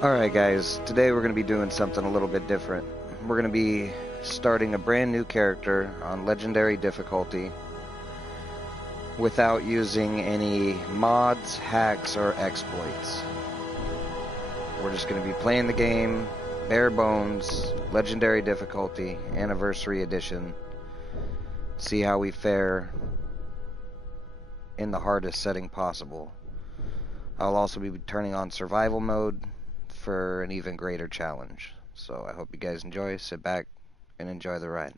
Alright guys, today we're going to be doing something a little bit different. We're going to be starting a brand new character on Legendary difficulty without using any mods, hacks, or exploits. We're just going to be playing the game, bare bones, Legendary difficulty, Anniversary Edition. See how we fare in the hardest setting possible. I'll also be turning on survival mode for an even greater challenge. So I hope you guys enjoy, sit back, and enjoy the ride.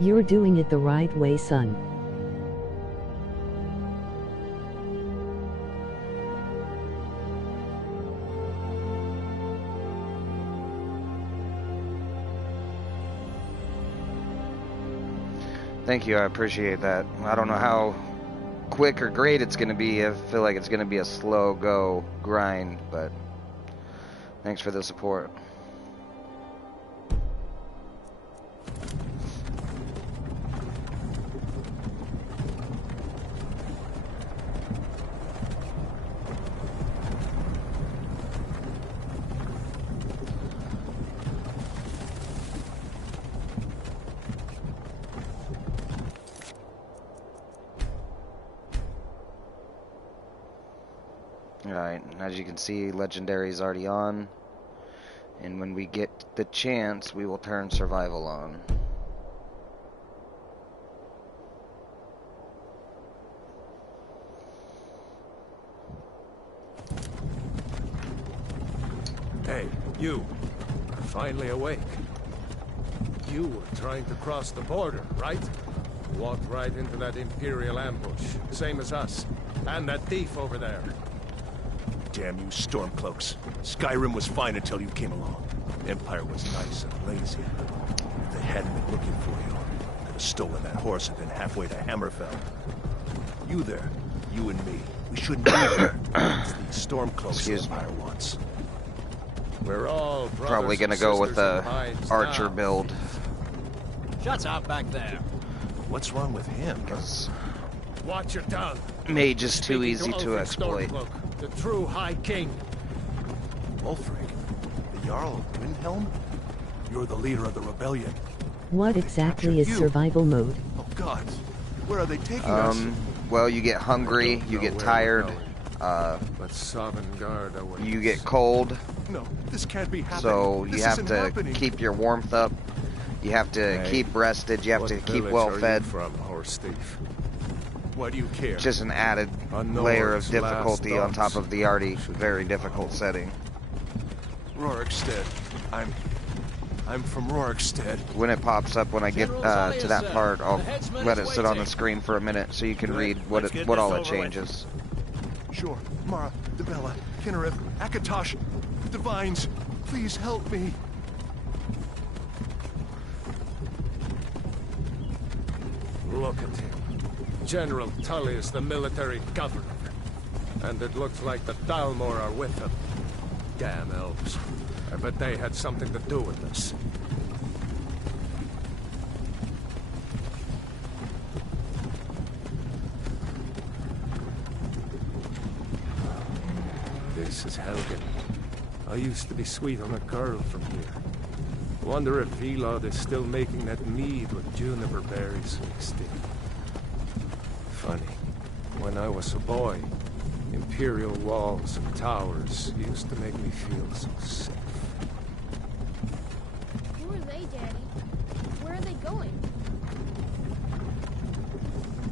You're doing it the right way, son. Thank you, I appreciate that. I don't know how quick or great it's going to be. I feel like it's going to be a slow go grind, but thanks for the support. Alright, as you can see, Legendary is already on, and when we get the chance, we will turn Survival on. Hey, you. You're finally awake. You were trying to cross the border, right? Walked right into that Imperial ambush, same as us. And that thief over there. Damn you Stormcloaks. Skyrim was fine until you came along. Empire was nice and lazy. If they hadn't been looking for you, could have stolen that horse and been halfway to Hammerfell. You there, you and me, we shouldn't be there. It's these Stormcloaks the Empire wants. We're all Probably gonna go with the Archer build. Shut up back there. What's wrong with him? Watch your tongue. Mage is too easy to exploit. The true High King. Ulfric, the Jarl of Windhelm? You're the leader of the rebellion. What exactly is survival mode? Oh God, where are they taking us? Well, you get hungry, you get tired, But Sovngarde you get cold, No, this can't be happening. so you This have isn't to happening. keep your warmth up, you have to keep rested, you have to keep well fed. From horse thief. Why do you care? Just an added layer of difficulty on top of the already very difficult setting. Rorikstead. I'm from Rorikstead. When it pops up, when I get to that part, I'll let it sit on the screen for a minute so you can read what all it changes. Sure. Mara, Debella, Kinnereth, Akatosh, Divines, please help me. Look at him. General Tully is the military governor. And it looks like the Thalmor are with him. Damn elves. I bet they had something to do with this. This is Helgen. I used to be sweet on a girl from here. Wonder if Vilod is still making that mead with juniper berries mixed in. Funny. When I was a boy, imperial walls and towers used to make me feel so safe. Hey, Danny. Where are they going?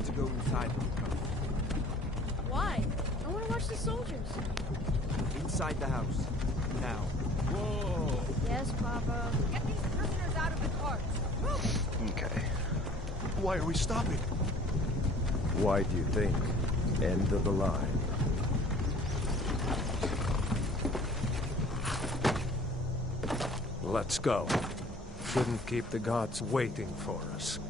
To go inside. Why? I want to watch the soldiers. Inside the house. Now. Whoa! Yes, Papa. Get these prisoners out of the carts. Move! Okay. Why are we stopping? Why do you think? End of the line. Let's go. Shouldn't keep the gods waiting for us.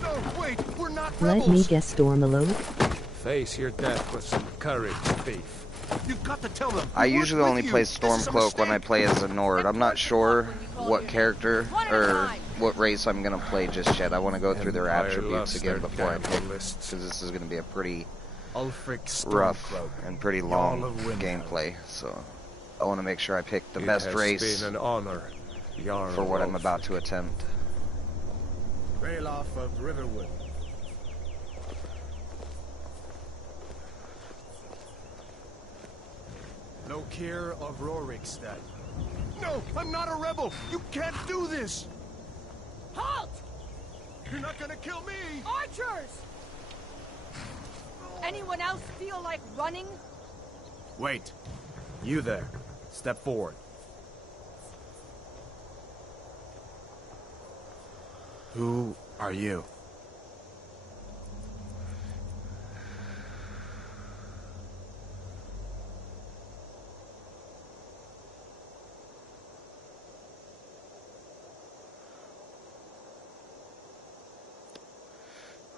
No, wait! We're not Let rebels! me guess, Stormaload. Face your death with some courage, thief. You've got to tell them. I we weren't usually with only you. play This is a Stormcloak when I mistake. play as a Nord. I'm not sure what character or what race I'm gonna play just yet. I want to go through their Empire attributes loves again their before I gamble pick, lists. because this is gonna be a pretty Ulfric rough Stormcloak. and pretty Jarl long of Windhelm. gameplay. So I want to make sure I pick the It best has race been an honor, Jarl for what I'm Ulfric. about to attempt. Ralof of Riverwood. Lokir of Rorikstead. No, I'm not a rebel. You can't do this. Halt! You're not gonna kill me. Archers! Anyone else feel like running? Wait. You there. Step forward. Who are you?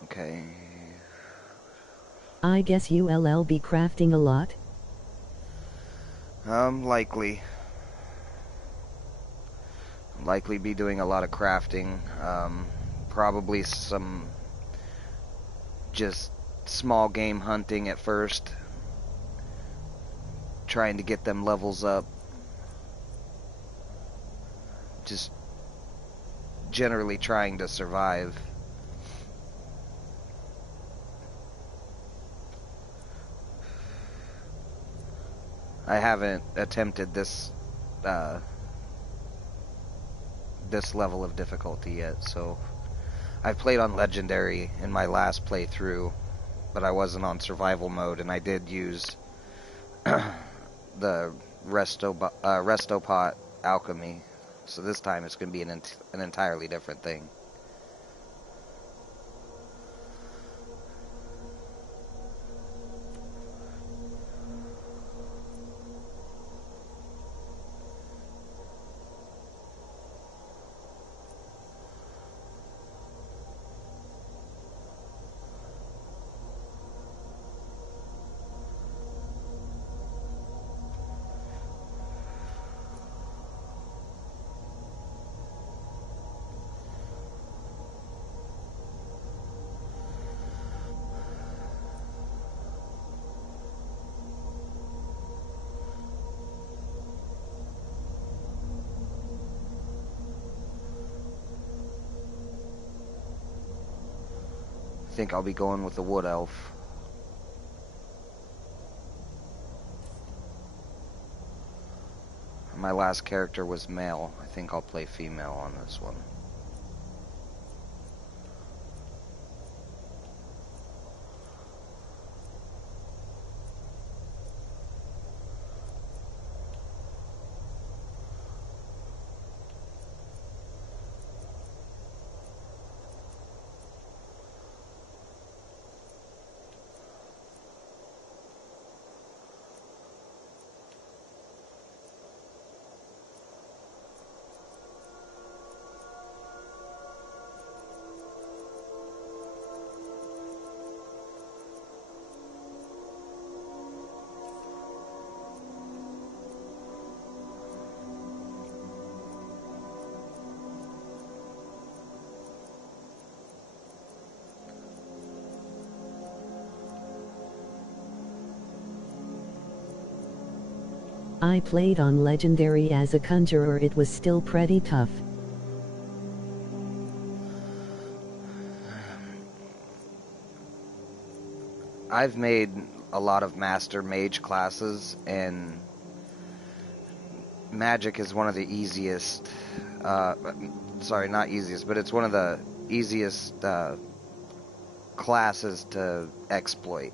Okay. I guess you'll be crafting a lot. Likely. Likely be doing a lot of crafting. Probably some just small game hunting at first. Trying to get them levels up. Just generally trying to survive. I haven't attempted this this level of difficulty yet, so I've played on Legendary in my last playthrough, but I wasn't on survival mode, and I did use the Restopot alchemy, so this time it's going to be an entirely different thing. I think I'll be going with the Wood Elf. My last character was male. I think I'll play female on this one. I played on Legendary as a conjurer. It was still pretty tough. I've made a lot of Master Mage classes, and magic is one of the easiest, sorry, not easiest, but it's one of the easiest classes to exploit.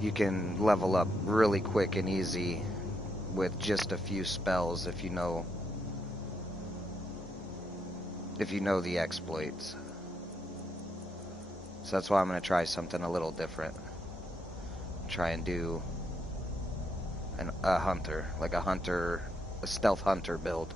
You can level up really quick and easy with just a few spells if you know the exploits. So that's why I'm going to try something a little different. Try and do a hunter, like a stealth hunter build.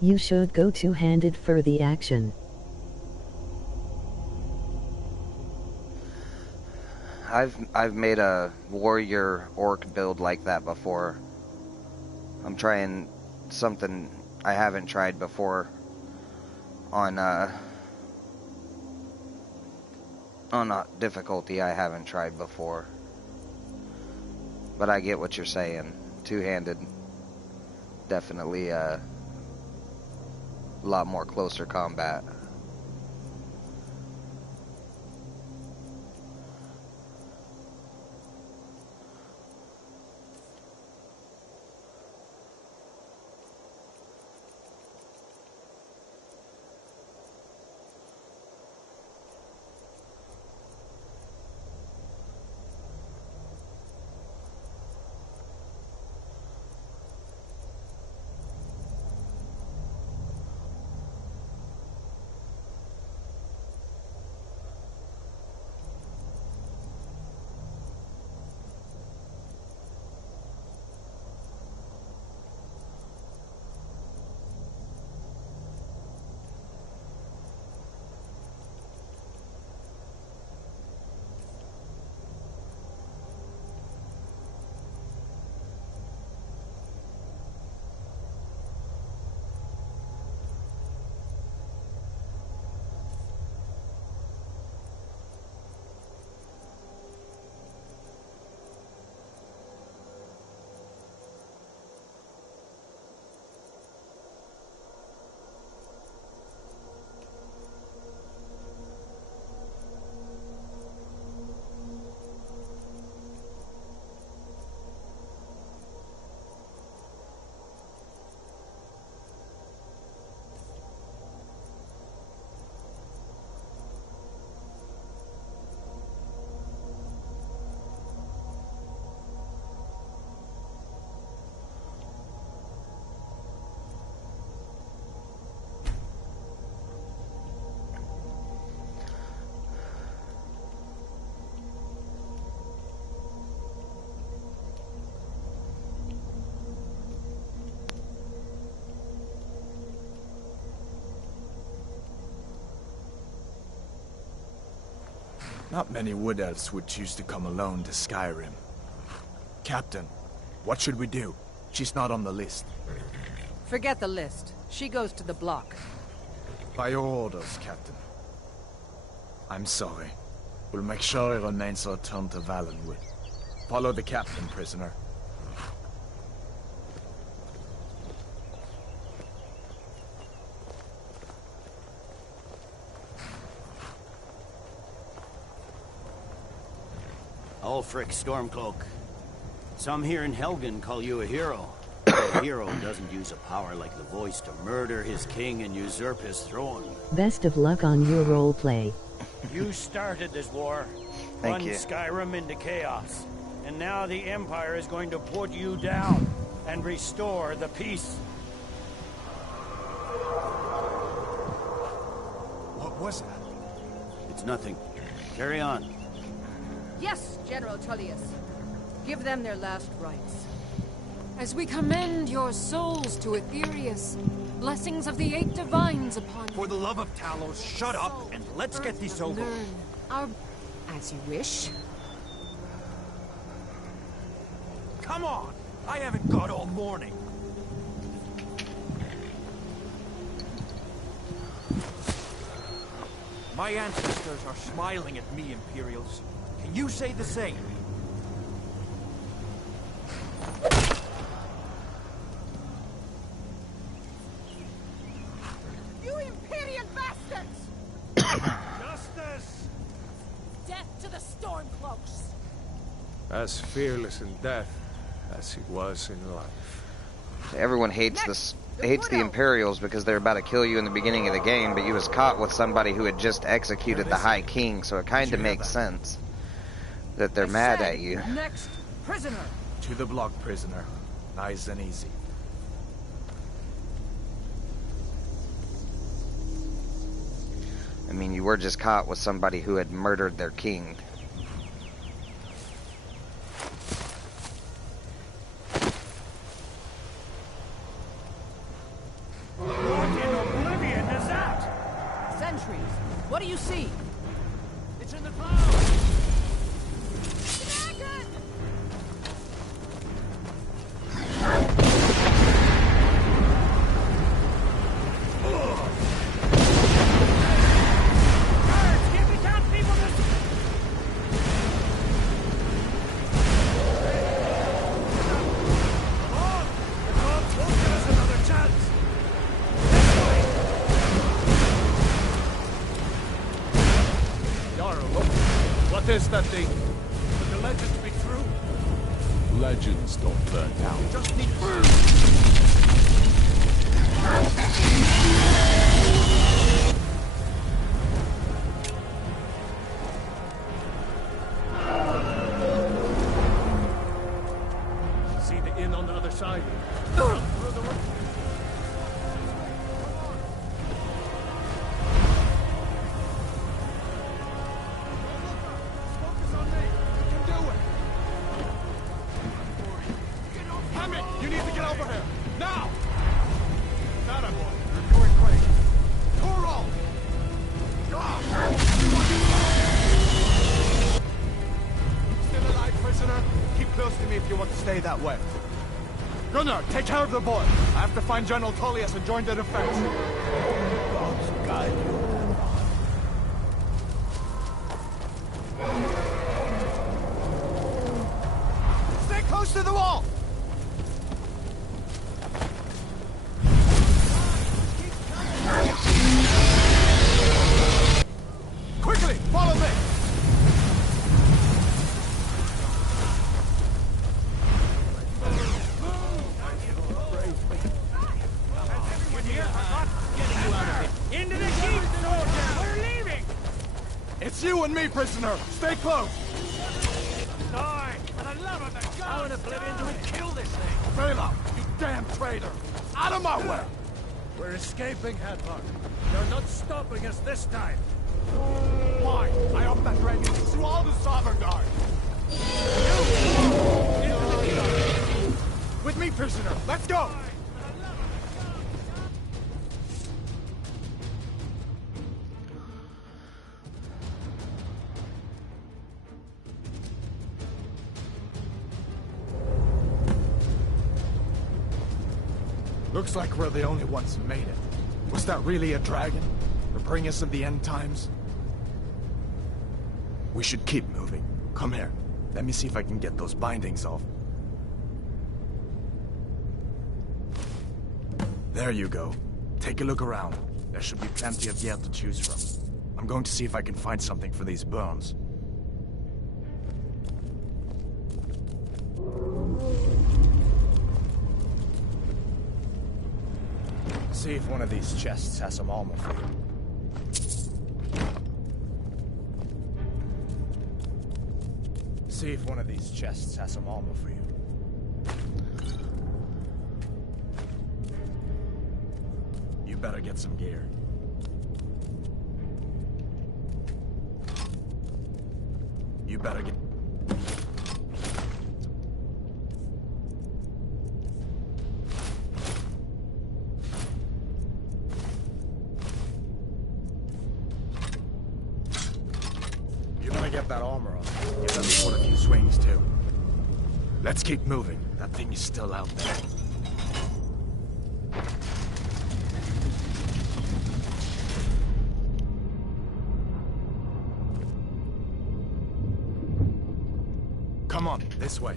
You should go two-handed for the action. I've made a warrior orc build like that before. I'm trying something I haven't tried before on a difficulty I haven't tried before. But I get what you're saying. Two-handed, definitely a lot more closer combat. Not many wood elves would choose to come alone to Skyrim. Captain, what should we do? She's not on the list. Forget the list. She goes to the block. By your orders, Captain. I'm sorry. We'll make sure it remains our return to Valenwood. Follow the captain, prisoner. Ulfric Stormcloak. Some here in Helgen call you a hero. A hero doesn't use a power like the voice to murder his king and usurp his throne. Best of luck on your roleplay. You started this war. Thank you. Plunged Skyrim into chaos. And now the Empire is going to put you down and restore the peace. What was that? It's nothing. Carry on. Yes, General Tullius. Give them their last rites. As we commend your souls to Aetherius, blessings of the eight divines upon you. For the love of Talos, shut up and let's get this over. Learn our... as you wish. Come on! I haven't got all morning. My ancestors are smiling at me, Imperials. Can you say the same? You Imperial bastards! Justice! Death to the Stormcloaks! As fearless in death as he was in life. Everyone hates the Imperials because they're about to kill you in the beginning of the game, but you was caught with somebody who had just executed the High King, so it kind of makes sense that they're mad at you. Next, prisoner. To the block, prisoner. Nice and easy. I mean, you were just caught with somebody who had murdered their king. What do you see? It's in the clouds! What is that thing? Could the legends be true? Legends don't burn down. Just need See the inn on the other side. That way. Gunnar, take care of the boy. I have to find General Tullius and join the defense. God's guide you. Stay close to the wall! Quickly, follow me! It's you and me, prisoner! Stay close! Die! For the love of the gods! How in oblivion do we kill this thing? Bela, you damn traitor! Out of my way! We're escaping, Hadvar. You're not stopping us this time. Why? I hope that red news to all the Sovereign Guard! With me, prisoner! Let's go! Looks like we're the only ones who made it. Was that really a dragon? To bring us in the end times? We should keep moving. Come here. Let me see if I can get those bindings off. There you go. Take a look around. There should be plenty of gear to choose from. I'm going to see if I can find something for these burns. See if one of these chests has some armor for you. See if one of these chests has some armor for you. You better get some gear. You better get... got that armor on. Give that sword a few swings, too. Let's keep moving. That thing is still out there. Come on, this way.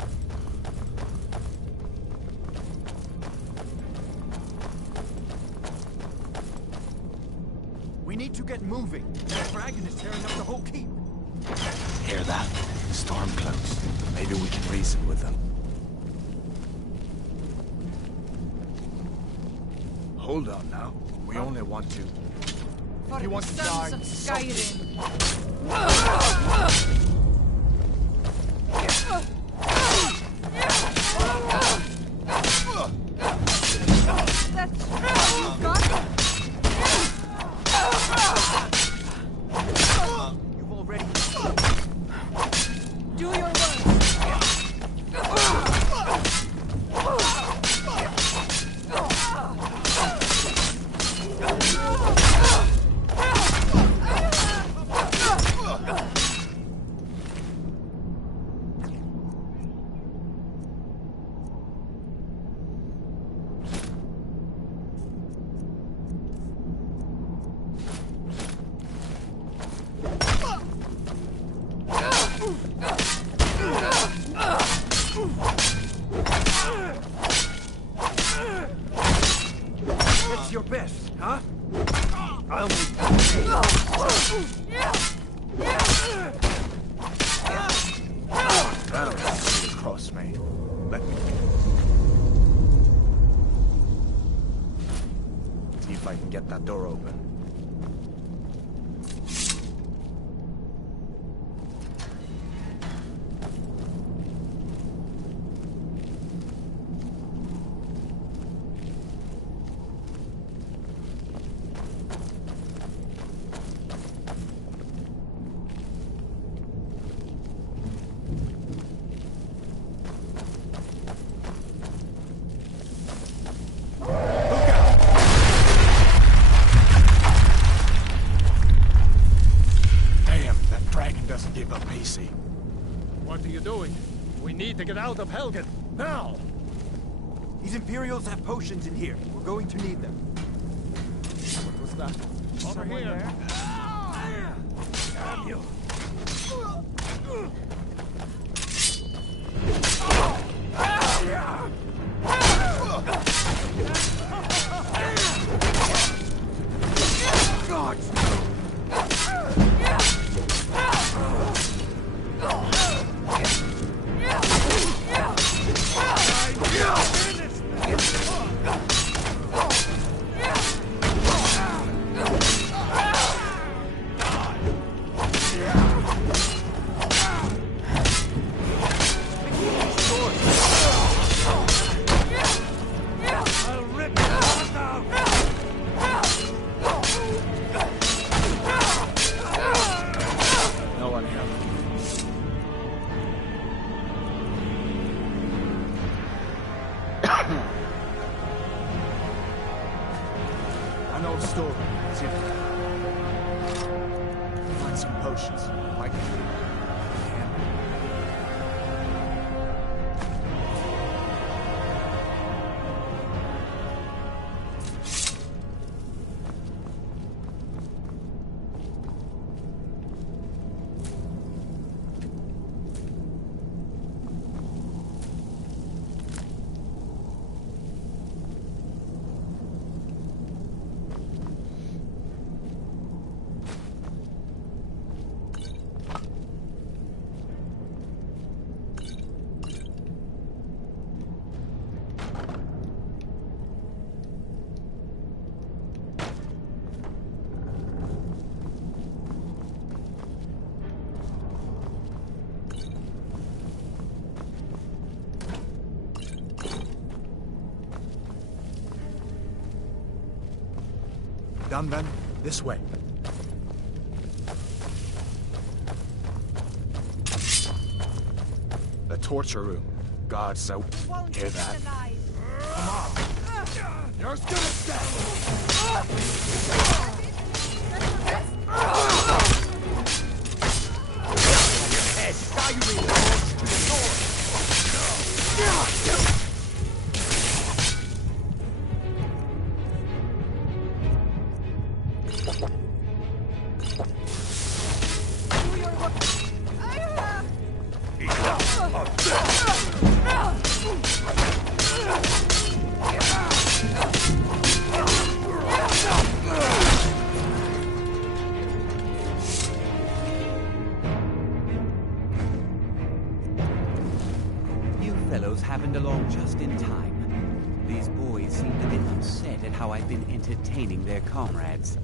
We need to get moving. That dragon is tearing up the whole keep. Hear that? Stormcloaks. Maybe we can reason with them. Hold on now. We only want to... For you want the to die? sons of Skyrim. That's all you got? You've already... Do your worst. It's your best, huh? I'll make That'll get you across me. Let me... See if I can get that door open. Give up easy. What are you doing? We need to get out of Helgen, now! These Imperials have potions in here. We're going to need them. What was that? Over Someone here! there? Damn you! God! An old story. See if find some potions. Might be. Done then? This way. The torture room. God, so hear that? Come on. You're still stay. Skyrim lords to the north! You fellows happened along just in time. These boys seem to be upset at how I've been entertaining their comrades.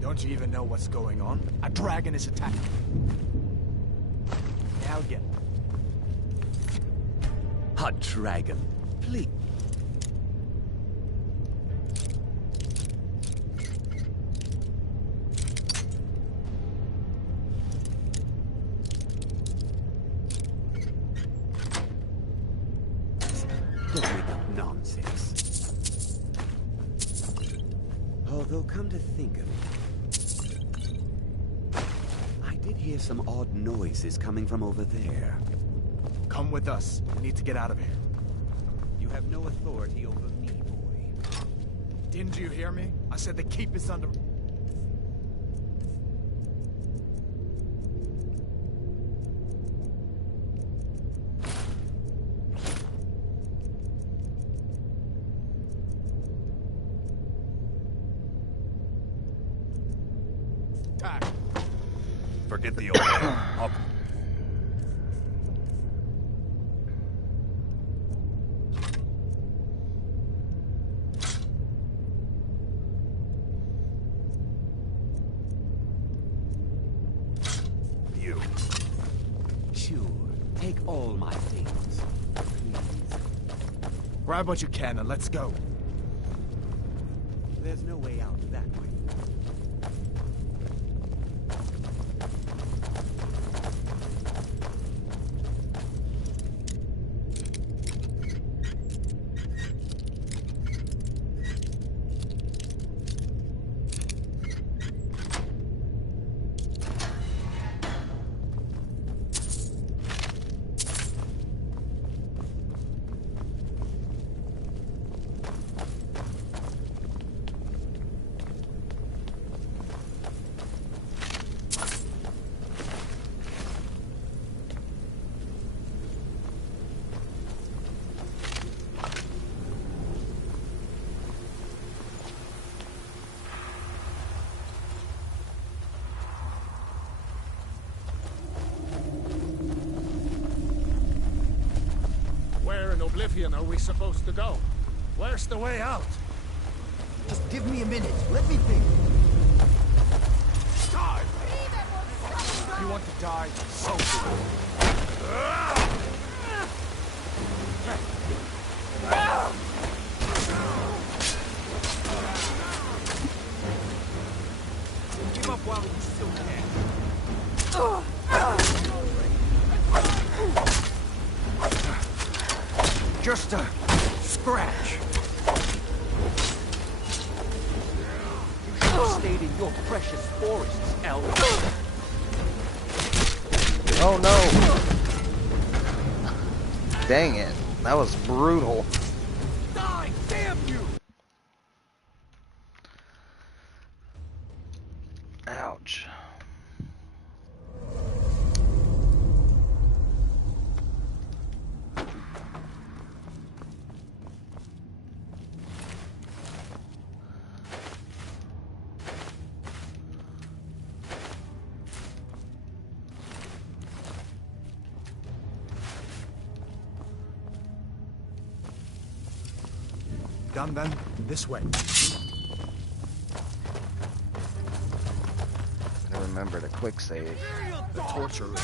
Don't you even know what's going on? A dragon is attacking. Now get A dragon, please. Don't make up nonsense. Although, come to think of it, I did hear some odd noises coming from over there. Come with us. We need to get out of here. You have no authority over me, boy. Didn't you hear me? I said the keep is under... Forget the old man. You. Sure, take all my things. Please. Grab what you can and let's go. There's no way out that way. Where in Oblivion are we supposed to go? Where's the way out? Just give me a minute. Let me think. Die! You want to die? So give up while you still can. Just a scratch. You should have stayed in your precious forests, elf. Oh no! Dang it. That was brutal. Die, damn you! Ouch. Done then. This way. I remember the quick save. The torture room.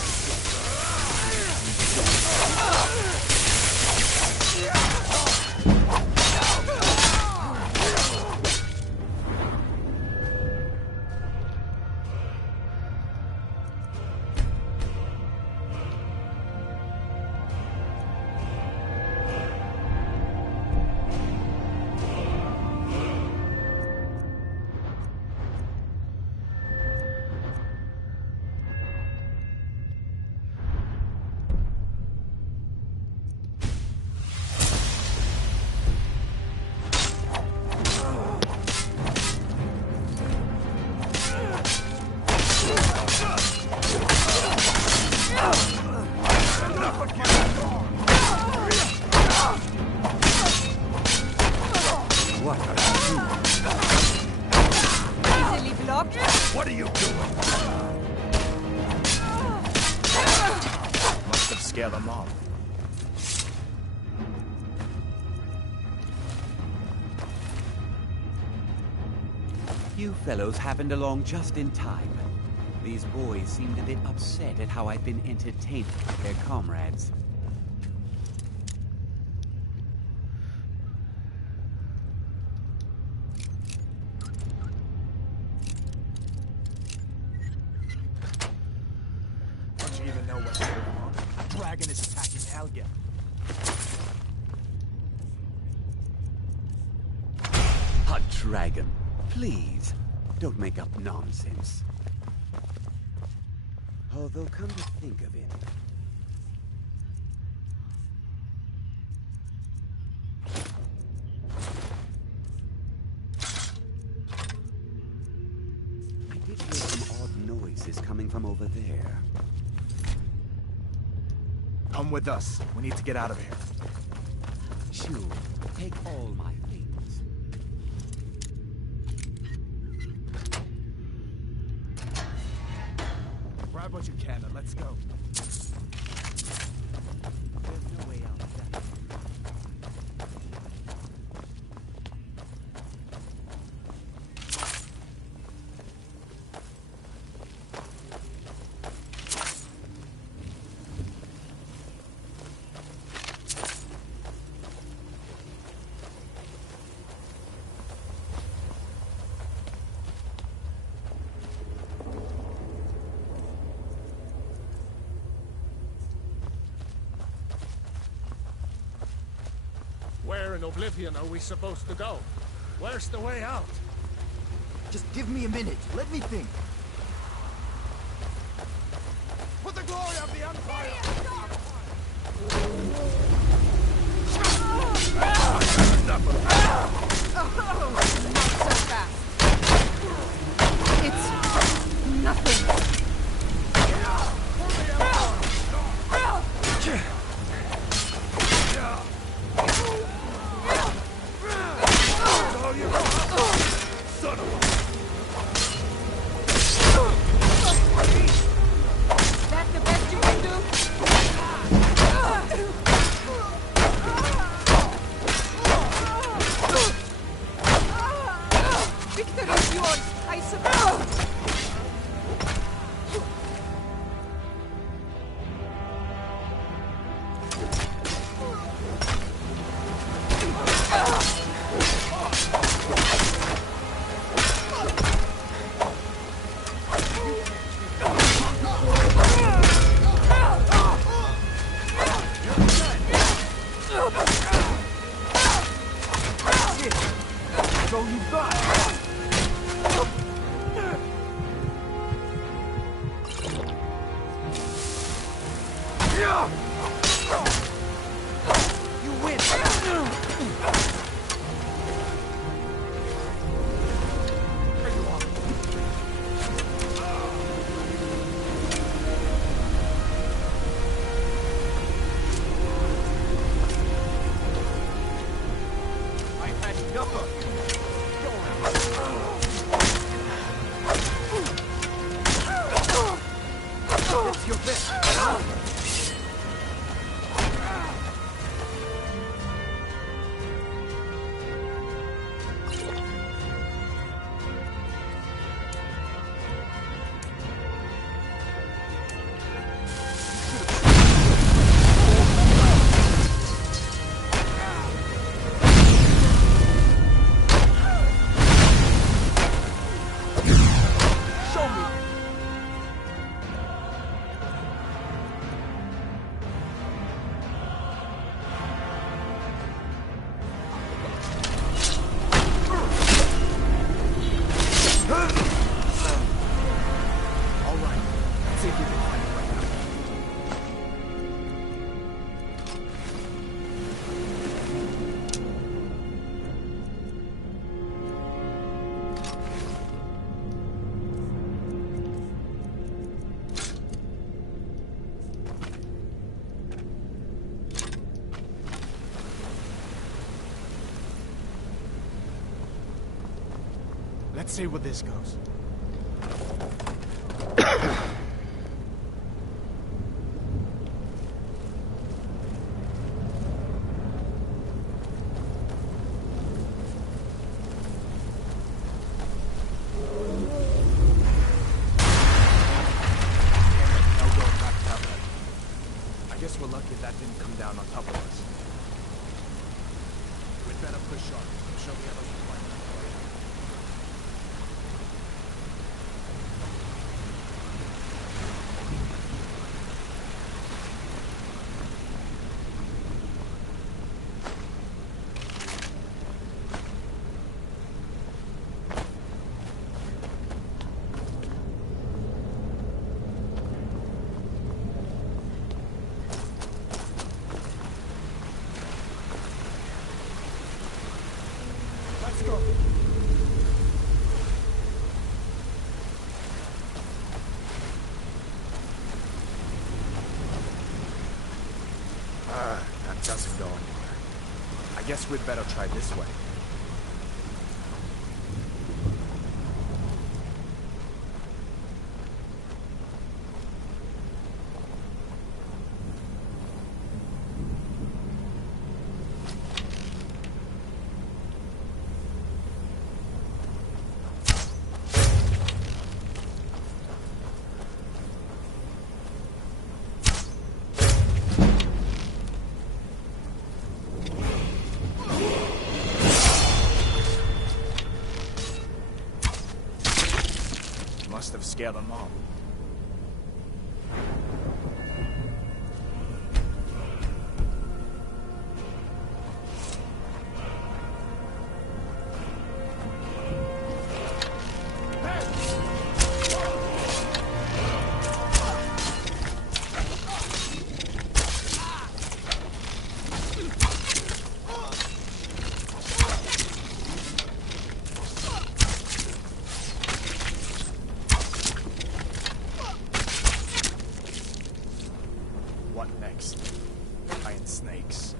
You fellows happened along just in time. These boys seemed a bit upset at how I've been entertaining their comrades. Don't you even know what's going on? A dragon is attacking Helgen. A dragon. Please, don't make up nonsense. Although, come to think of it... I did hear some odd noises coming from over there. Come with us. We need to get out of here. Sure, take all my things. Grab what you can and let's go. There's no way out of that. Where in Oblivion are we supposed to go? Where's the way out? Just give me a minute. Let me think. For the glory of the Empire! Not so fast. It's nothing. That the best you can do? Victory is yours, I suppose. So you got. You win. Here you are. I've had enough of you. It's your best. Show me. All right. Let's see if we can find a way out. Let's see where this goes. for sure. I'm sure we have a plan. Let's go. That doesn't go anywhere. I guess we'd better try this way. Must have scared them off. What next? Giant snakes.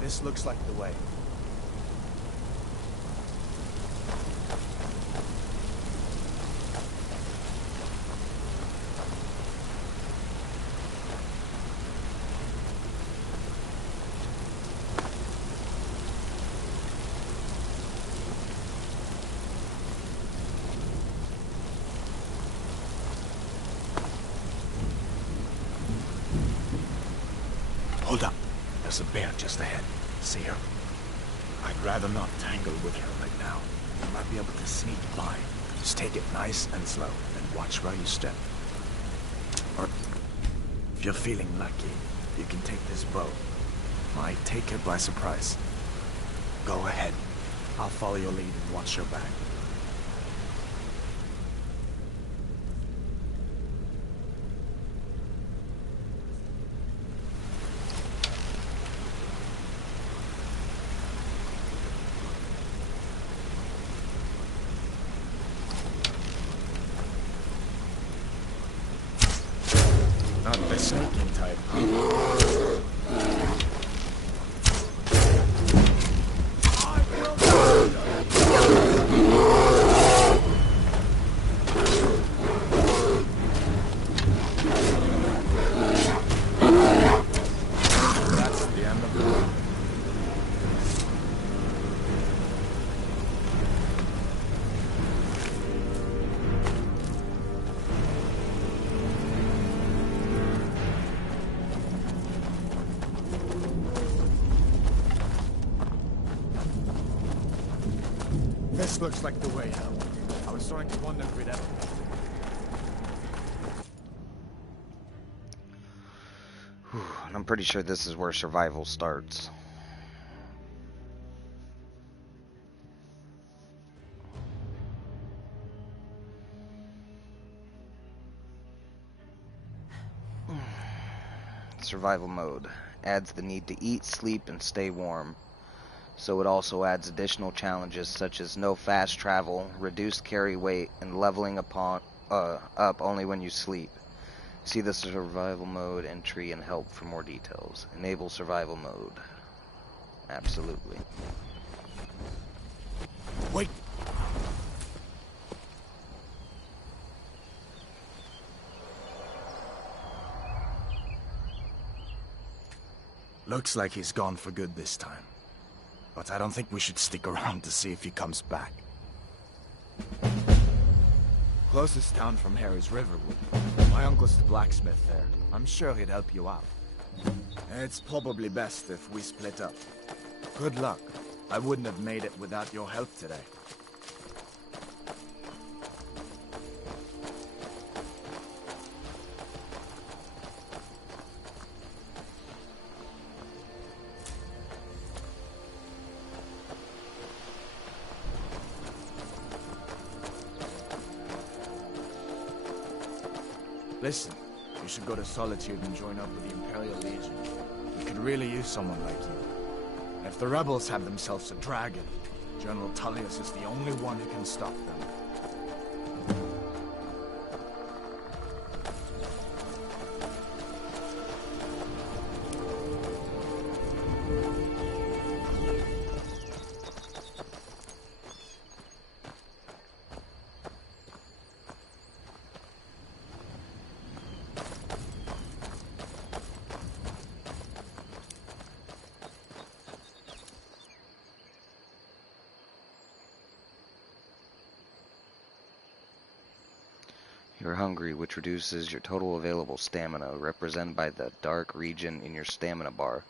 This looks like the way. Hold up. There's a bear just ahead. See her? I'd rather not tangle with her right now. You might be able to sneak by. Just take it nice and slow, and watch where you step. Or, if you're feeling lucky, you can take this bow. Might take her by surprise. Go ahead. I'll follow your lead and watch your back. Not the sneaking type. That's the end of the road. This looks like the way out. I was starting to wonder if we'd ever... And I'm pretty sure this is where survival starts. survival mode. Adds the need to eat, sleep, and stay warm. So it also adds additional challenges such as no fast travel, reduced carry weight, and leveling up only when you sleep. See the survival mode entry and help for more details. Enable survival mode. Absolutely. Wait! Looks like he's gone for good this time. But I don't think we should stick around to see if he comes back. Closest town from here is Riverwood. My uncle's the blacksmith there. I'm sure he'd help you out. It's probably best if we split up. Good luck. I wouldn't have made it without your help today. Listen, you should go to Solitude and join up with the Imperial Legion. We could really use someone like you. If the rebels have themselves a dragon, General Tullius is the only one who can stop them. You're hungry, which reduces your total available stamina, represented by the dark region in your stamina bar.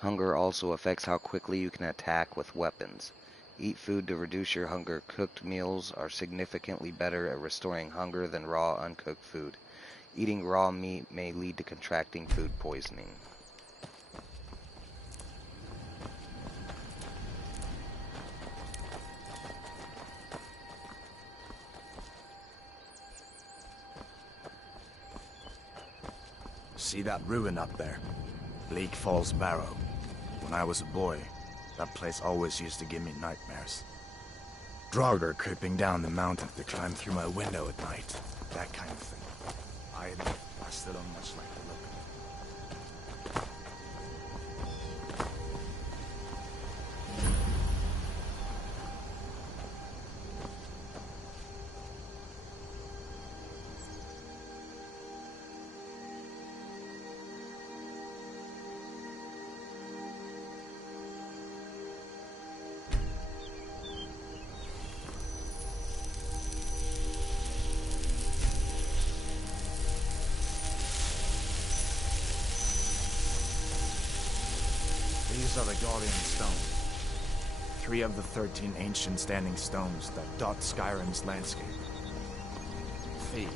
Hunger also affects how quickly you can attack with weapons. Eat food to reduce your hunger. Cooked meals are significantly better at restoring hunger than raw, uncooked food. Eating raw meat may lead to contracting food poisoning. See that ruin up there? Bleak Falls Barrow. When I was a boy, that place always used to give me nightmares. Draugr creeping down the mountain to climb through my window at night. That kind of thing. I still don't much like the look of it. These are the Guardian Stones. 3 of the 13 ancient standing stones that dot Skyrim's landscape. Thief.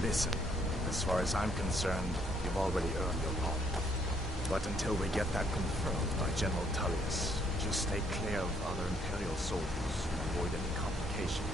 Listen, as far as I'm concerned, you've already earned your pardon. But until we get that confirmed by General Tullius, just stay clear of other Imperial soldiers and avoid any complications.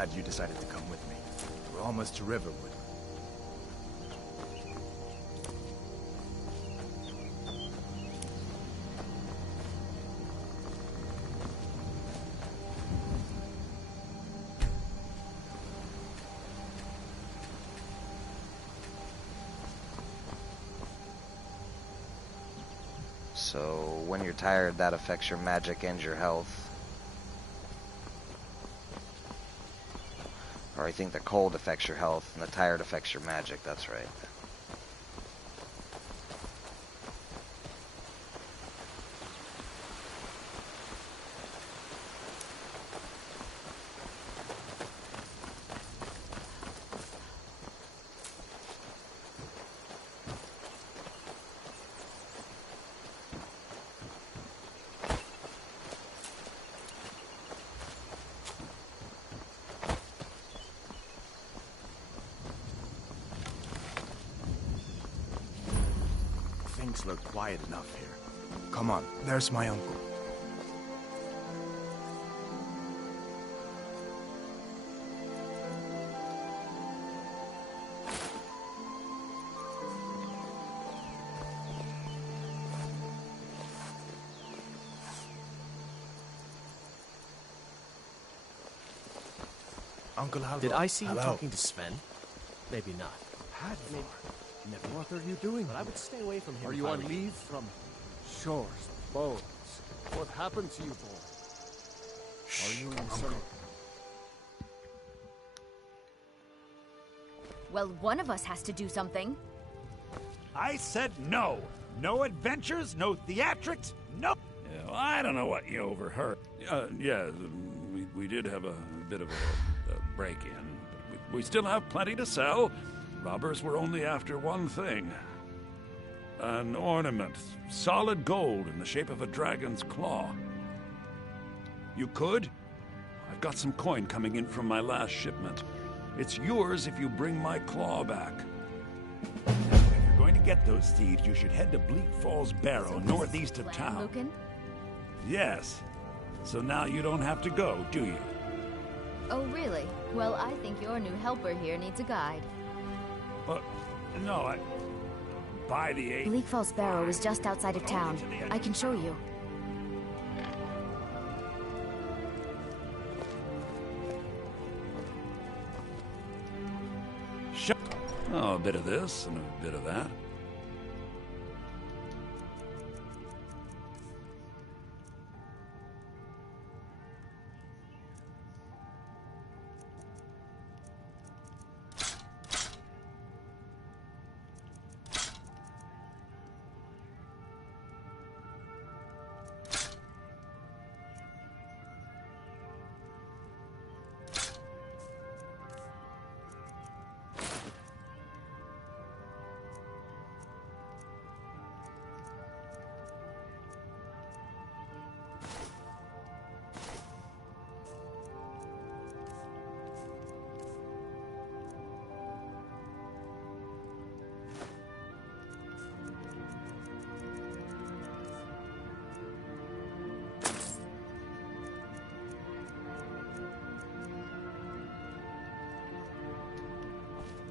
glad you decided to come with me. We're almost to Riverwood. So when you're tired, that affects your magic and your health. Or I think the cold affects your health and the tired affects your magic, that's right. Things look quiet enough here. Come on, there's my uncle. Uncle Halvor. Did I see you Hello. talking to Sven? Maybe not. Hadvar. What are you doing? But I would stay away from him. Are you on leave from shores, boats? What happened to you, boy? Are you in some... Well, one of us has to do something. I said no. No adventures, no theatrics, no... Yeah, I don't know what you overheard. We did have a bit of a break-in. We still have plenty to sell. Robbers were only after one thing. An ornament, solid gold in the shape of a dragon's claw. You could? I've got some coin coming in from my last shipment. It's yours if you bring my claw back. If you're going to get those thieves, you should head to Bleak Falls Barrow, northeast of town. Lucan? Yes. So now you don't have to go, do you? Oh, really? Well, I think your new helper here needs a guide. No, by the 8th. Bleak Falls Barrow is just outside of town. I can show you. Oh, a bit of this and a bit of that.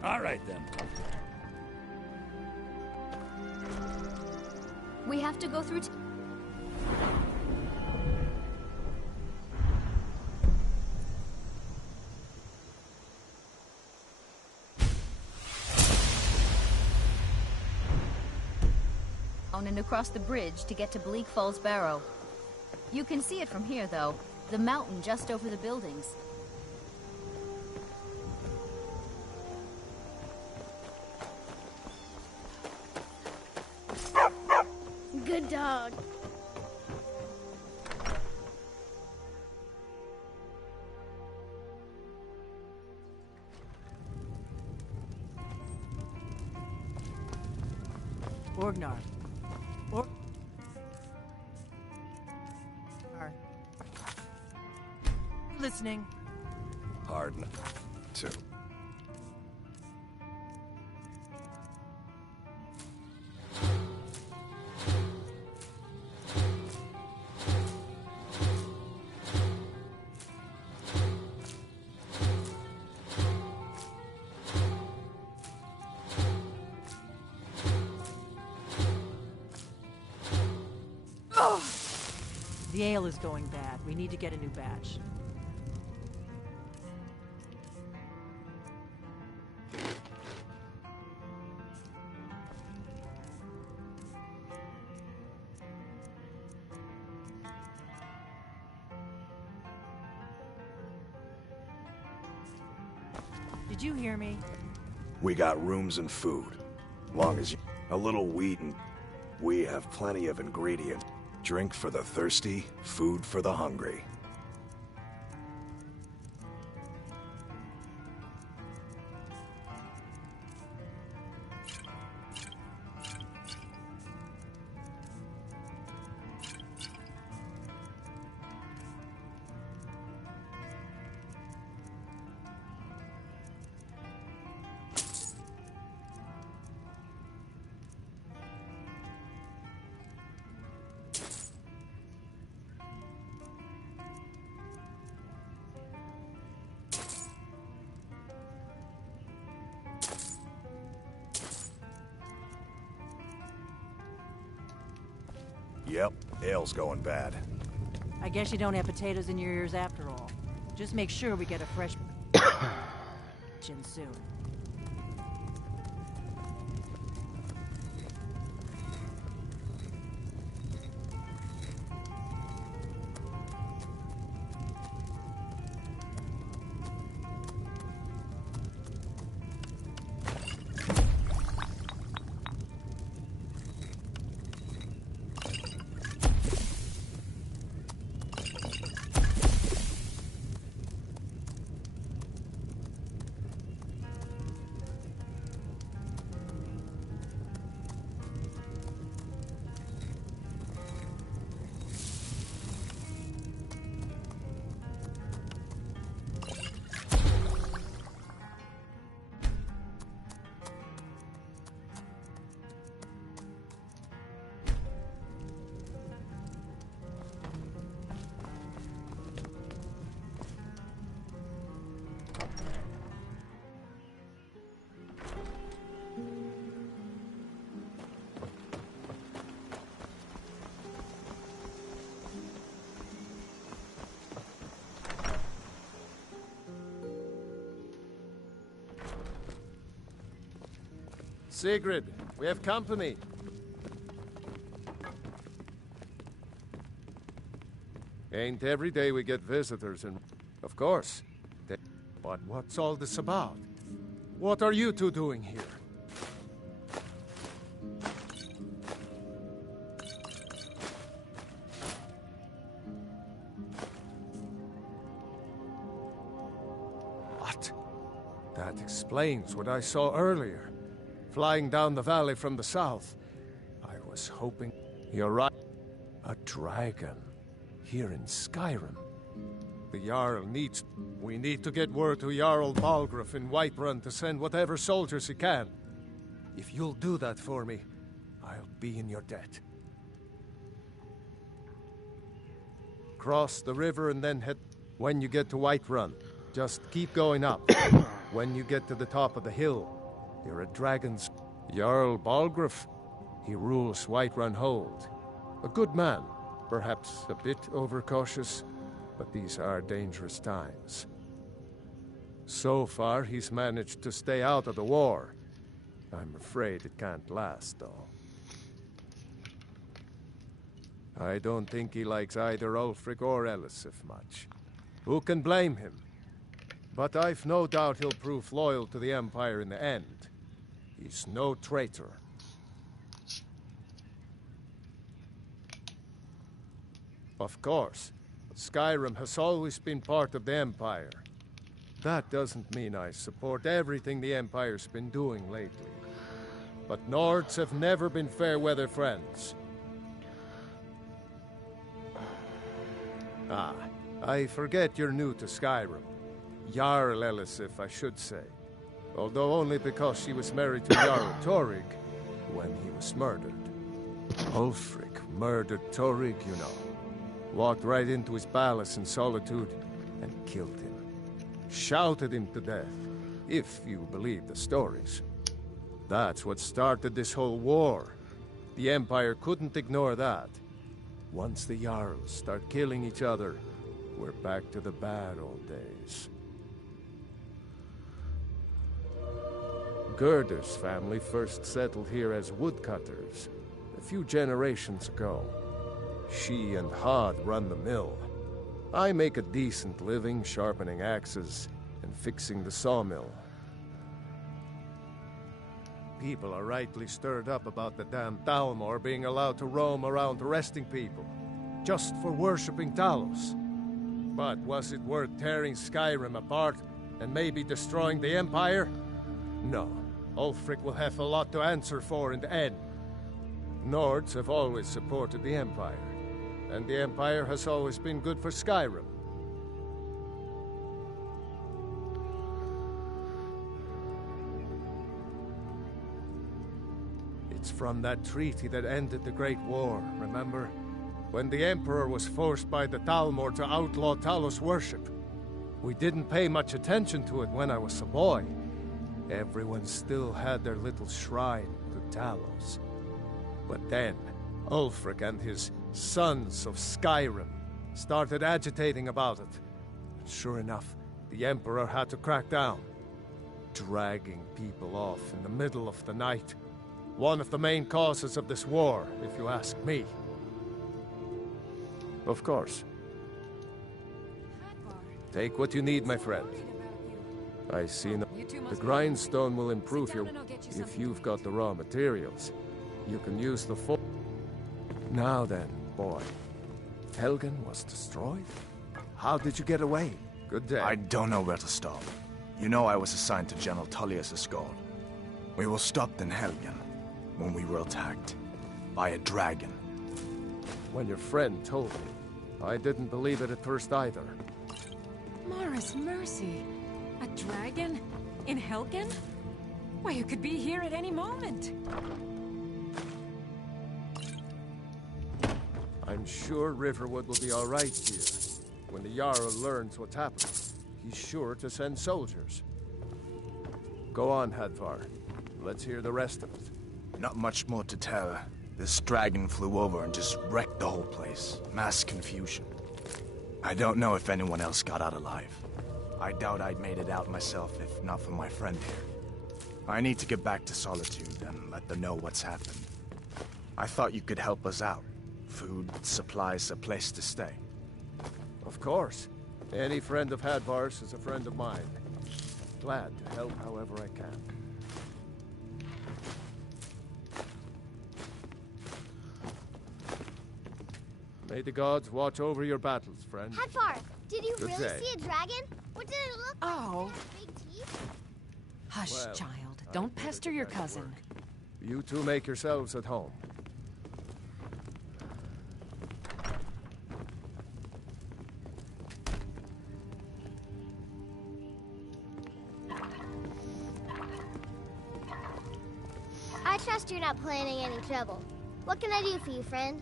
All right, then. We have to go through... and across the bridge to get to Bleak Falls Barrow. You can see it from here, though. The mountain just over the buildings. Good dog. Orgnar. Listening. Hard to. The ale is going bad. We need to get a new batch. Did you hear me? We got rooms and food. Long as you... A little wheat and... We have plenty of ingredients. Drink for the thirsty, food for the hungry. Yep, ale's going bad. I guess you don't have potatoes in your ears after all. Just make sure we get a fresh in soon. Sigrid, we have company. Ain't every day we get visitors, and of course. But what's all this about? What are you two doing here? What? That explains what I saw earlier. Flying down the valley from the south. I was hoping... You're right. A dragon. Here in Skyrim. The Jarl needs... We need to get word to Jarl Balgruuf in Whiterun to send whatever soldiers he can. If you'll do that for me, I'll be in your debt. Cross the river and then head... When you get to Whiterun, just keep going up. When you get to the top of the hill, you're a dragon's... Jarl Balgruuf. He rules Whiterun Hold. A good man, perhaps a bit overcautious, but these are dangerous times. So far, he's managed to stay out of the war. I'm afraid it can't last, though. I don't think he likes either Ulfric or Elisif much. Who can blame him? But I've no doubt he'll prove loyal to the Empire in the end. He's no traitor. Of course, Skyrim has always been part of the Empire. That doesn't mean I support everything the Empire's been doing lately. But Nords have never been fair-weather friends. Ah, I forget you're new to Skyrim. Jarl Elisif, I should say. Although only because she was married to Jarl Torrig when he was murdered. Ulfric murdered Torrig, you know. Walked right into his palace in Solitude and killed him. Shouted him to death, if you believe the stories. That's what started this whole war. The Empire couldn't ignore that. Once the Jarls start killing each other, we're back to the bad old days. Gerder's family first settled here as woodcutters a few generations ago. She and Hod run the mill. I make a decent living sharpening axes and fixing the sawmill. People are rightly stirred up about the damn Thalmor being allowed to roam around arresting people, just for worshipping Talos. But was it worth tearing Skyrim apart and maybe destroying the Empire? No. Ulfric will have a lot to answer for in the end. Nords have always supported the Empire, and the Empire has always been good for Skyrim. It's from that treaty that ended the Great War, remember? When the Emperor was forced by the Thalmor to outlaw Talos worship. We didn't pay much attention to it when I was a boy. Everyone still had their little shrine to Talos. But then, Ulfric and his Sons of Skyrim started agitating about it. And sure enough, the Emperor had to crack down, dragging people off in the middle of the night. One of the main causes of this war, if you ask me. Of course. Take what you need, my friend. I see the grindstone will improve you if you've got the raw materials. You can use the Now then, boy. Helgen was destroyed? How did you get away? Good day. I don't know where to stop. You know I was assigned to General Tullius' escort. We were stopped in Helgen when we were attacked by a dragon. When your friend told me, I didn't believe it at first either. Mara's mercy. A dragon? In Helgen? Why, you could be here at any moment. I'm sure Riverwood will be all right here. When the Jarl learns what's happening, he's sure to send soldiers. Go on, Hadvar. Let's hear the rest of it. Not much more to tell. This dragon flew over and just wrecked the whole place. Mass confusion. I don't know if anyone else got out alive. I doubt I'd made it out myself if not for my friend here. I need to get back to Solitude and let them know what's happened. I thought you could help us out. Food, supplies, a place to stay. Of course. Any friend of Hadvar's is a friend of mine. Glad to help however I can. May the gods watch over your battles, friend. Hadvar, did you Good really day. see a dragon? What did it look like? Oh. Big teeth? Hush, Well, child. Don't pester your cousin. You two make yourselves at home. I trust you're not planning any trouble. What can I do for you, friend?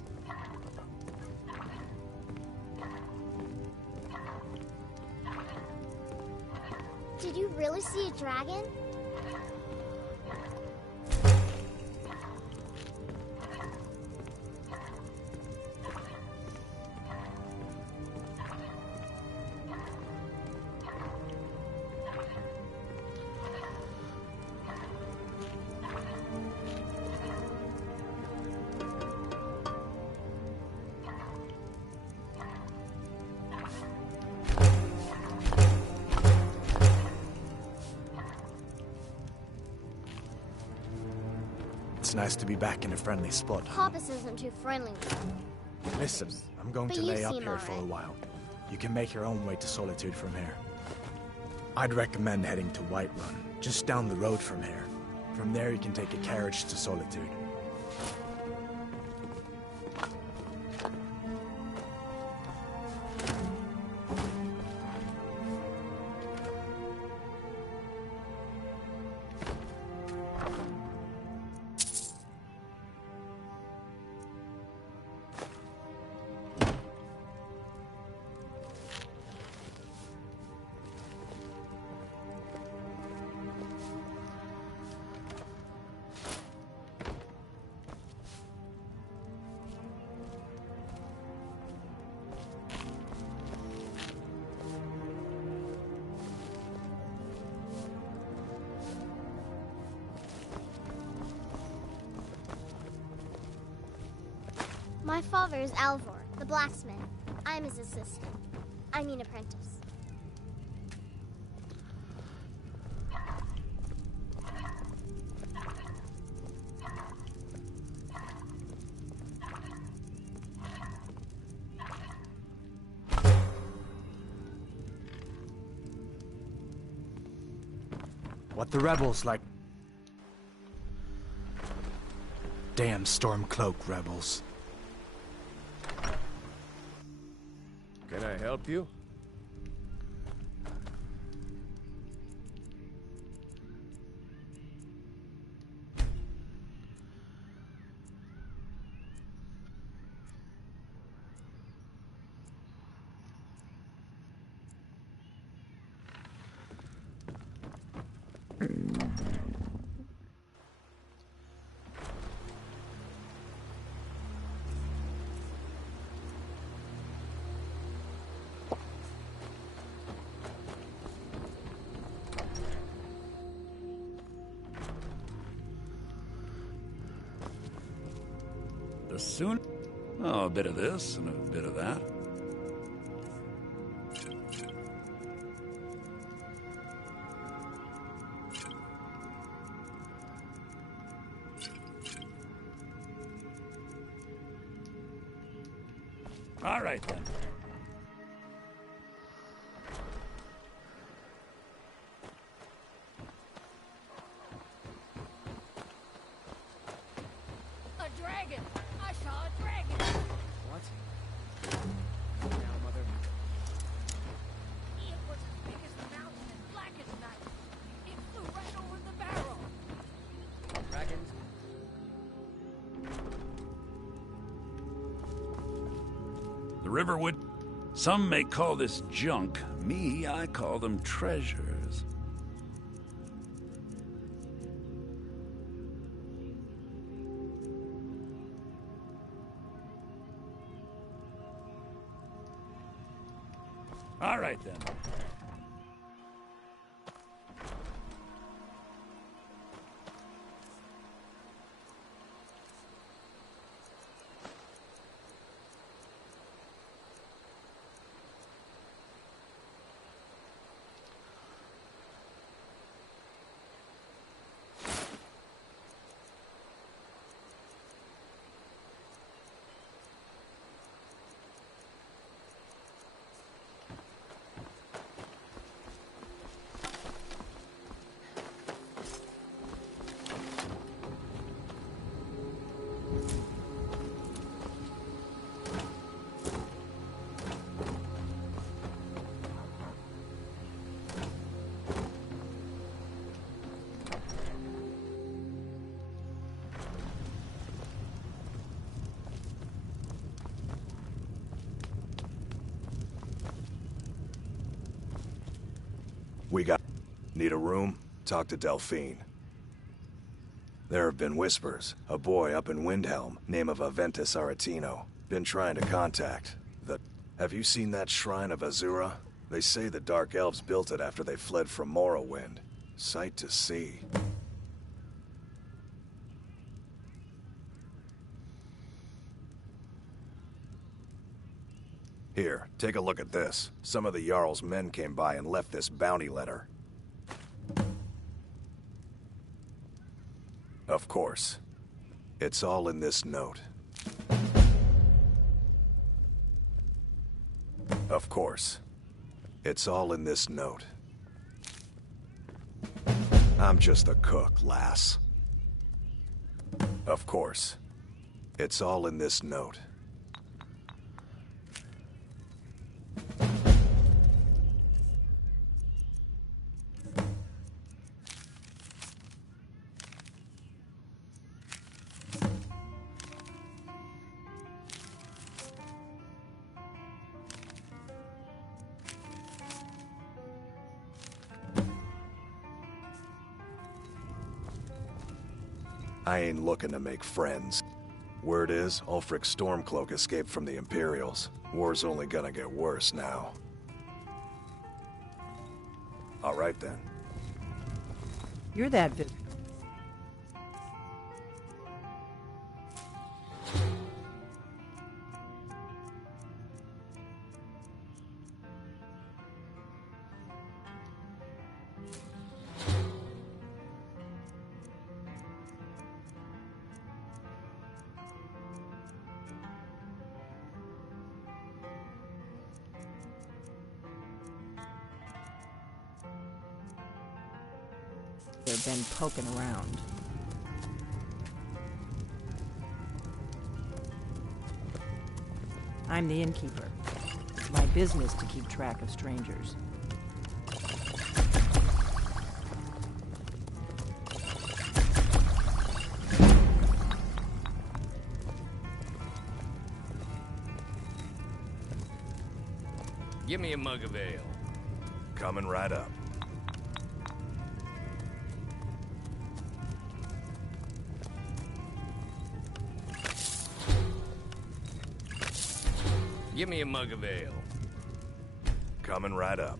Did you really see a dragon? It's nice to be back in a friendly spot. Hoppus isn't too friendly. Listen, I'm going But to you lay up seem here for a alright. while. You can make your own way to Solitude from here. I'd recommend heading to Whiterun, just down the road from here. From there you can take a carriage to Solitude. My father is Alvor, the blacksmith. I'm his assistant. I mean apprentice. What the rebels like? Damn Stormcloak rebels. Can I help you? Soon? Oh, a bit of this and a bit of that. All right, then. A dragon! I saw a dragon! What? Now, Mother. It was as big as the mountain and black as night. It flew right over the barrel. Dragons? The river would... Some may call this junk. Me, I call them treasures. All right, then. We got... Need a room? Talk to Delphine. There have been whispers. A boy up in Windhelm, name of Aventus Aretino. Been trying to contact. Have you seen that shrine of Azura? They say the Dark Elves built it after they fled from Morrowind. Sight to see. Here, take a look at this. Some of the Jarl's men came by and left this bounty letter. Of course. It's all in this note. Of course. It's all in this note. I'm just a cook, lass. Of course. It's all in this note. I ain't looking to make friends. Word is, Ulfric Stormcloak escaped from the Imperials. War's only gonna get worse now. All right then. You're that vid. They've been poking around. I'm the innkeeper. It's my business to keep track of strangers. Give me a mug of ale. Coming right up. Give me a mug of ale. Coming right up.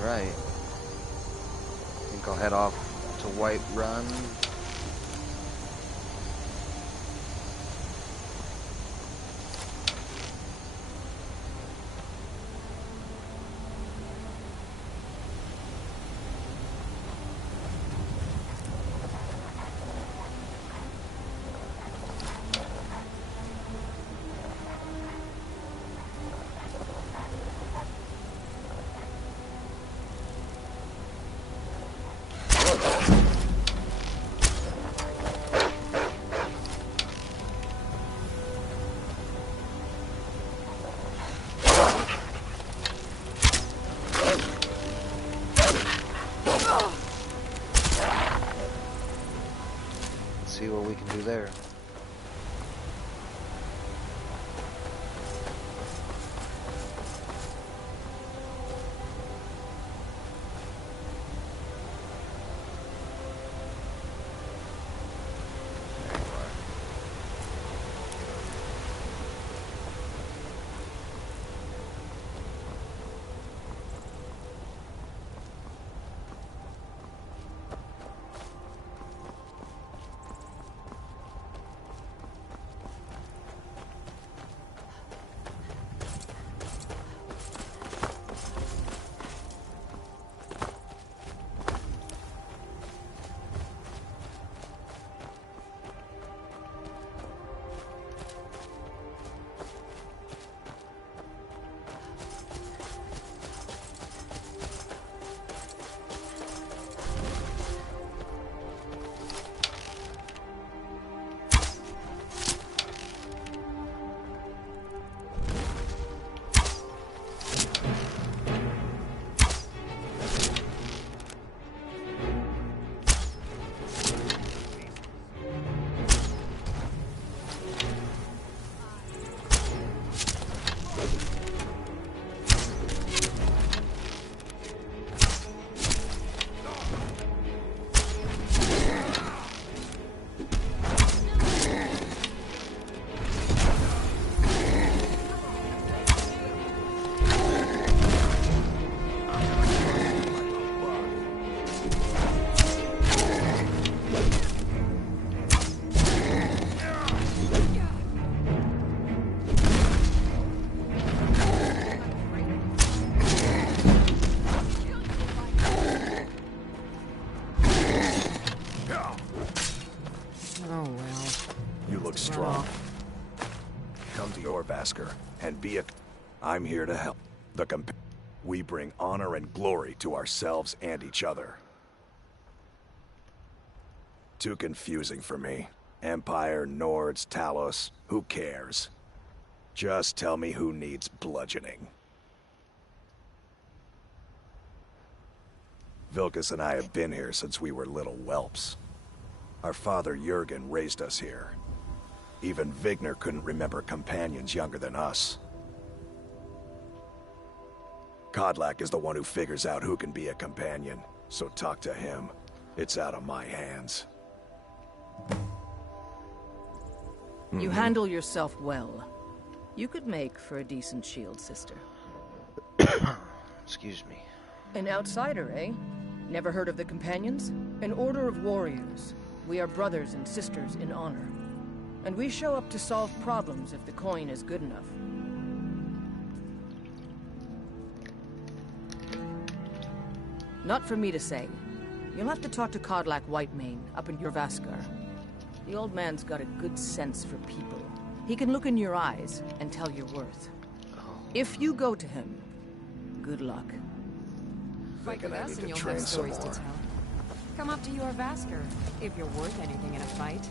Right. I think I'll head off to White Run. See what we can do there. You look strong. Come to your Vasker and be a... I'm here to help. We bring honor and glory to ourselves and each other. Too confusing for me. Empire, Nords, Talos, who cares? Just tell me who needs bludgeoning. Vilkas and I have been here since we were little whelps. Our father Jurgen raised us here. Even Vigner couldn't remember companions younger than us. Kodlak is the one who figures out who can be a companion, so talk to him. It's out of my hands. You handle yourself well. You could make for a decent shield sister. Excuse me. An outsider, eh? Never heard of the Companions? An order of warriors. We are brothers and sisters in honor. And we show up to solve problems if the coin is good enough. Not for me to say. You'll have to talk to Kodlak Whitemane up in Jorvaskar. The old man's got a good sense for people. He can look in your eyes and tell your worth. If you go to him, good luck. Fight with us and you'll have stories to tell. Come up to your Vasker, if you're worth anything in a fight.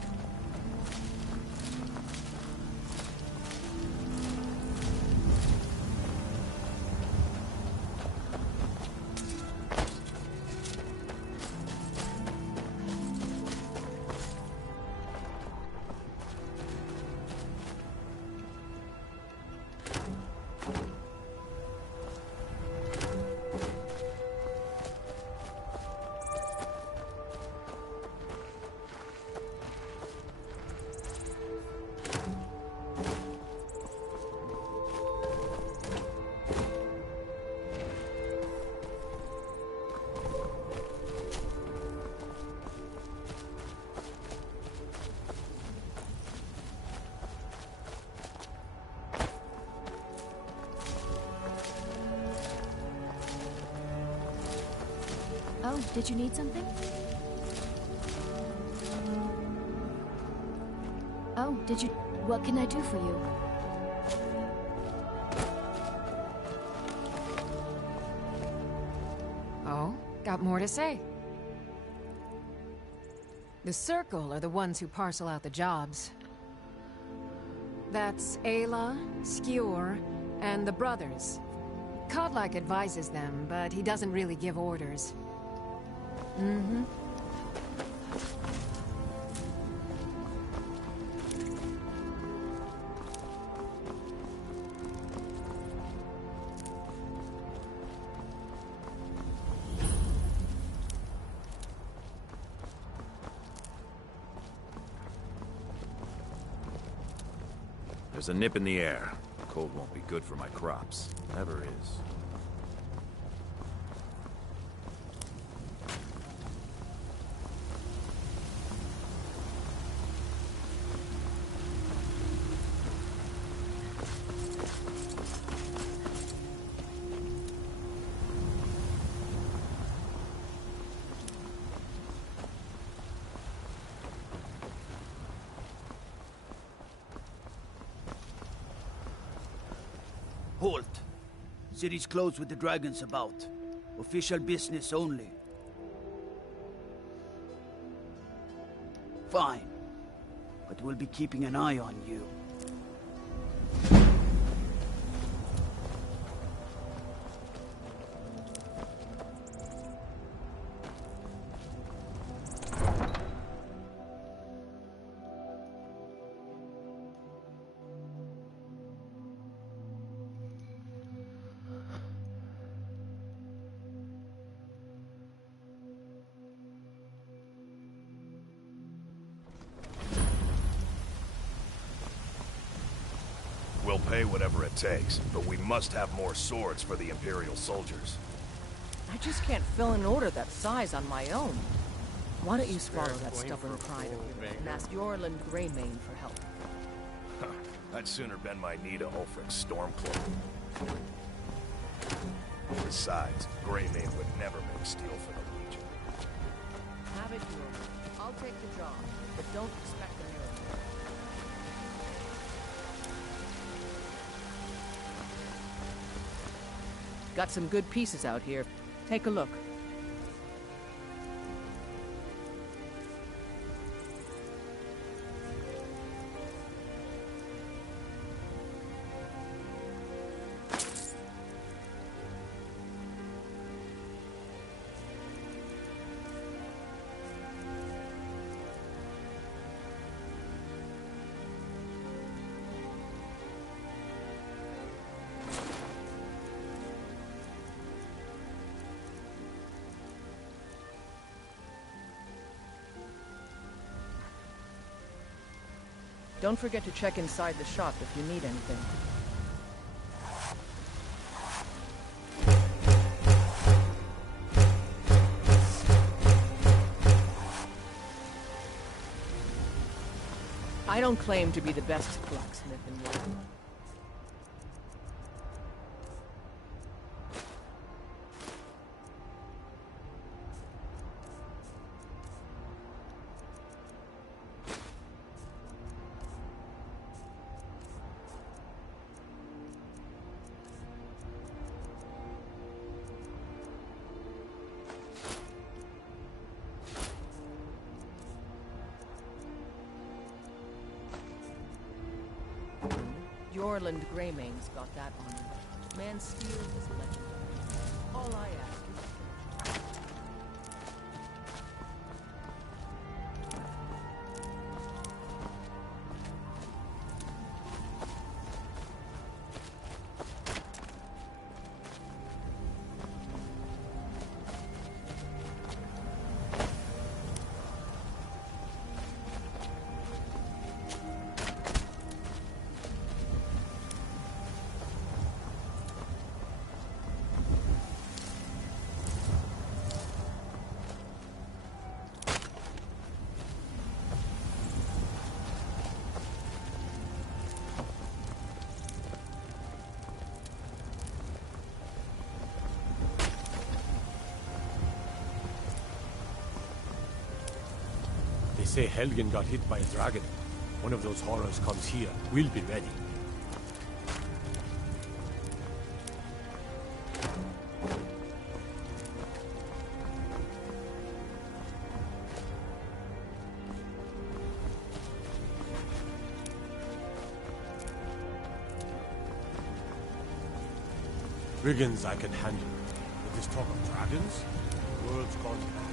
Oh, did you need something? Oh, did you... What can I do for you? Oh, got more to say. The Circle are the ones who parcel out the jobs. That's Ayla, Skjor, and the brothers. Kodlak advises them, but he doesn't really give orders. Mm-hmm. There's a nip in the air. Cold won't be good for my crops. Never is. Halt. City's closed with the dragons about. Official business only. Fine. But we'll be keeping an eye on you. We'll pay whatever it takes, but we must have more swords for the Imperial soldiers. I just can't fill an order that size on my own. Why don't you swallow that stubborn pride of yours and ask Yorland Greymane for help? I'd sooner bend my knee to Ulfric's Stormcloak. Besides, Greymane would never make steel for the Legion. Have it yours. I'll take the job, but don't expect a miracle. Got some good pieces out here. Take a look. Don't forget to check inside the shop if you need anything. I don't claim to be the best blacksmith in the world. Yorland Greymane's got that on him. Man steals is legendary. All I ask is... They say Helgen got hit by a dragon. One of those horrors comes here. We'll be ready. Brigands I can handle. But this talk of dragons? The world's gone mad.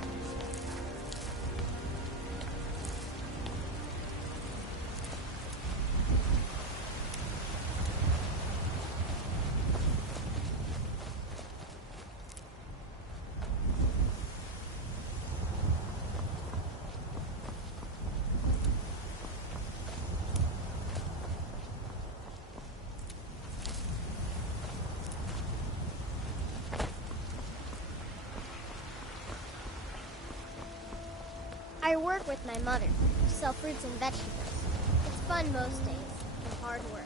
I work with my mother, sell fruits and vegetables. It's fun most days, and hard work.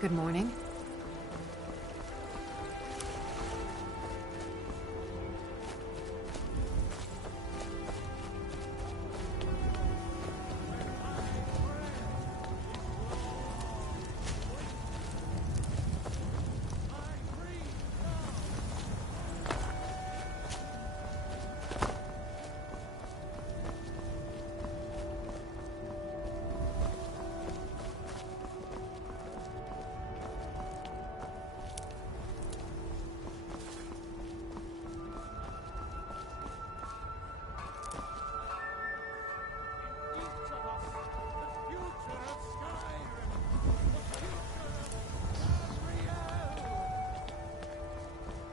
Good morning.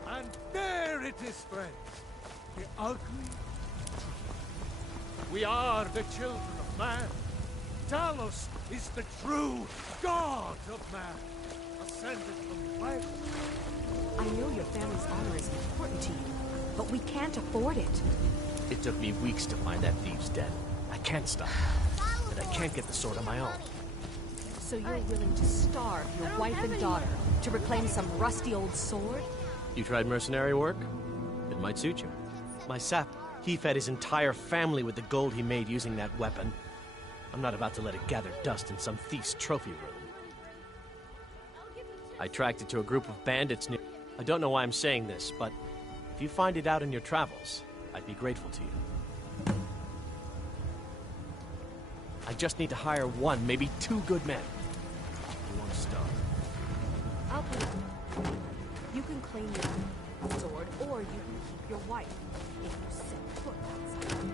And there it is, friends. The ugly. We are the children of man. Talos is the true god of man, ascended from flesh. I know your family's honor is important to you, but we can't afford it. It took me weeks to find that thief's den. I can't stop. And I can't get the sword on my own. So you're willing to starve your wife and daughter to reclaim some rusty old sword? You tried mercenary work? It might suit you. My sap, he fed his entire family with the gold he made using that weapon. I'm not about to let it gather dust in some thief's trophy room. I tracked it to a group of bandits near... I don't know why I'm saying this, but if you find it out in your travels, I'd be grateful to you. I just need to hire one, maybe two good men. You won't starve. I'll put it. You can claim your sword, or you can keep your wife. If you set foot outside,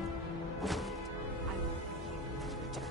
I will be here in return.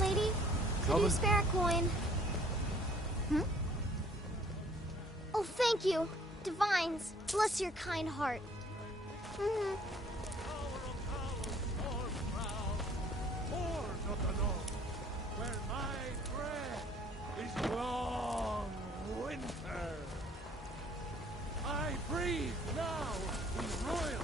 Lady, could you spare a coin? Hmm? Oh, thank you. Divines, bless your kind heart. Mm-hmm. Where my breath is long winter. I breathe now in royal.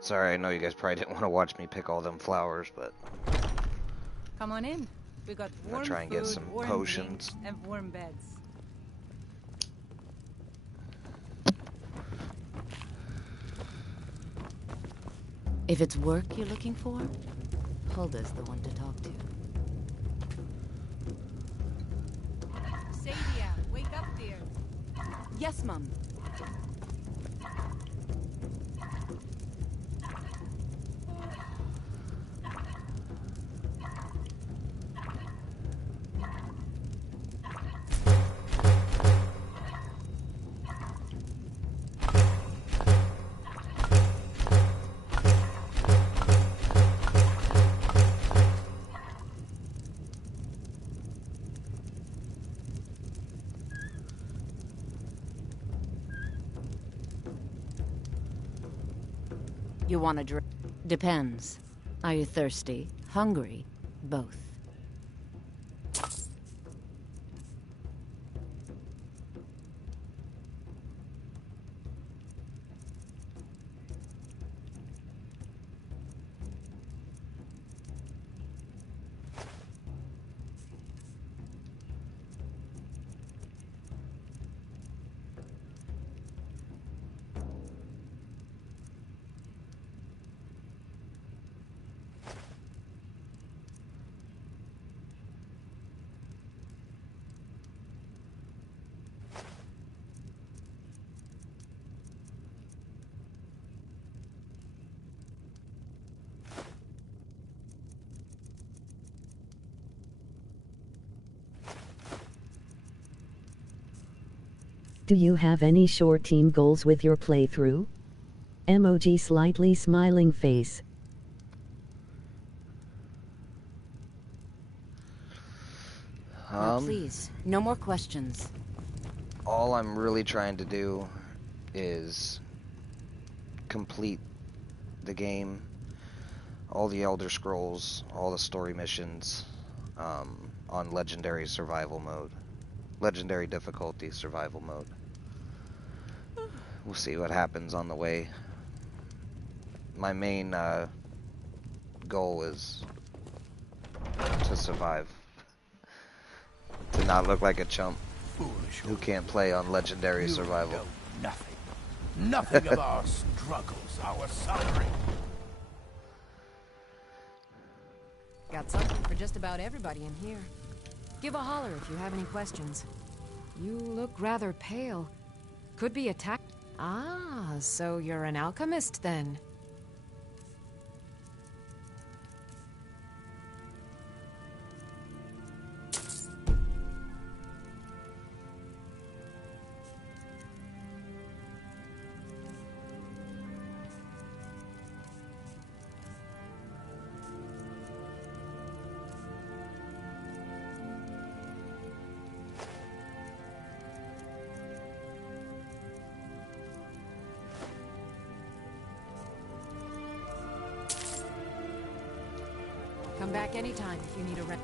Sorry, I know you guys probably didn't want to watch me pick all them flowers, but Come on in. We got I'm warm gonna try and food, get some warm potions. drinks, and warm beds. If it's work you're looking for, Hulda's the one to talk to. Sadia, wake up, dear. Yes, Mum. You want a drink? Depends. Are you thirsty? Hungry? Both. Do you have any short team goals with your playthrough? Emoji slightly smiling face. Now please, no more questions. All I'm really trying to do is complete the game, all the Elder Scrolls, all the story missions, on Legendary Survival Mode. Legendary Difficulty Survival Mode. We'll see what happens on the way. My main goal is to survive. To not look like a chump who can't play on Legendary Survival. Know nothing. Nothing of our struggles, our suffering. Got something for just about everybody in here. Give a holler if you have any questions. You look rather pale. Could be attacked. Ah, so you're an alchemist then. Come back anytime if you need a rest.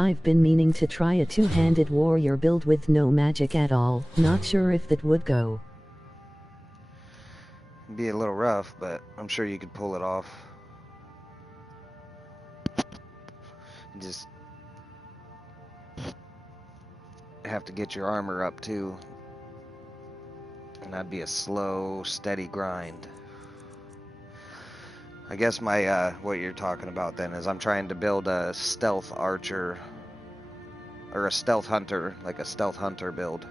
I've been meaning to try a two-handed warrior build with no magic at all. Not sure if that would go. Be a little rough, but I'm sure you could pull it off. Just have to get your armor up too. And that'd be a slow, steady grind. I guess my, what you're talking about then is I'm trying to build a stealth archer, or a stealth hunter, like a stealth hunter build.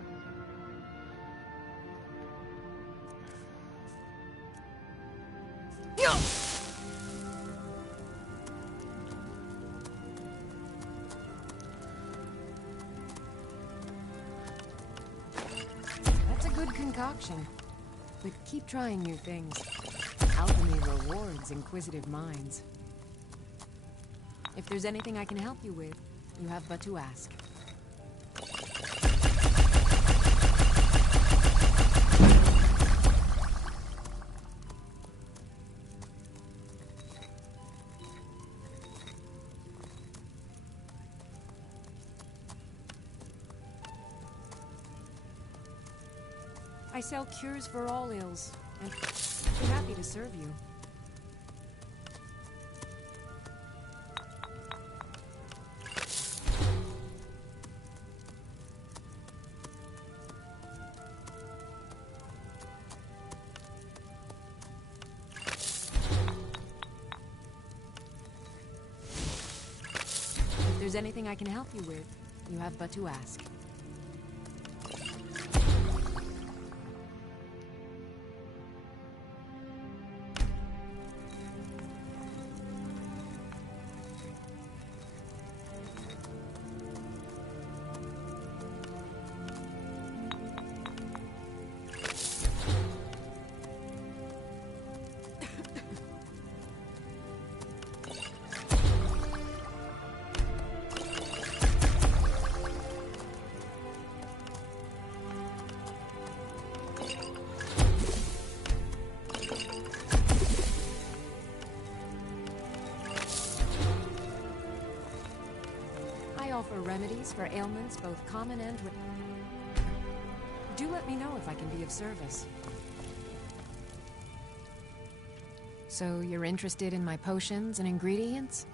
That's a good concoction. But keep trying new things. Alchemy rewards inquisitive minds. If there's anything I can help you with, you have but to ask. I sell cures for all ills, and I'm happy to serve you. If there's anything I can help you with, You have but to ask. I offer remedies for ailments both common and do let me know if I can be of service. So you're interested in my potions and ingredients?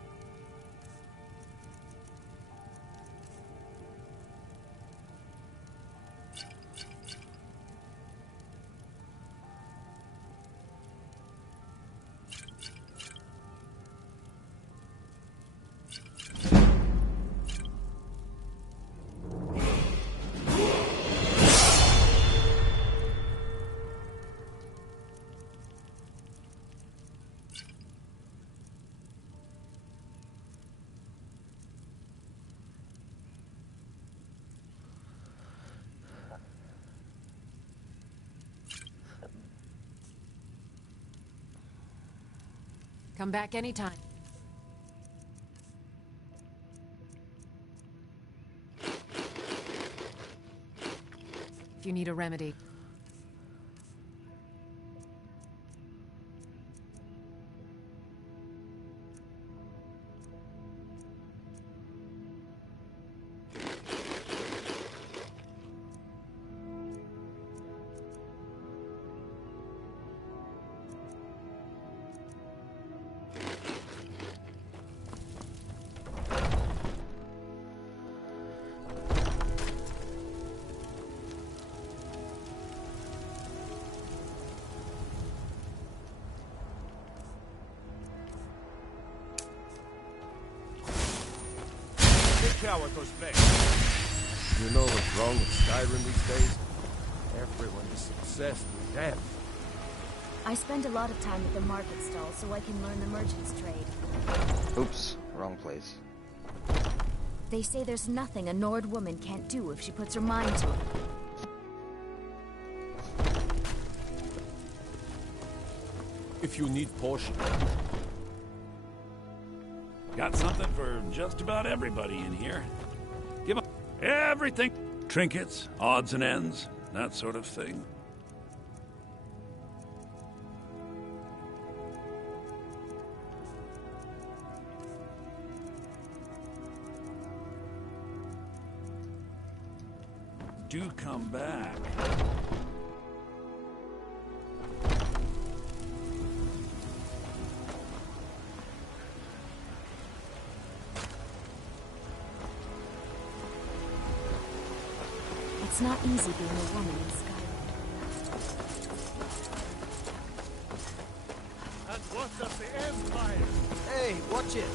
Come back anytime. If you need a remedy. With those things. You know what's wrong with Skyrim these days? Everyone is obsessed with death. I spend a lot of time at the market stall so I can learn the merchant's trade. Oops, wrong place. They say there's nothing a Nord woman can't do if she puts her mind to it. If you need potion. Got something for just about everybody in here. Give up everything. Trinkets, odds and ends, that sort of thing. Do come back. It's not easy being a woman in Skyrim. And what of the Empire? Hey, watch it.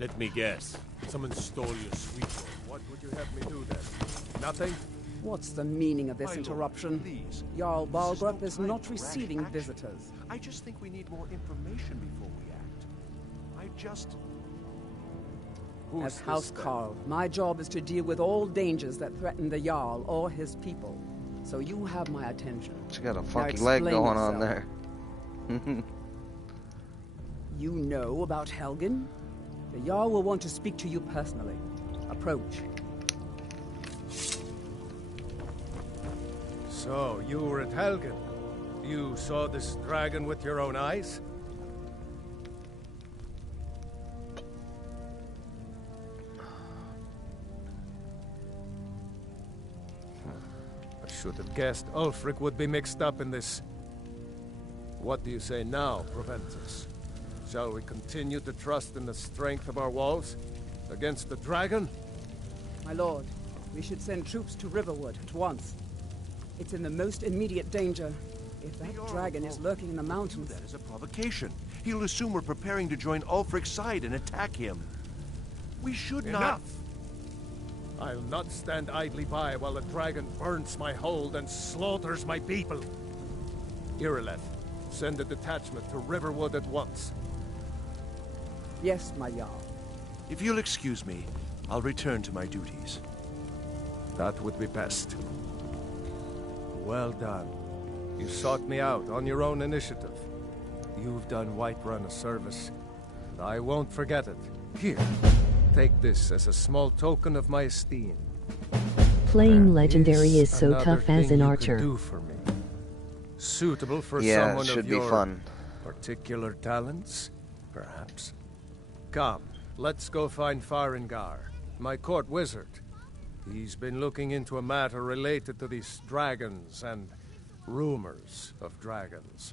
Let me guess. Someone stole your sweet one. What would you have me do then? Nothing? What's the meaning of this My lord, interruption? please. Jarl This is no Balgrup is time not for rash receiving action. visitors. I just think we need more information before we act. As House Carl, my job is to deal with all dangers that threaten the Jarl or his people. So you have my attention. She's got a Now funky leg explain going on yourself. there. You know about Helgen? The Jarl will want to speak to you personally. Approach. So, you were at Helgen. You saw this dragon with your own eyes? I should have guessed Ulfric would be mixed up in this. What do you say now, Proventus? Shall we continue to trust in the strength of our walls? Against the dragon? My lord, we should send troops to Riverwood at once. It's in the most immediate danger. If that dragon is lurking in the mountains... That is a provocation. He'll assume we're preparing to join Ulfric's side and attack him. We should not... Enough! I'll not stand idly by while the dragon burns my hold and slaughters my people. Irileth, send a detachment to Riverwood at once. Yes, my Jarl. If you'll excuse me, I'll return to my duties. That would be best. Well done. You sought me out on your own initiative. You've done Whiterun a service, and I won't forget it. Here, take this as a small token of my esteem. Playing Legendary is so Another tough as thing an you archer. could do for me. Suitable for Yeah, someone it should of be your fun. particular talents, perhaps. Come, let's go find Farengar, my court wizard. He's been looking into a matter related to these dragons and rumors of dragons.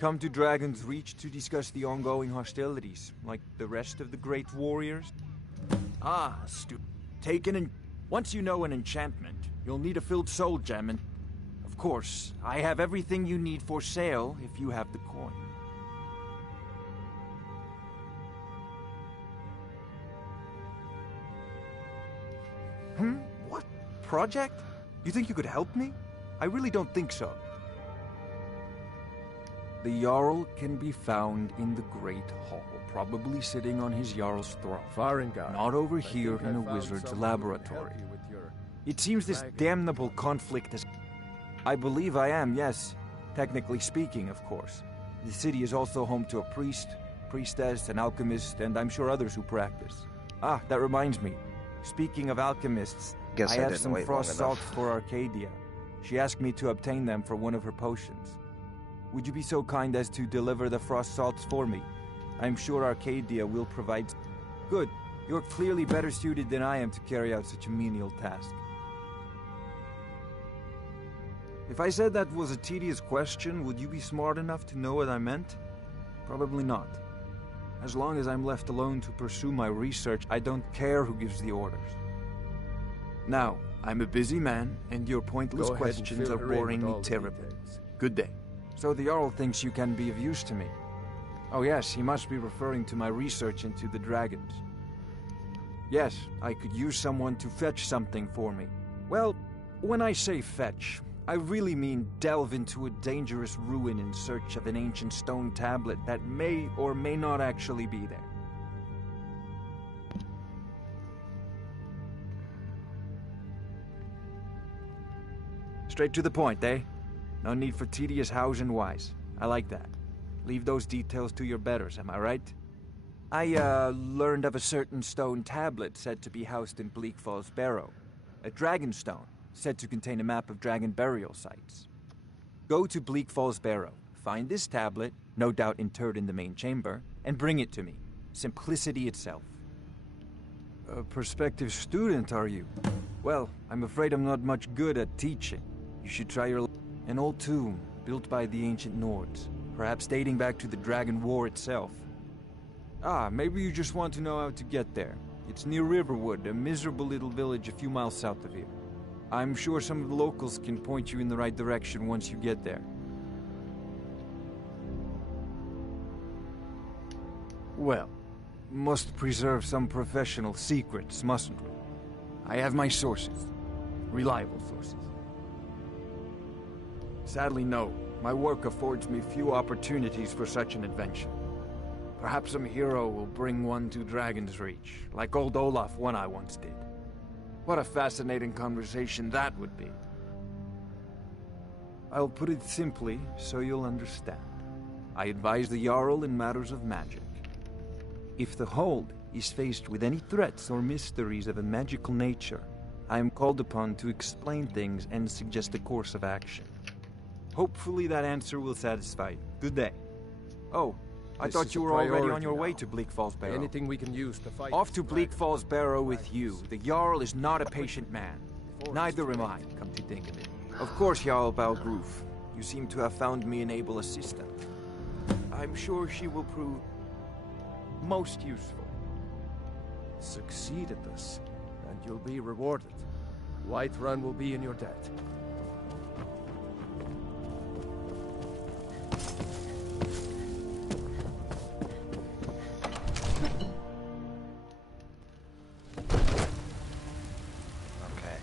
Come to Dragon's Reach to discuss the ongoing hostilities, like the rest of the great warriors? Ah, once you know an enchantment, you'll need a filled soul gem, and of course, I have everything you need for sale if you have the coin. What? Project? You think you could help me? I really don't think so. The Jarl can be found in the Great Hall, probably sitting on his Jarl's throne. Farengar. Not over here in a wizard's laboratory. It seems this damnable conflict has... I believe I am, yes. Technically speaking, of course. The city is also home to a priest, priestess, an alchemist, and I'm sure others who practice. Ah, that reminds me. Speaking of alchemists, Guess I have didn't some wait frost long enough. salts for Arcadia. She asked me to obtain them for one of her potions. Would you be so kind as to deliver the frost salts for me? I'm sure Arcadia will provide... Good. You're clearly better suited than I am to carry out such a menial task. If I said that was a tedious question, would you be smart enough to know what I meant? Probably not. As long as I'm left alone to pursue my research, I don't care who gives the orders. Now, I'm a busy man, and your pointless Go ahead and questions fill are her in boring with me all the terribly. details. Good day. So the Jarl thinks you can be of use to me. Oh yes, he must be referring to my research into the dragons. Yes, I could use someone to fetch something for me. Well, when I say fetch, I really mean delve into a dangerous ruin in search of an ancient stone tablet that may or may not actually be there. Straight to the point, eh? No need for tedious hows and whys. I like that. Leave those details to your betters, am I right? I, learned of a certain stone tablet said to be housed in Bleak Falls Barrow. A dragon stone, said to contain a map of dragon burial sites. Go to Bleak Falls Barrow, find this tablet, no doubt interred in the main chamber, and bring it to me. Simplicity itself. A prospective student, are you? Well, I'm afraid I'm not much good at teaching. You should try your... An old tomb, built by the ancient Nords, perhaps dating back to the Dragon War itself. Ah, maybe you just want to know how to get there. It's near Riverwood, a miserable little village a few miles south of here. I'm sure some of the locals can point you in the right direction once you get there. Well, must preserve some professional secrets, mustn't we? I have my sources. Reliable sources. Sadly, no. My work affords me few opportunities for such an adventure. Perhaps some hero will bring one to Dragon's Reach, like old Olaf one I once did. What a fascinating conversation that would be. I'll put it simply so you'll understand. I advise the Jarl in matters of magic. If the Hold is faced with any threats or mysteries of a magical nature, I am called upon to explain things and suggest a course of action. Hopefully that answer will satisfy you. Good day. Oh, I This thought is you a were already on priority your way now. to Bleak Falls Barrow. Anything we can use to fight. Off to Bleak Falls Barrow with you. The Jarl is not a patient man. Neither am I, come to think of it. Of course, Jarl Balgroof. You seem to have found me an able assistant. I'm sure she will prove most useful. Succeed at this, and you'll be rewarded. Whiterun will be in your debt. Okay.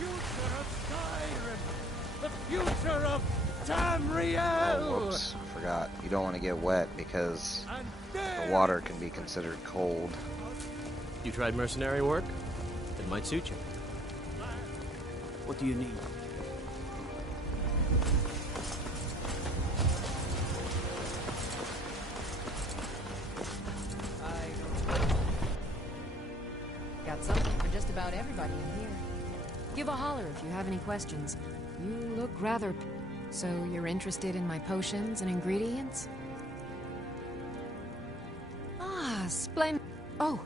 Future of Skyrim! The future of Tamriel! Oh, whoops. Forgot. You don't want to get wet because the water can be considered cold. You tried mercenary work? It might suit you. What do you need? Got something for just about everybody in here. Give a holler if you have any questions. You look rather... So you're interested in my potions and ingredients? Ah, splendid. Oh,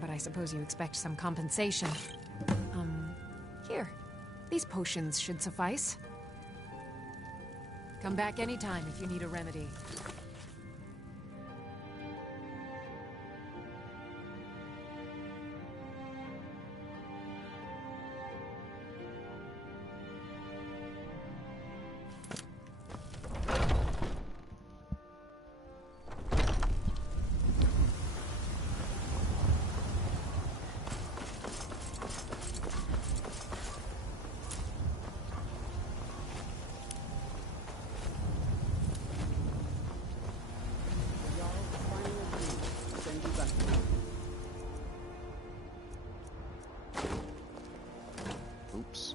but I suppose you expect some compensation. Here. These potions should suffice. Come back anytime if you need a remedy. Oops.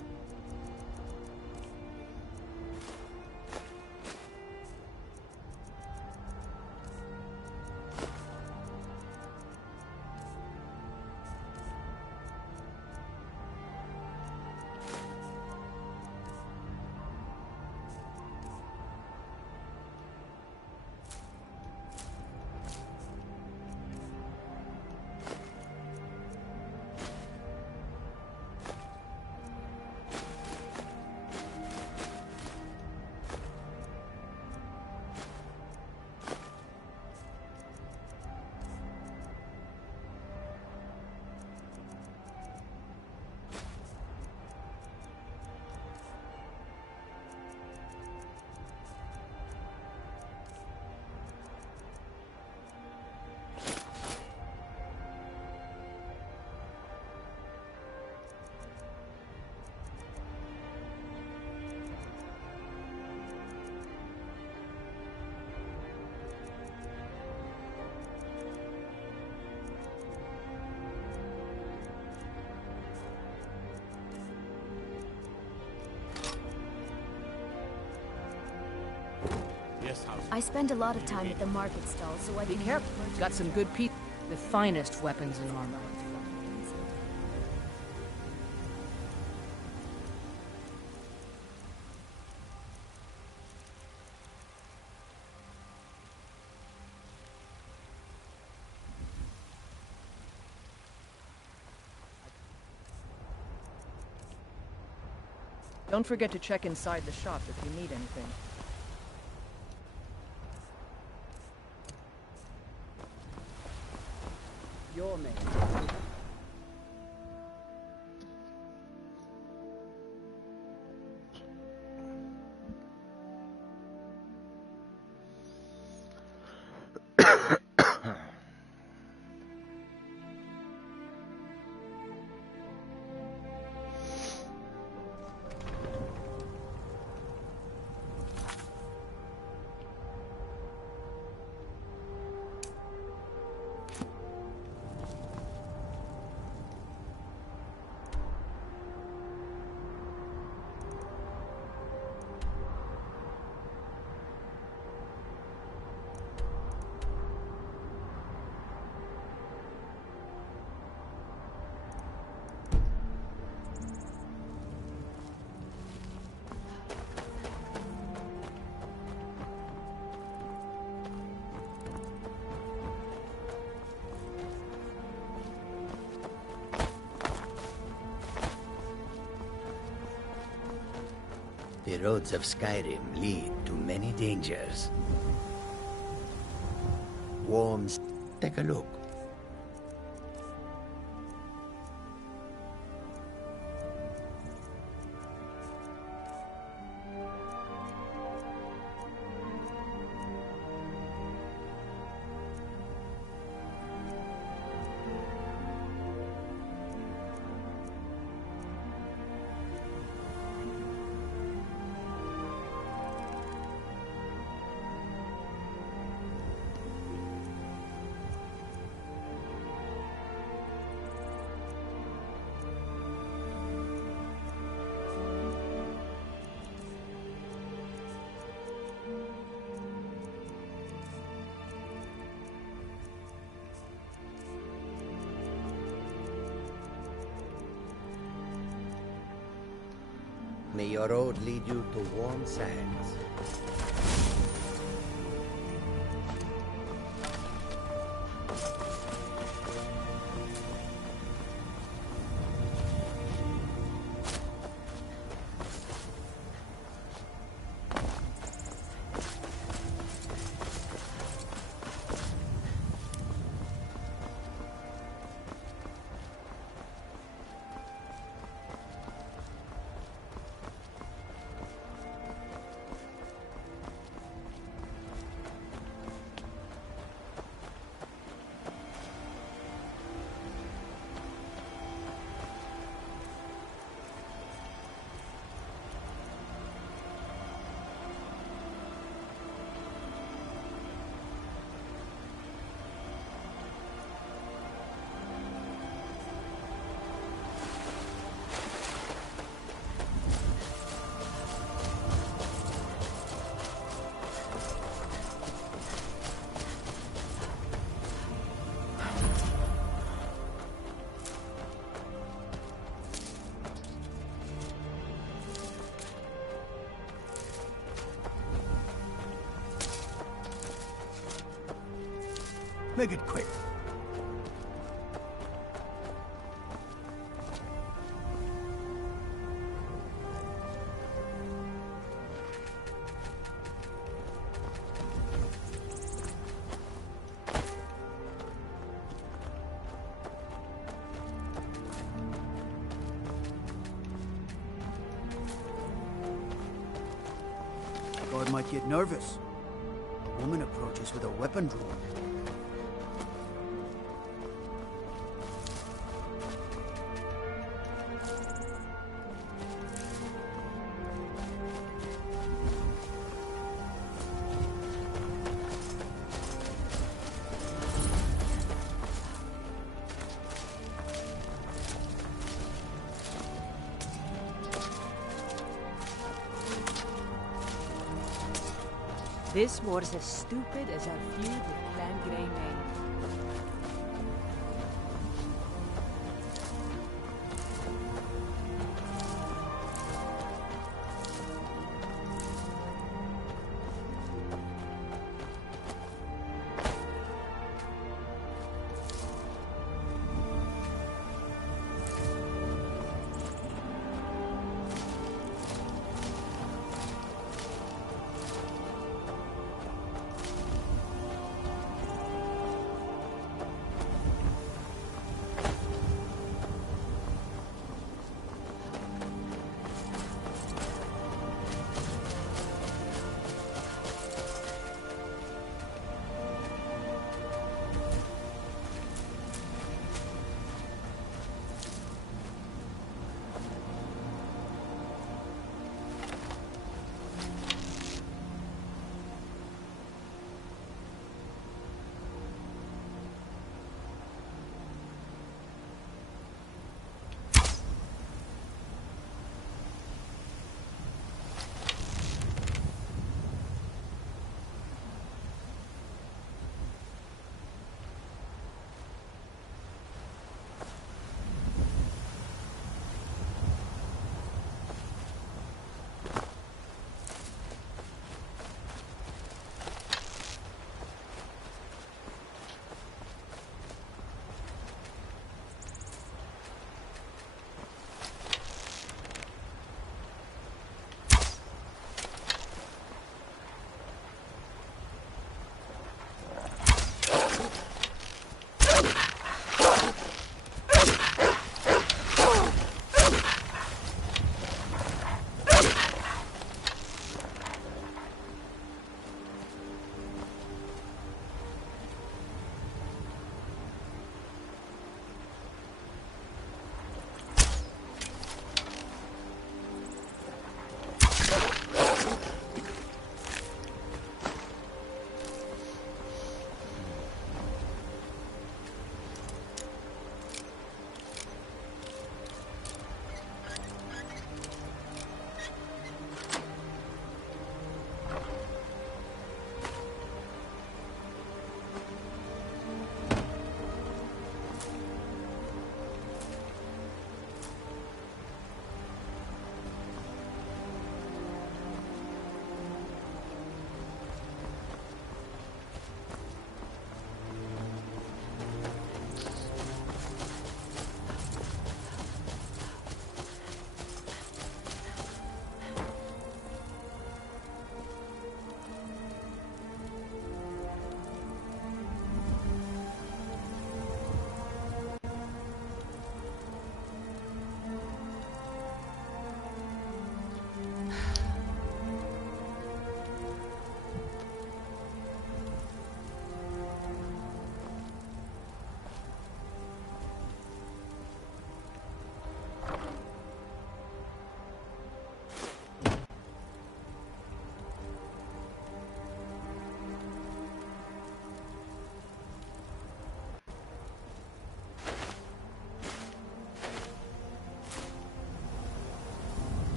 I spend a lot of time at the market stall, so I Be can... careful. Got some good people. The finest weapons and armor. Don't forget to check inside the shop if you need anything. Your name. The roads of Skyrim lead to many dangers. Worms, take a look. May your road lead you to warm sands. Make it quick. God might get nervous. A woman approaches with a weapon drawn. This war's as stupid as our feud with Clan Greymane.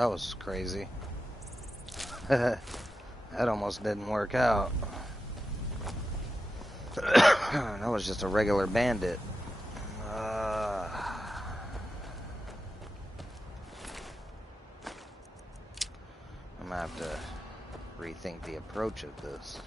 That was crazy. That almost didn't work out. That was just a regular bandit. I'm gonna have to rethink the approach of this.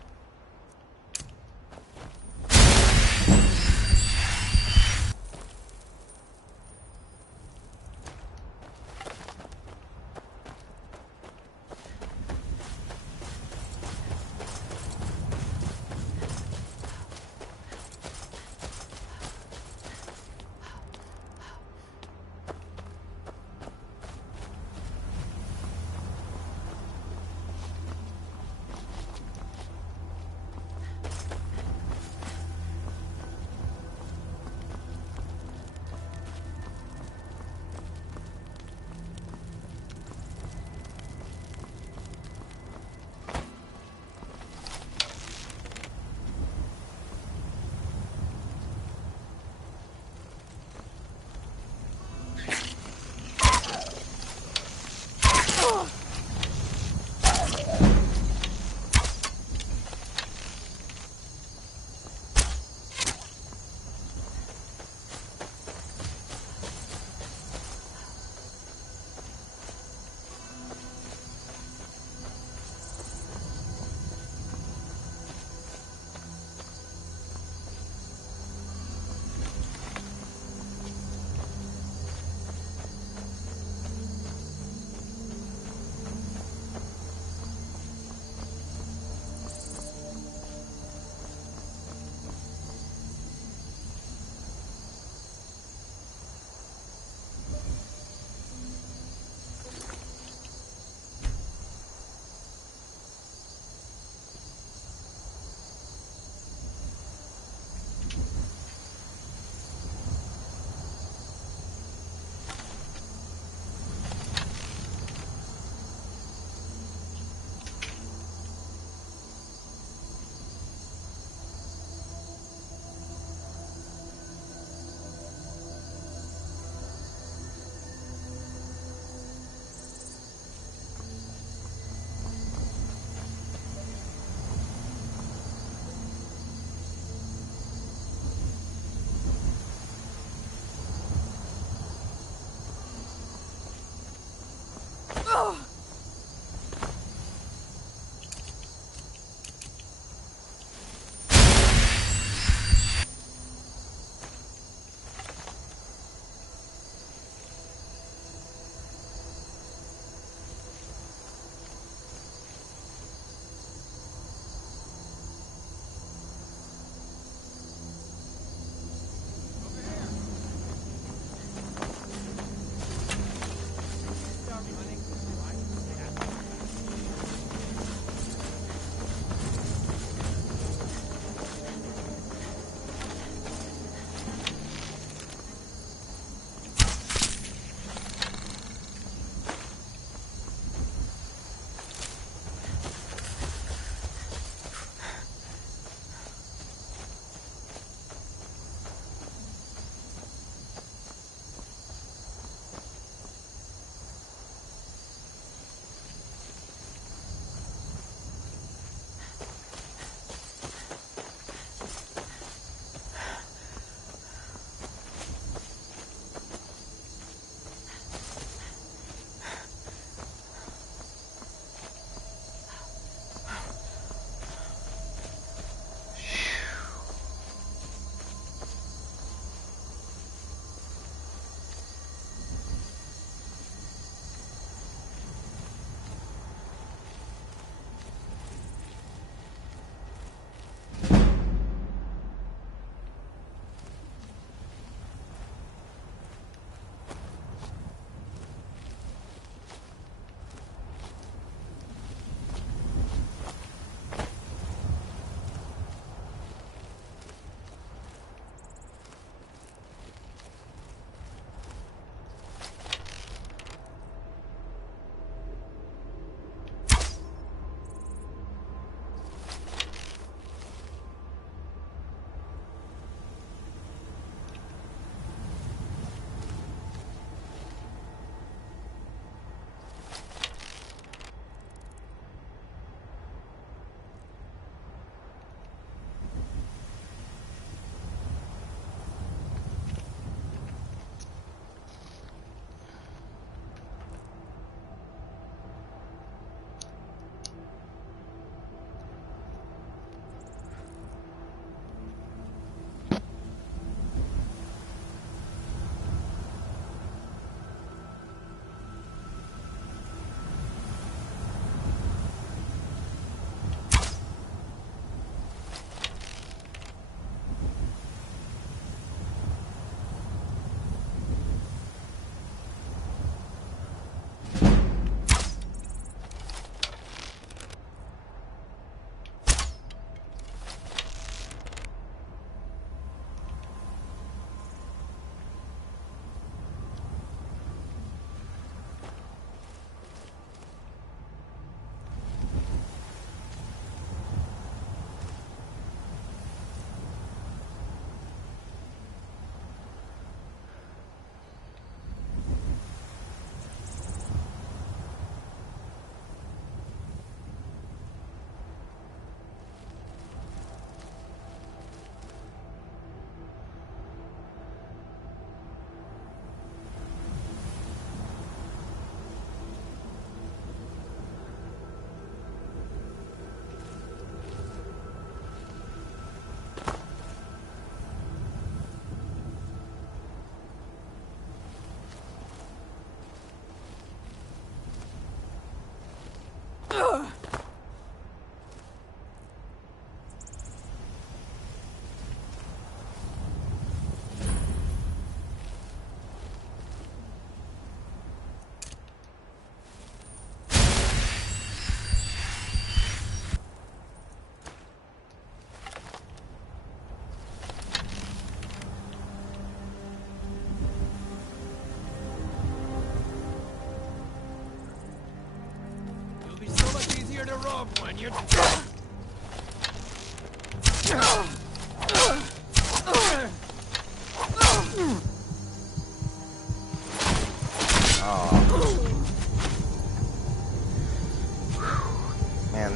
Man,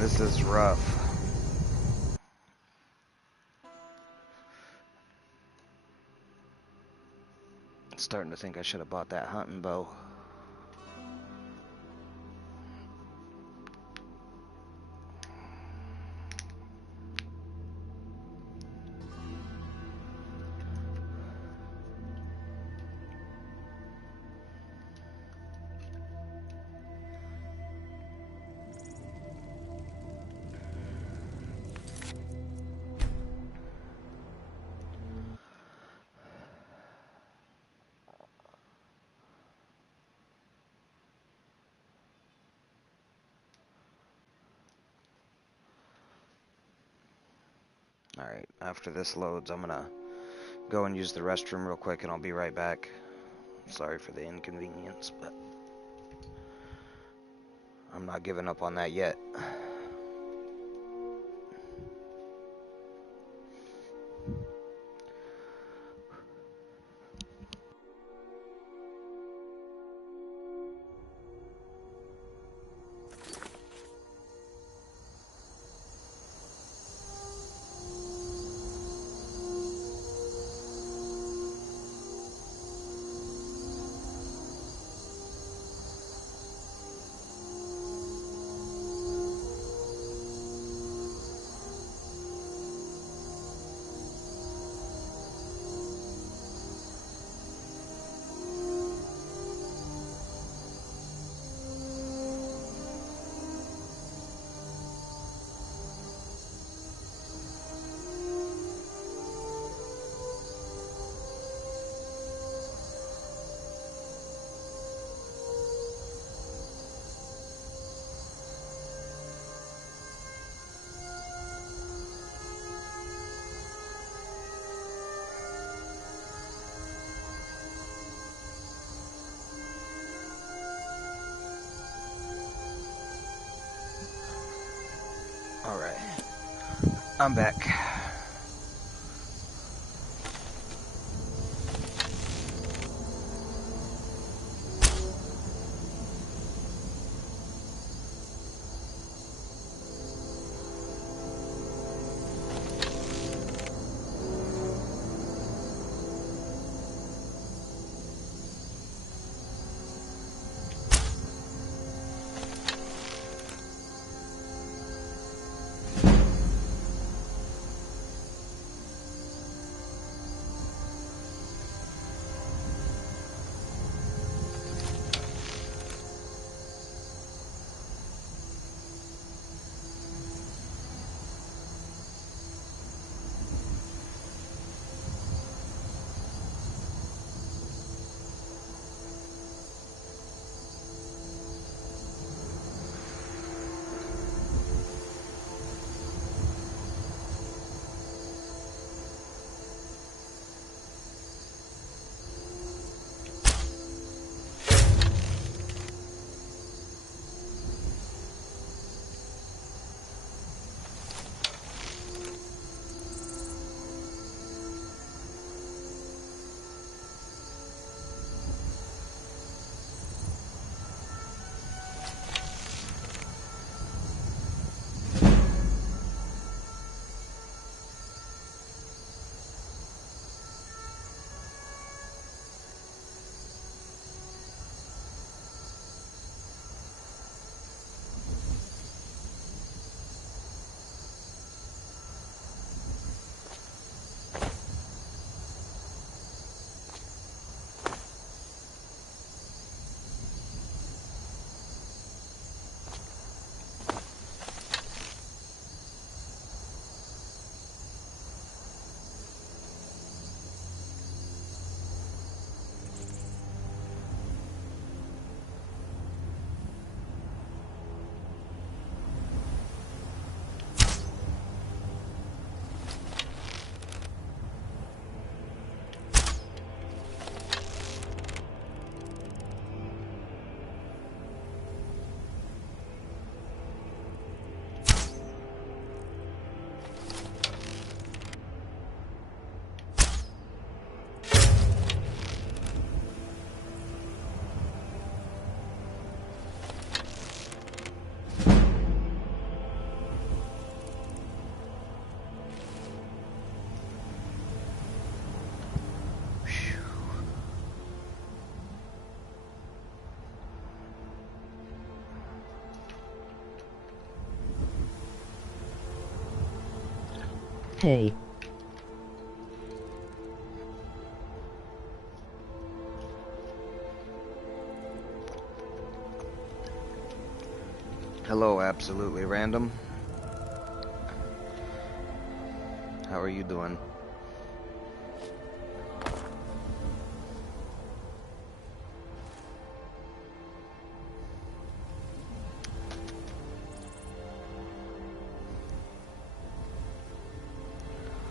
this is rough. Starting to think I should have bought that hunting bow. Alright, after this loads, I'm gonna go and use the restroom real quick and I'll be right back. Sorry for the inconvenience, but I'm not giving up on that yet. Alright, I'm back. Hey. Hello, absolutely random. How are you doing?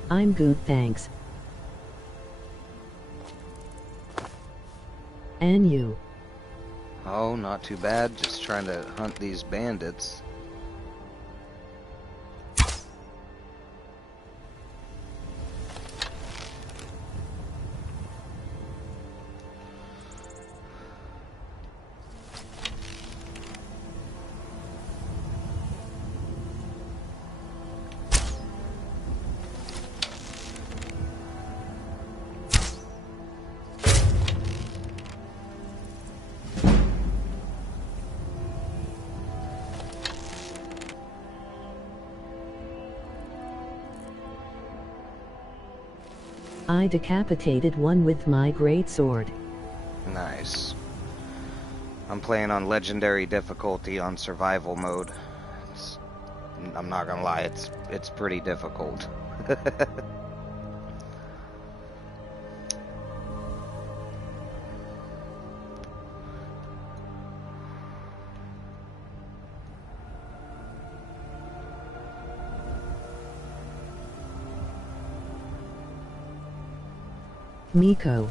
I'm good, thanks. And you? Oh, not too bad. Just trying to hunt these bandits. I decapitated one with my greatsword. Nice. I'm playing on Legendary difficulty on survival mode. I'm not gonna lie, it's pretty difficult. Miko.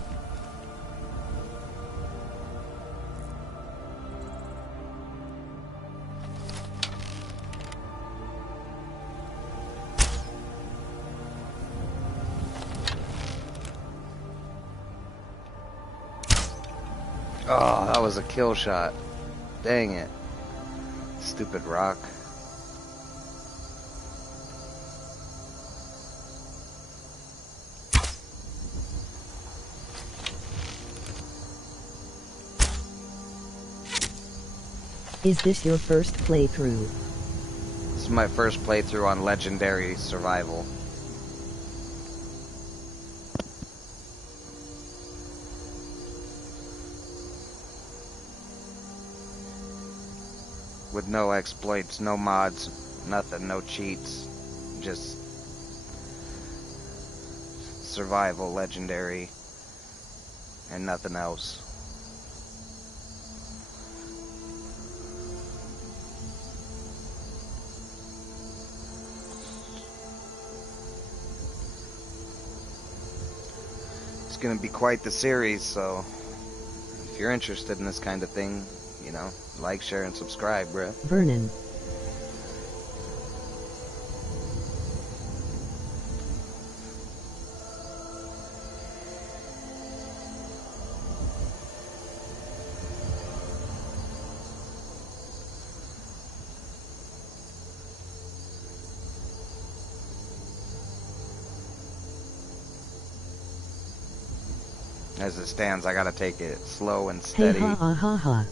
Oh, that was a kill shot. Dang it. Stupid rock. Is this your first playthrough? This is my first playthrough on Legendary Survival. With no exploits, no mods, nothing, no cheats. Just survival Legendary and nothing else. It's gonna be quite the series, so if you're interested in this kind of thing, you know, like, share, and subscribe, bruh. Vernon. As it stands, I gotta take it slow and Hey steady. ha ha ha ha.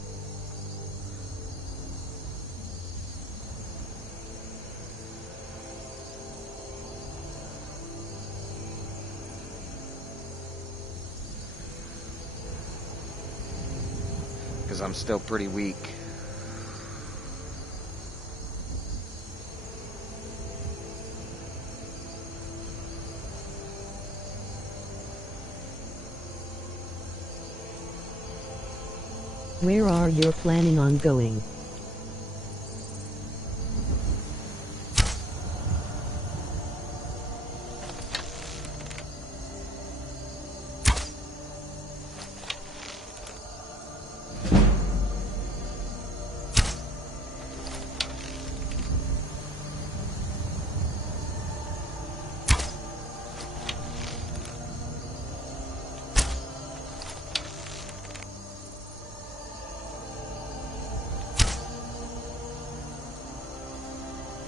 Because I'm still pretty weak. Where are you planning on going?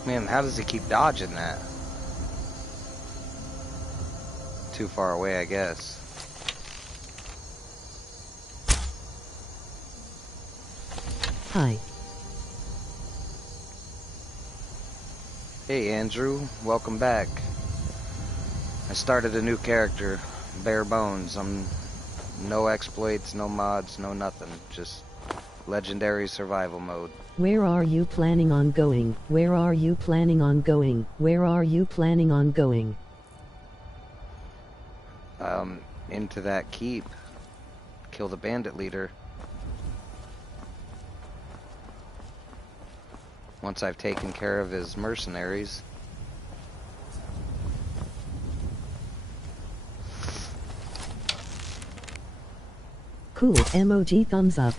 Man, how does he keep dodging that? Too far away, I guess. Hi. Hey, Andrew. Welcome back. I started a new character, bare bones. I'm no exploits, no mods, no nothing. Just legendary survival mode. Where are you planning on going? Where are you planning on going? Where are you planning on going? Into that keep. Kill the bandit leader. Once I've taken care of his mercenaries. Cool emoji thumbs up.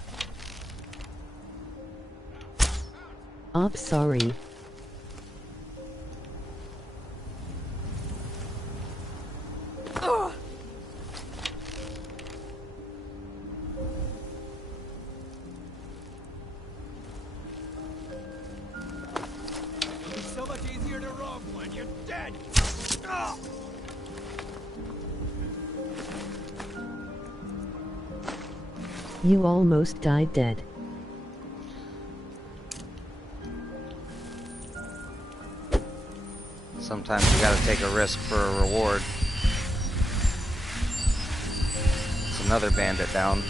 Ops sorry. It's so much easier to rob when you're dead. You almost died dead. Sometimes you gotta take a risk for a reward. It's another bandit down.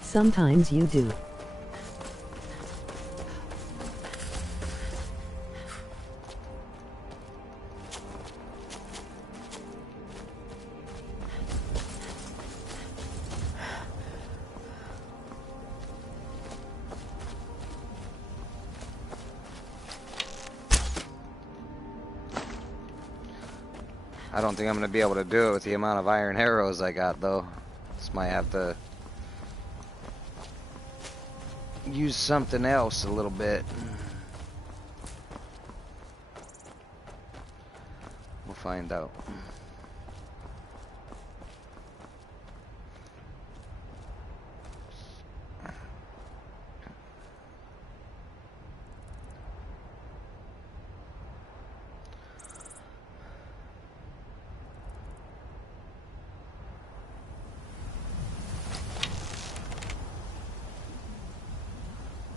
Sometimes you do. I don't think I'm gonna be able to do it with the amount of iron arrows I got though. Just might have to use something else a little bit. We'll find out.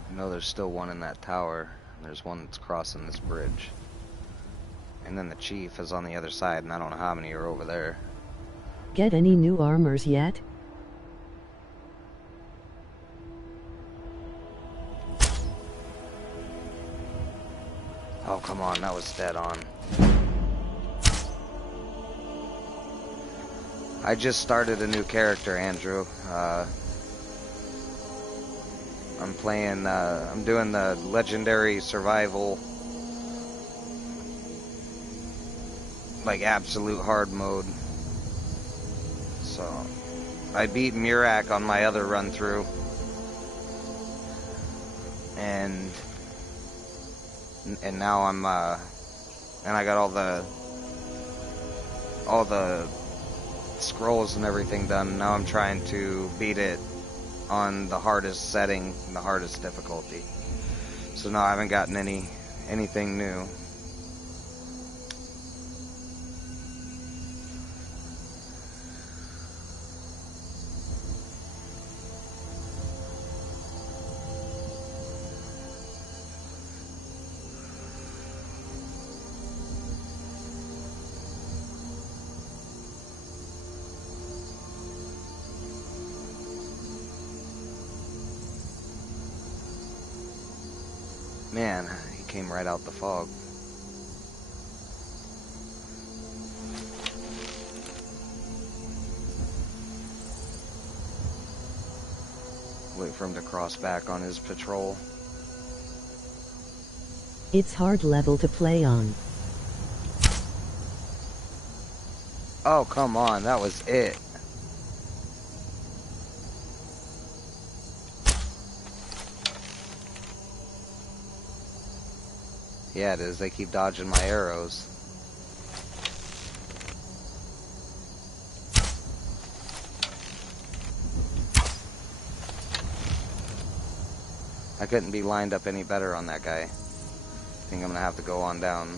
I know there's still one in that tower. There's one that's crossing this bridge. And then the chief is on the other side, and I don't know how many are over there. Get any new armors yet? Oh, come on, that was dead on. I just started a new character, Andrew. I'm doing the legendary survival, like absolute hard mode. So, I beat Murak on my other run through. And now I'm, and I got all the scrolls and everything done. Now I'm trying to beat it on the hardest setting, the hardest difficulty. So no, I haven't gotten anything new. Man, he came right out the fog. Wait for him to cross back on his patrol. It's hard level to play on. Oh, come on, that was it. Yeah, it is. They keep dodging my arrows. I couldn't be lined up any better on that guy. I think I'm gonna have to go on down.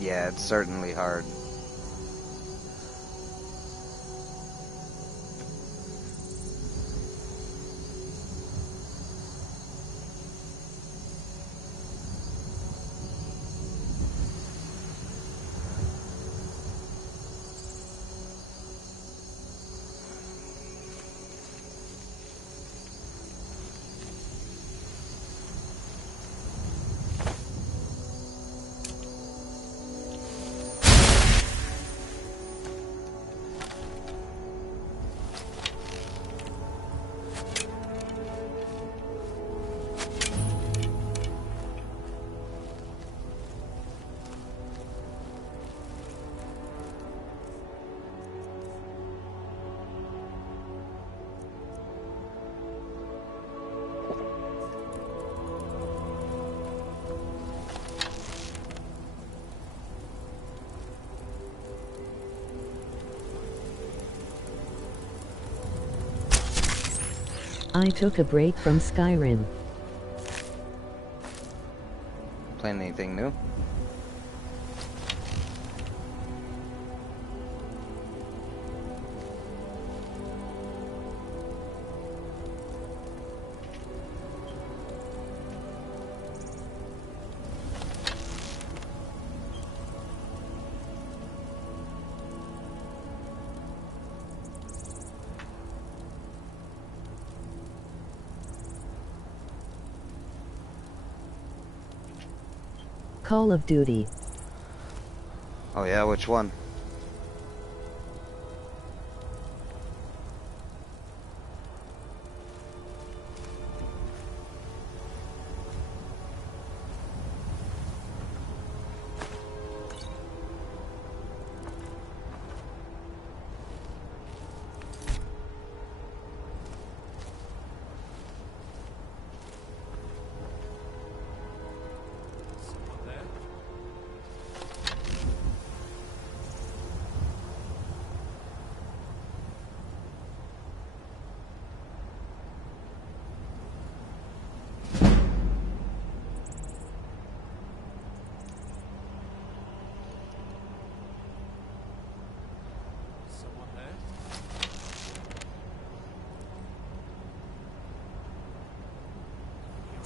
Yeah, it's certainly hard. I took a break from Skyrim. Playing anything new? Call of Duty. Oh yeah, which one?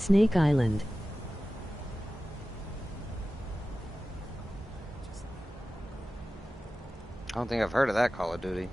Snake Island. I don't think I've heard of that Call of Duty.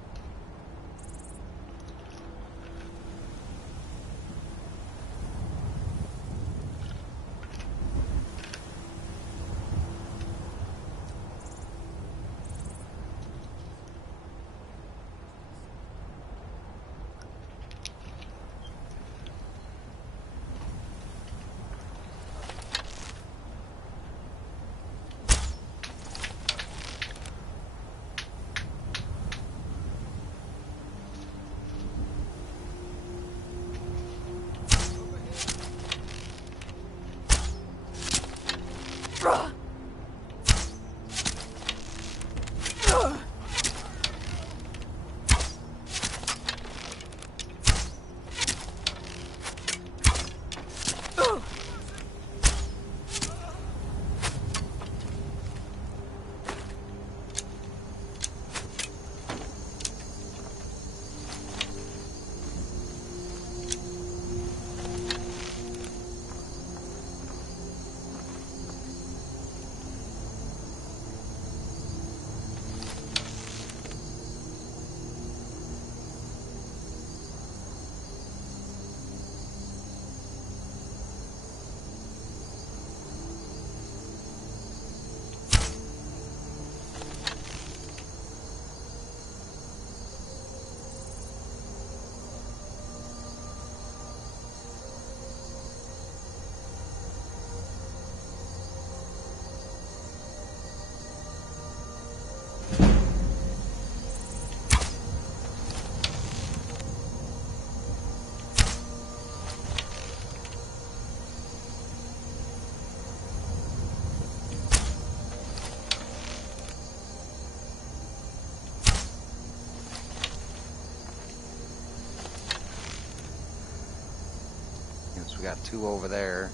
We got 2 over there.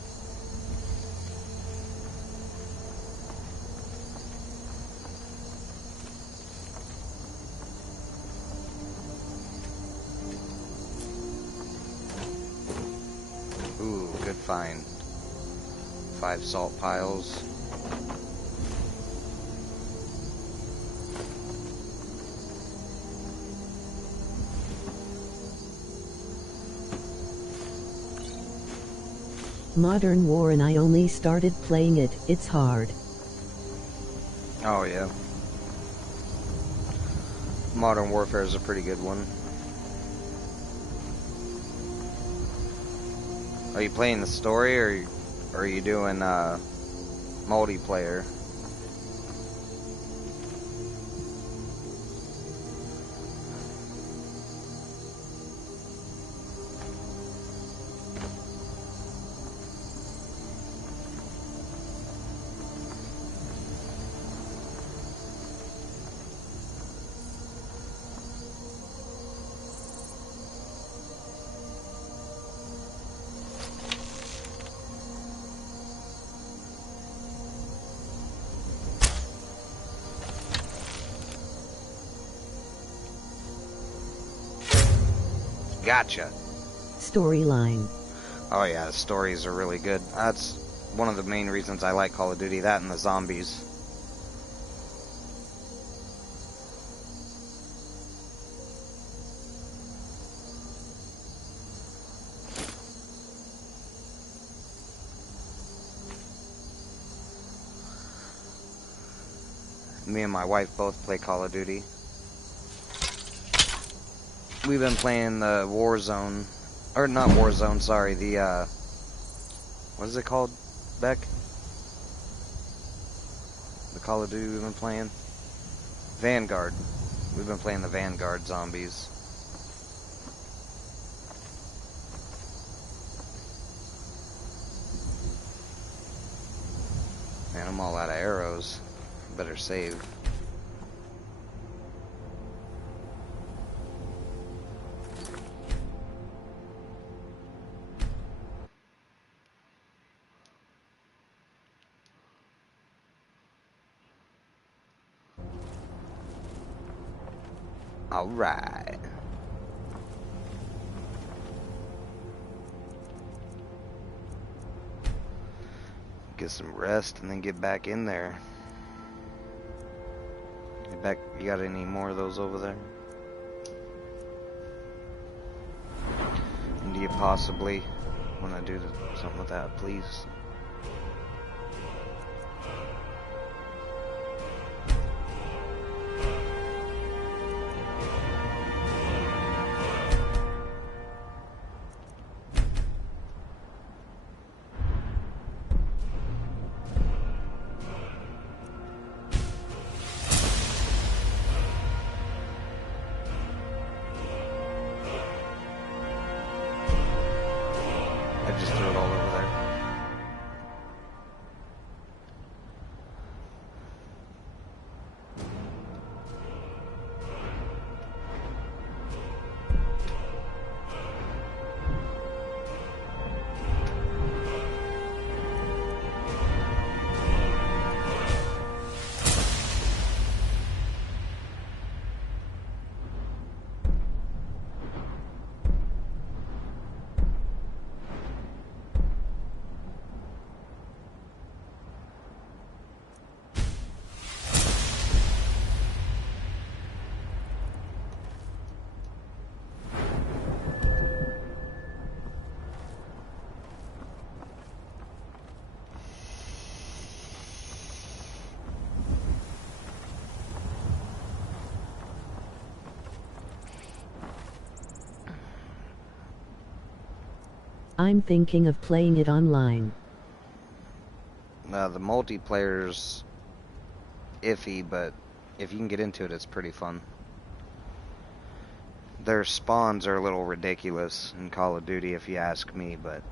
Ooh, good find. 5 salt piles. Modern War, and I only started playing it. It's hard. Oh yeah. Modern Warfare is a pretty good one. Are you playing the story, or are you doing multiplayer? Gotcha. Storyline. Oh yeah, the stories are really good. That's one of the main reasons I like Call of Duty, that and the zombies. Me and my wife both play Call of Duty. We've been playing the Warzone, or not Warzone, sorry, the, what is it called, Beck? The Call of Duty we've been playing? Vanguard. We've been playing the Vanguard zombies. Man, I'm all out of arrows. Better save. All right. Get some rest and then get back in there. Get back. You got any more of those over there? And do you possibly want to do something with that, please? I just threw it all over there. I'm thinking of playing it online. The multiplayer's iffy, but if you can get into it, it's pretty fun. Their spawns are a little ridiculous in Call of Duty, if you ask me, but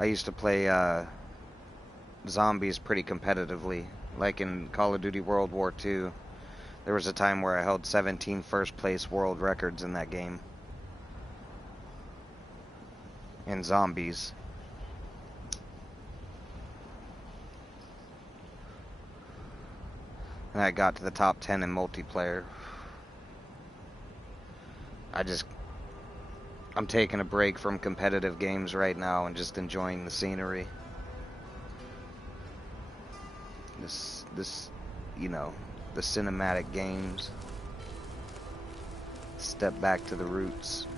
I used to play zombies pretty competitively. Like in Call of Duty World War II, There was a time where I held 17 first place world records in that game. In zombies. And I got to the top 10 in multiplayer. I'm taking a break from competitive games right now and just enjoying the scenery. This, you know, the cinematic games. Step back to the roots.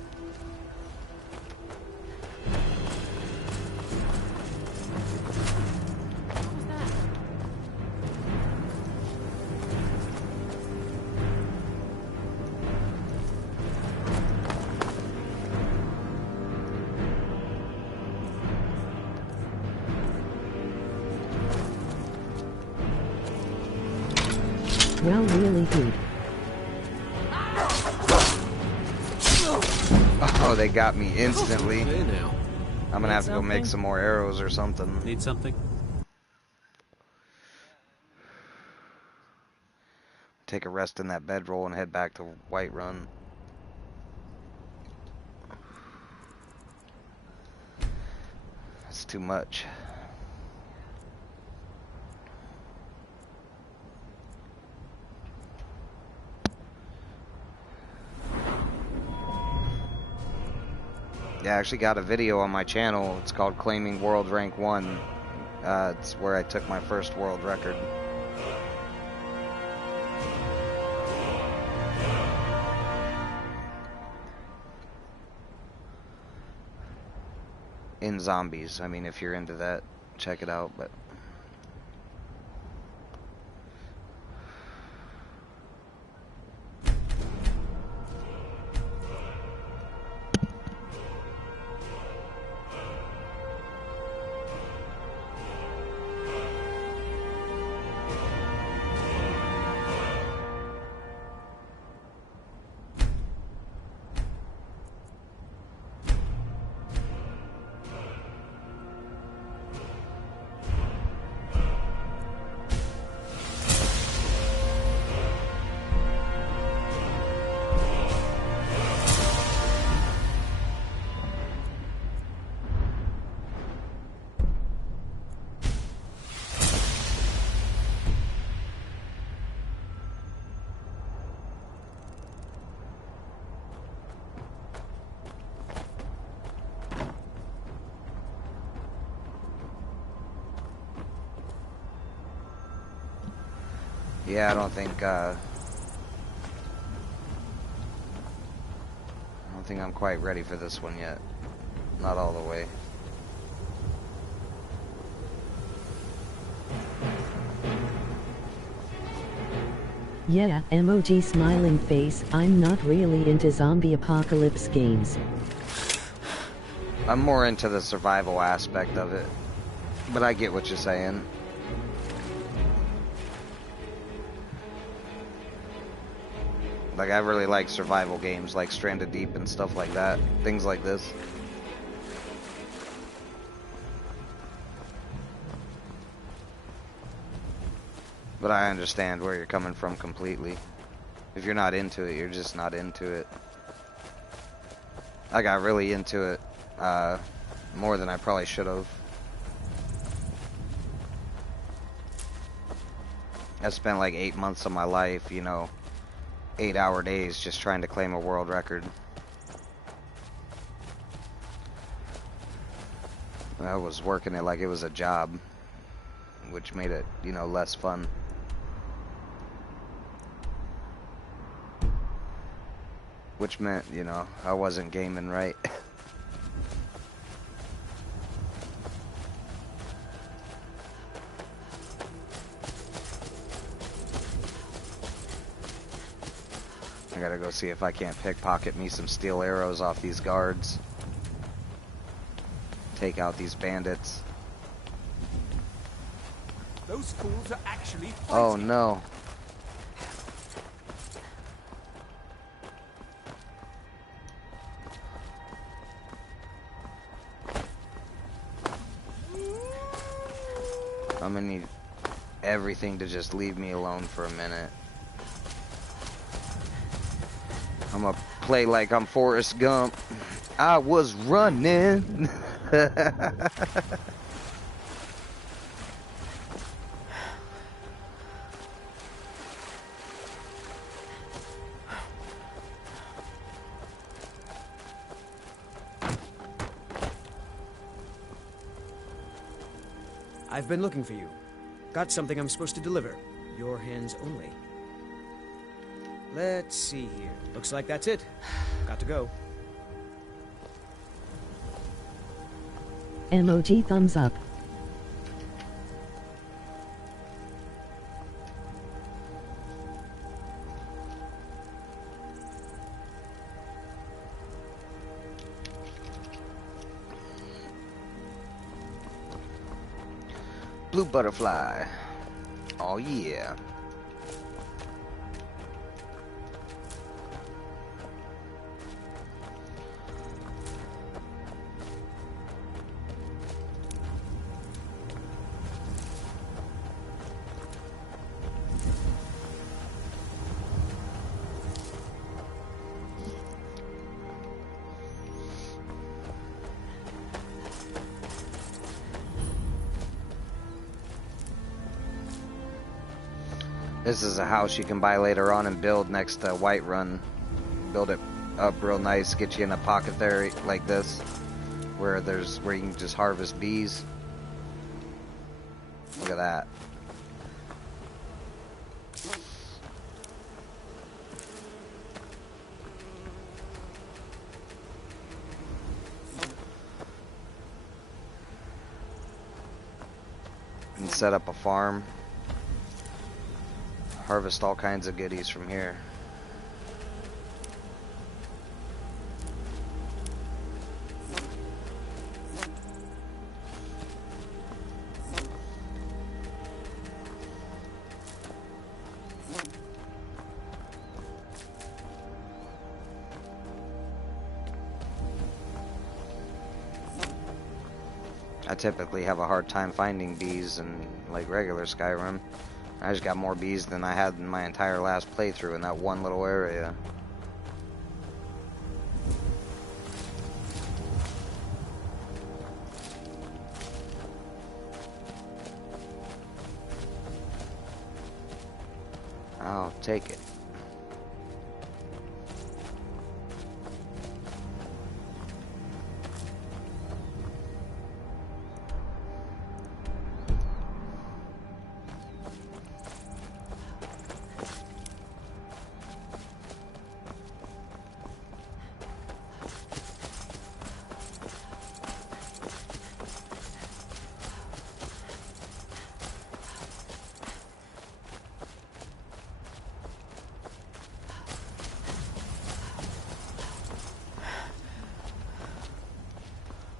Well, really, dude. Oh, they got me instantly. Hey now. I'm gonna have to go make some more arrows or something. Need something? Take a rest in that bedroll and head back to Whiterun. That's too much. Yeah, I actually got a video on my channel. It's called Claiming World Rank 1. It's where I took my first world record. In zombies. I mean, if you're into that, check it out, but... Yeah, I don't think I'm quite ready for this one yet. Not all the way. Yeah, emoji smiling face. I'm not really into zombie apocalypse games. I'm more into the survival aspect of it. But I get what you're saying. Like, I really like survival games like Stranded Deep and stuff like that. Things like this. But I understand where you're coming from completely. If you're not into it, you're just not into it. I got really into it, more than I probably should have. I spent like 8 months of my life, you know, 8-hour days just trying to claim a world record. I was working it like it was a job, which made it, you know, less fun. Which meant, you know, I wasn't gaming right. I gotta go see if I can't pickpocket me some steel arrows off these guards. Take out these bandits. Those fools are actually fighting. Oh no. I'm gonna need everything to just leave me alone for a minute. I'm gonna play like I'm Forrest Gump. I was running. I've been looking for you. Got something I'm supposed to deliver. Your hands only. Let's see here. Looks like that's it. Got to go. Emoji thumbs up. Blue butterfly. Oh yeah. This is a house you can buy later on and build next to Whiterun. Build it up real nice, get you in a pocket there like this, where you can just harvest bees. Look at that. And set up a farm. Harvest all kinds of goodies from here. I typically have a hard time finding bees in like regular Skyrim. I just got more bees than I had in my entire last playthrough in that one little area. I'll take it.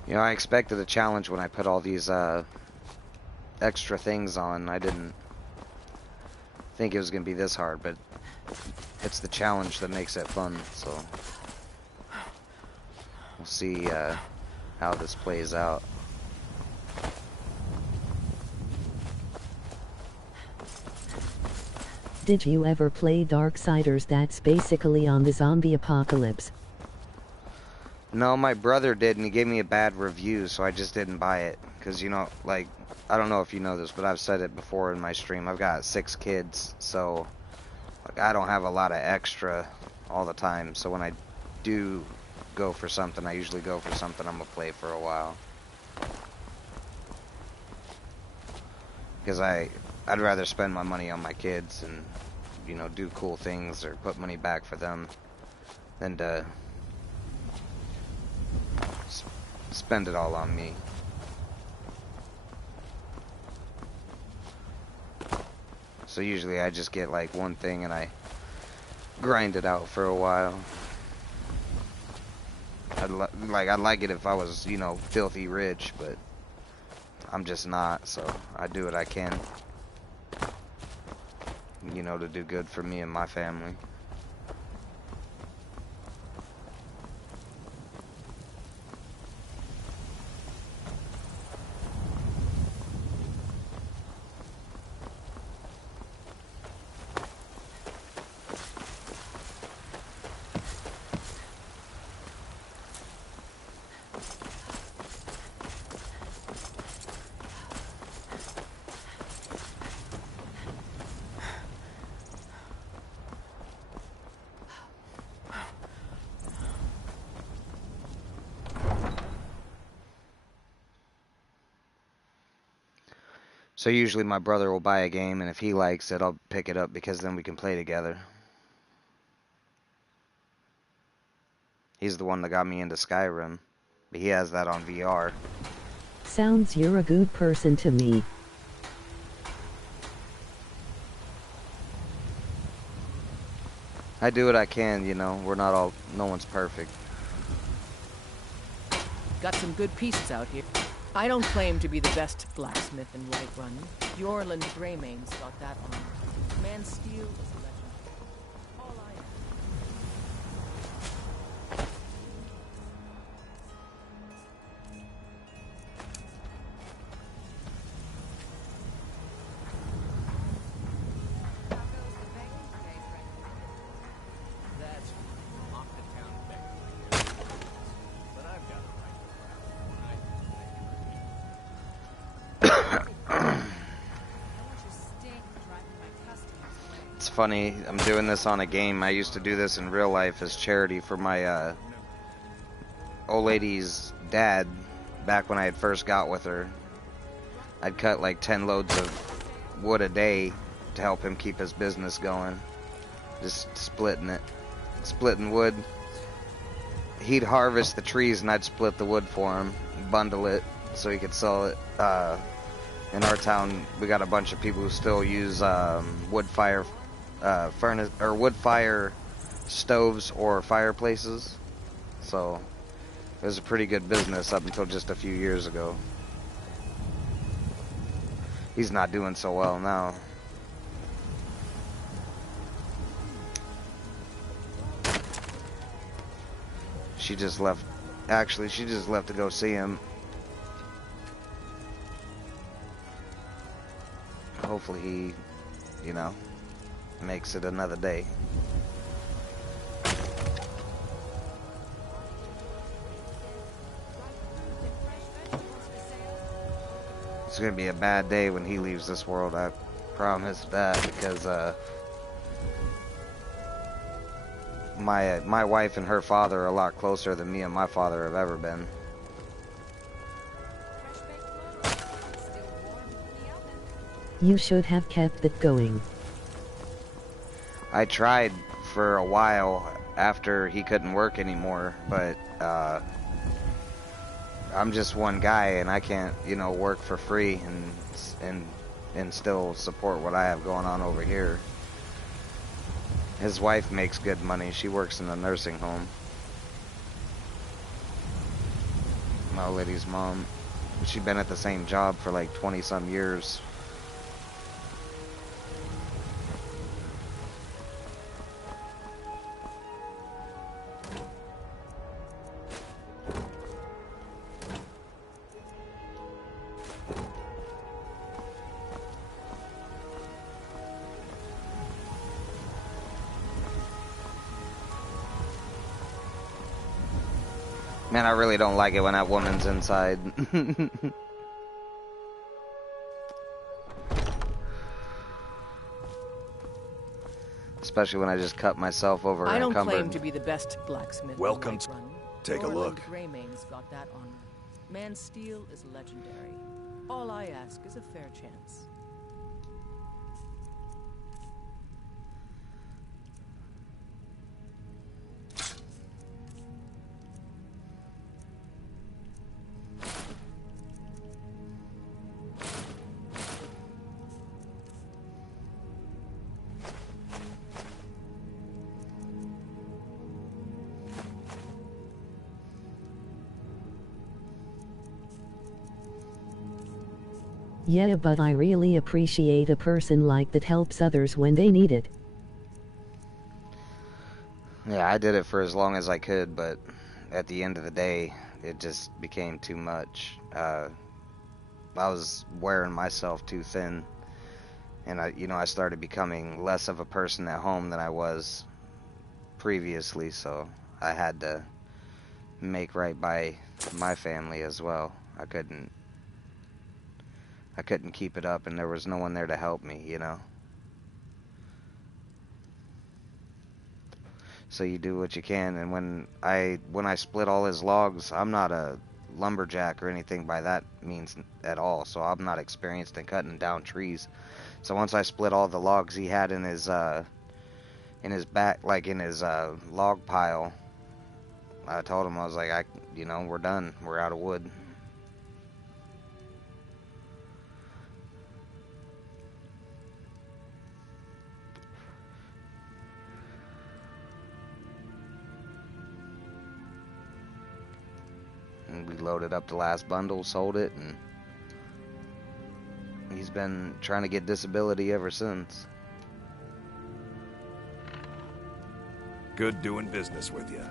You know, I expected a challenge when I put all these extra things on. I didn't think it was going to be this hard, but it's the challenge that makes it fun, so we'll see how this plays out. Did you ever play Darksiders? That's basically on the zombie apocalypse. No, my brother did, and he gave me a bad review, so I just didn't buy it. Because, you know, like, I don't know if you know this, but I've said it before in my stream. I've got 6 kids, so like, I don't have a lot of extra all the time. So when I do go for something, I usually go for something I'm going to play for a while. Because I'd rather spend my money on my kids and, you know, do cool things or put money back for them than to spend it all on me. So usually I just get like one thing and I grind it out for a while. I'd like it if I was, you know, filthy rich, but I'm just not, so I do what I can, you know, to do good for me and my family. So usually my brother will buy a game, and if he likes it, I'll pick it up because then we can play together. He's the one that got me into Skyrim, but he has that on VR. Sounds you're a good person to me. I do what I can, you know. We're not all, no one's perfect. Got some good pieces out here. I don't claim to be the best blacksmith in Whiterun. Bjorland Greymane's got that on. Man Steel is a legend. All I That's off the town back. But I've got a right It's funny, I'm doing this on a game. I used to do this in real life as charity for my old lady's dad back when I had first got with her. I'd cut like 10 loads of wood a day to help him keep his business going. Just splitting wood. He'd harvest the trees and I'd split the wood for him, bundle it so he could sell it. In our town, we got a bunch of people who still use wood fire furnace or wood fire stoves or fireplaces. So it was a pretty good business up until just a few years ago. He's not doing so well now. She just left. Actually, she just left to go see him. Hopefully he, you know, makes it another day. It's gonna be a bad day when he leaves this world, I promise that, because my wife and her father are a lot closer than me and my father have ever been. You should have kept it going. I tried for a while after he couldn't work anymore, but I'm just one guy and I can't, you know, work for free and still support what I have going on over here. His wife makes good money. She works in a nursing home. My old lady's mom. She's been at the same job for like 20 some years. Man, I really don't like it when that woman's inside. Especially when I just cut myself over I don't encumbered. claim to be the best blacksmith. Welcome. Take a look. Greymane's got that honor. Man Steel is legendary. All I ask is a fair chance. Yeah, but I really appreciate a person like that helps others when they need it. Yeah, I did it for as long as I could, but at the end of the day, it just became too much. I was wearing myself too thin, and I started becoming less of a person at home than I was previously, so I had to make right by my family as well. I couldn't keep it up, and there was no one there to help me, you know. So you do what you can, and when I split all his logs, I'm not a lumberjack or anything by that means at all, so I'm not experienced in cutting down trees. So once I split all the logs he had in his back, like in his log pile, I told him, I was like, we're done. We're out of wood. And we loaded up the last bundle, sold it, and he's been trying to get disability ever since. Good doing business with you.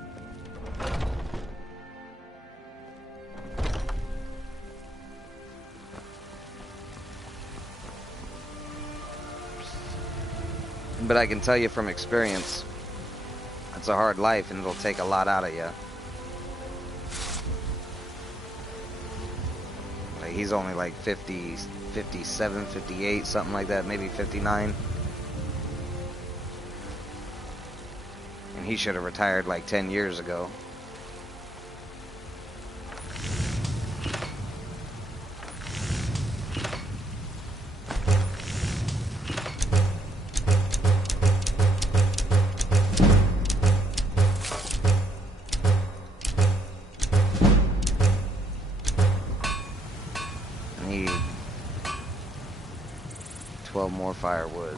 But I can tell you from experience, it's a hard life and it'll take a lot out of you. Like, he's only like 50, 57, 58, something like that, maybe 59. And he should have retired like 10 years ago. I need 12 more firewood.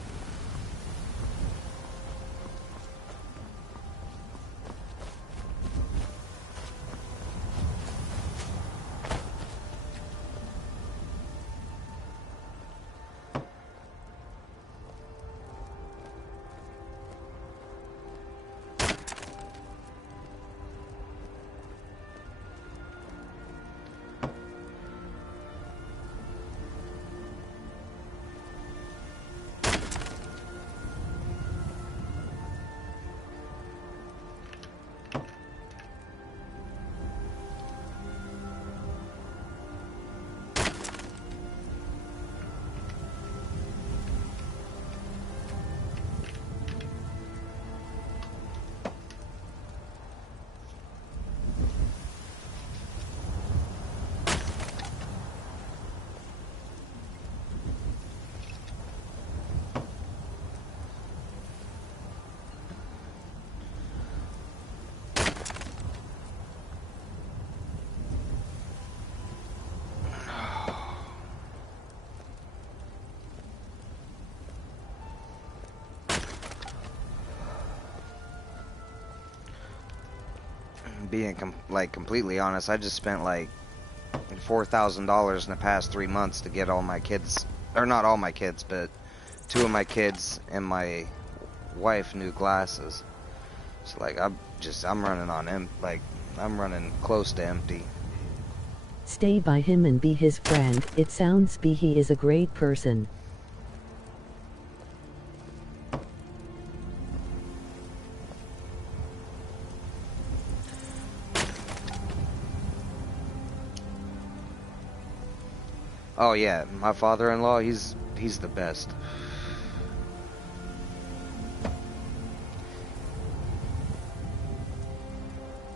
Being completely honest, I just spent like $4,000 in the past 3 months to get all my kids, or not all my kids, but 2 of my kids and my wife new glasses. So like I'm running on I'm running close to empty. Stay by him and be his friend. It sounds he is a great person. Oh yeah, my father-in-law, he's the best.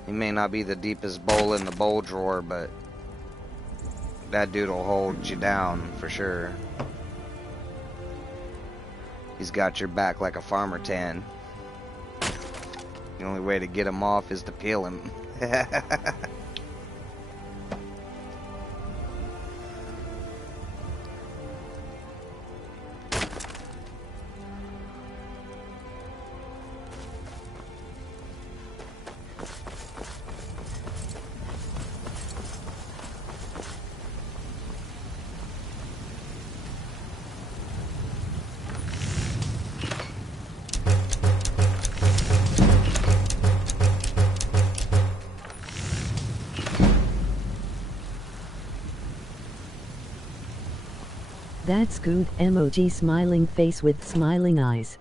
He may not be the deepest bowl in the bowl drawer, but that dude will hold you down for sure. He's got your back like a farmer tan. The only way to get him off is to peel him. That's good. Emoji smiling face with smiling eyes.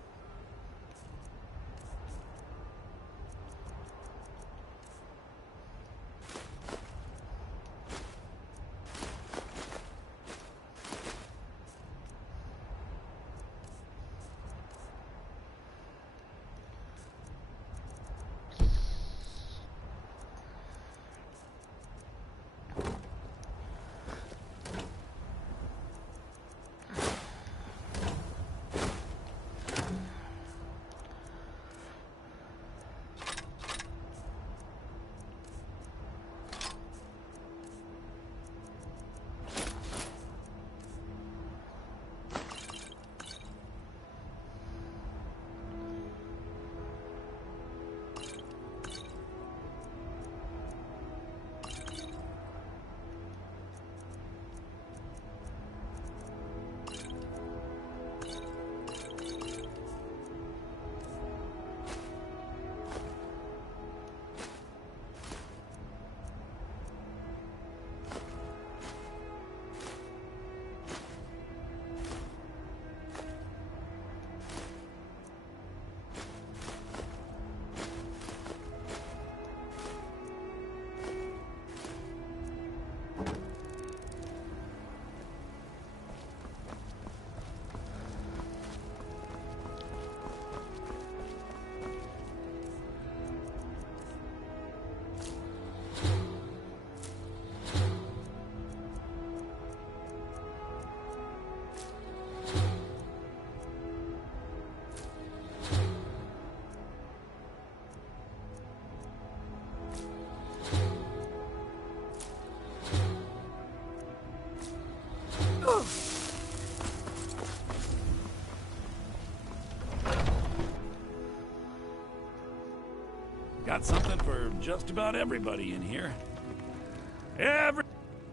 Got something for just about everybody in here.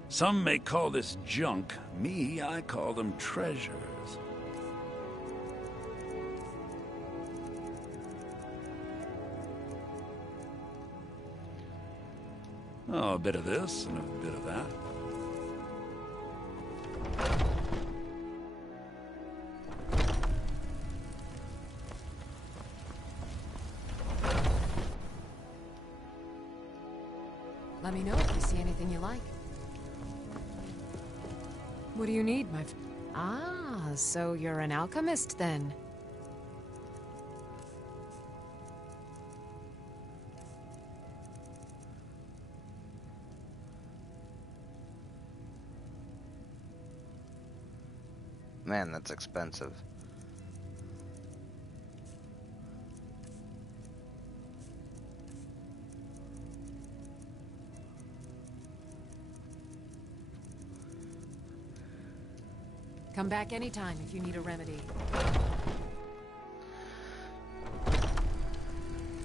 Some may call this junk. Me, I call them treasures. Oh, a bit of this and a bit of that. Let me know if you see anything you like. What do you need, my Ah, so you're an alchemist then. Man, that's expensive. Come back anytime if you need a remedy.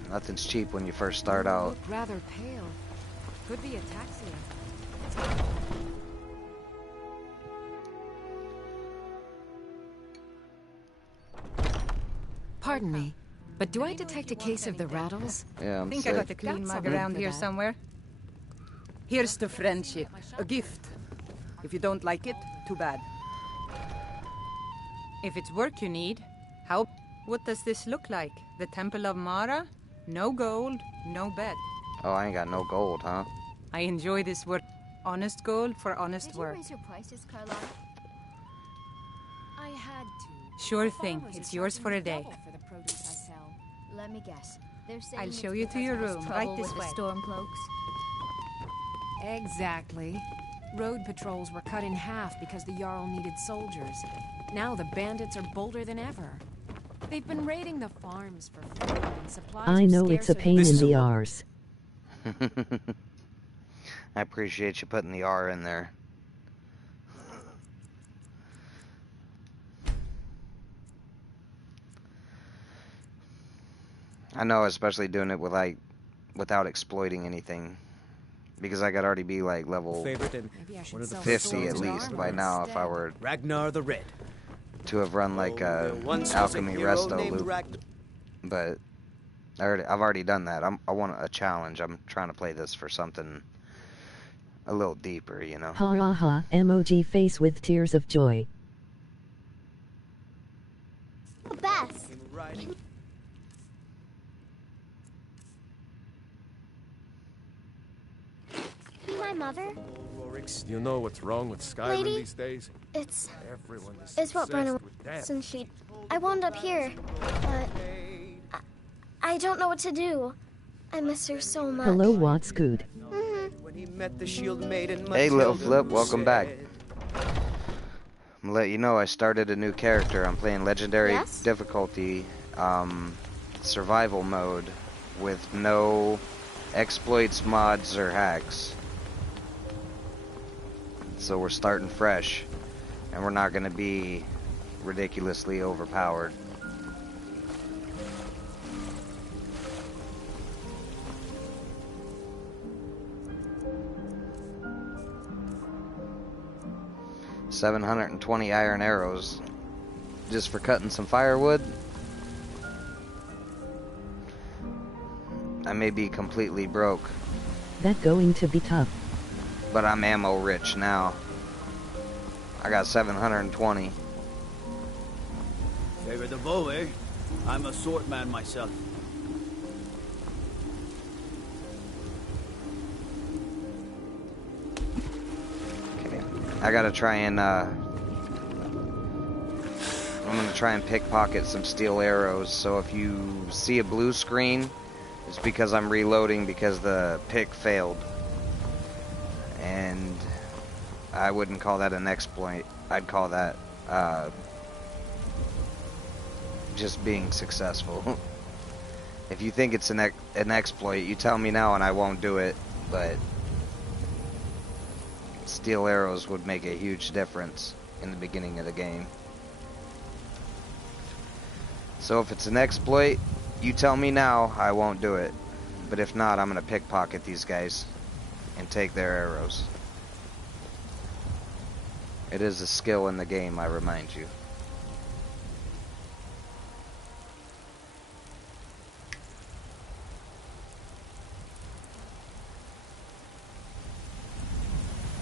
Nothing's cheap when you first start out. You look rather pale. Could be ataxia. Pardon me, but do I detect a case of the rattles? Yeah, I'm Think sick. I got a clean mug around here somewhere. Here's to friendship. A gift. If you don't like it, too bad. If it's work you need, how... What does this look like? The Temple of Mara? No gold, no bed. Oh, I ain't got no gold, huh? I enjoy this work. Honest gold for honest work. Did you raise your prices, Carlotta? I had to. Sure thing. It's yours for a day. For the produce I sell. Let me guess. They're saying I'll it's show you to because your there's room, trouble right this with way. the Stormcloaks. Exactly. Road patrols were cut in half because the Jarl needed soldiers. Now the bandits are bolder than ever. They've been raiding the farms for food and supplies. I know it's a pain in the arse. I appreciate you putting the R in there. I know, especially doing it with without exploiting anything, because I could already be like level Favorite 50 at least by now if I were Ragnar the Red to have run like a alchemy resto loop. But I've already done that. I want a challenge. I'm trying to play this for something a little deeper, you know. Ha ha ha, emoji face with tears of joy. Bess. My mother? You know what's wrong with Skyrim Lady? these days? Everyone is It's what brought her obsessed with that. since she... I wound up here, but... I don't know what to do. I miss her so much. Hello, what's good? when he met the shield maiden. Hey, Little Matilda, Flip, who welcome back. said, I'm gonna let you know I started a new character. I'm playing Legendary difficulty, survival mode, with no exploits, mods, or hacks. So we're starting fresh, and we're not gonna be ridiculously overpowered. $720 iron arrows just for cutting some firewood. I may be completely broke, That going to be tough. but I'm ammo rich now. I got 720. Favor the bow, eh? I'm a sword man myself. I gotta try and I'm gonna try and pickpocket some steel arrows. So if you see a blue screen, it's because I'm reloading because the pick failed. And I wouldn't call that an exploit. I'd call that just being successful. If you think it's an exploit, you tell me now and I won't do it, but steel arrows would make a huge difference in the beginning of the game. So if it's an exploit, you tell me now, I won't do it. But if not, I'm gonna pickpocket these guys and take their arrows. It is a skill in the game, I remind you.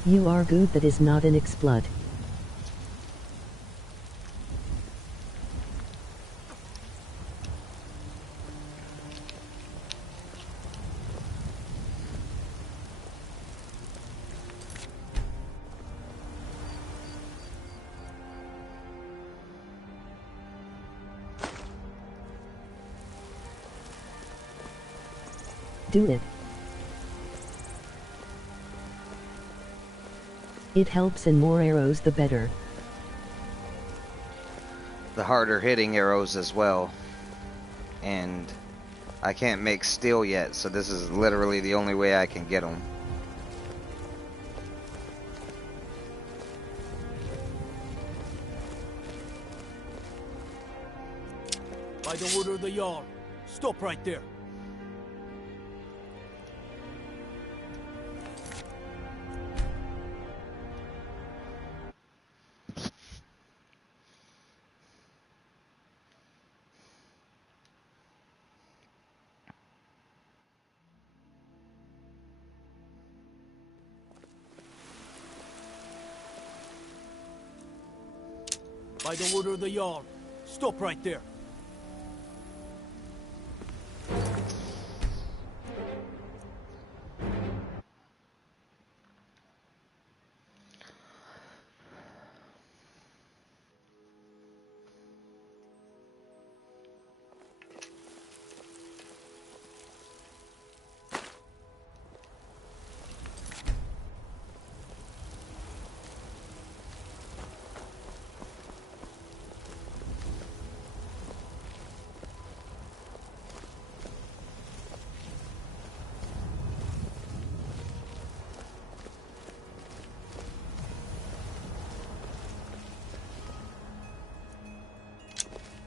You are good, that is not an explode. Do it. It helps, and more arrows the better. The harder hitting arrows as well. And I can't make steel yet, so this is literally the only way I can get them. By the order of the Jarl, stop right there. By the order of the Jarl, stop right there.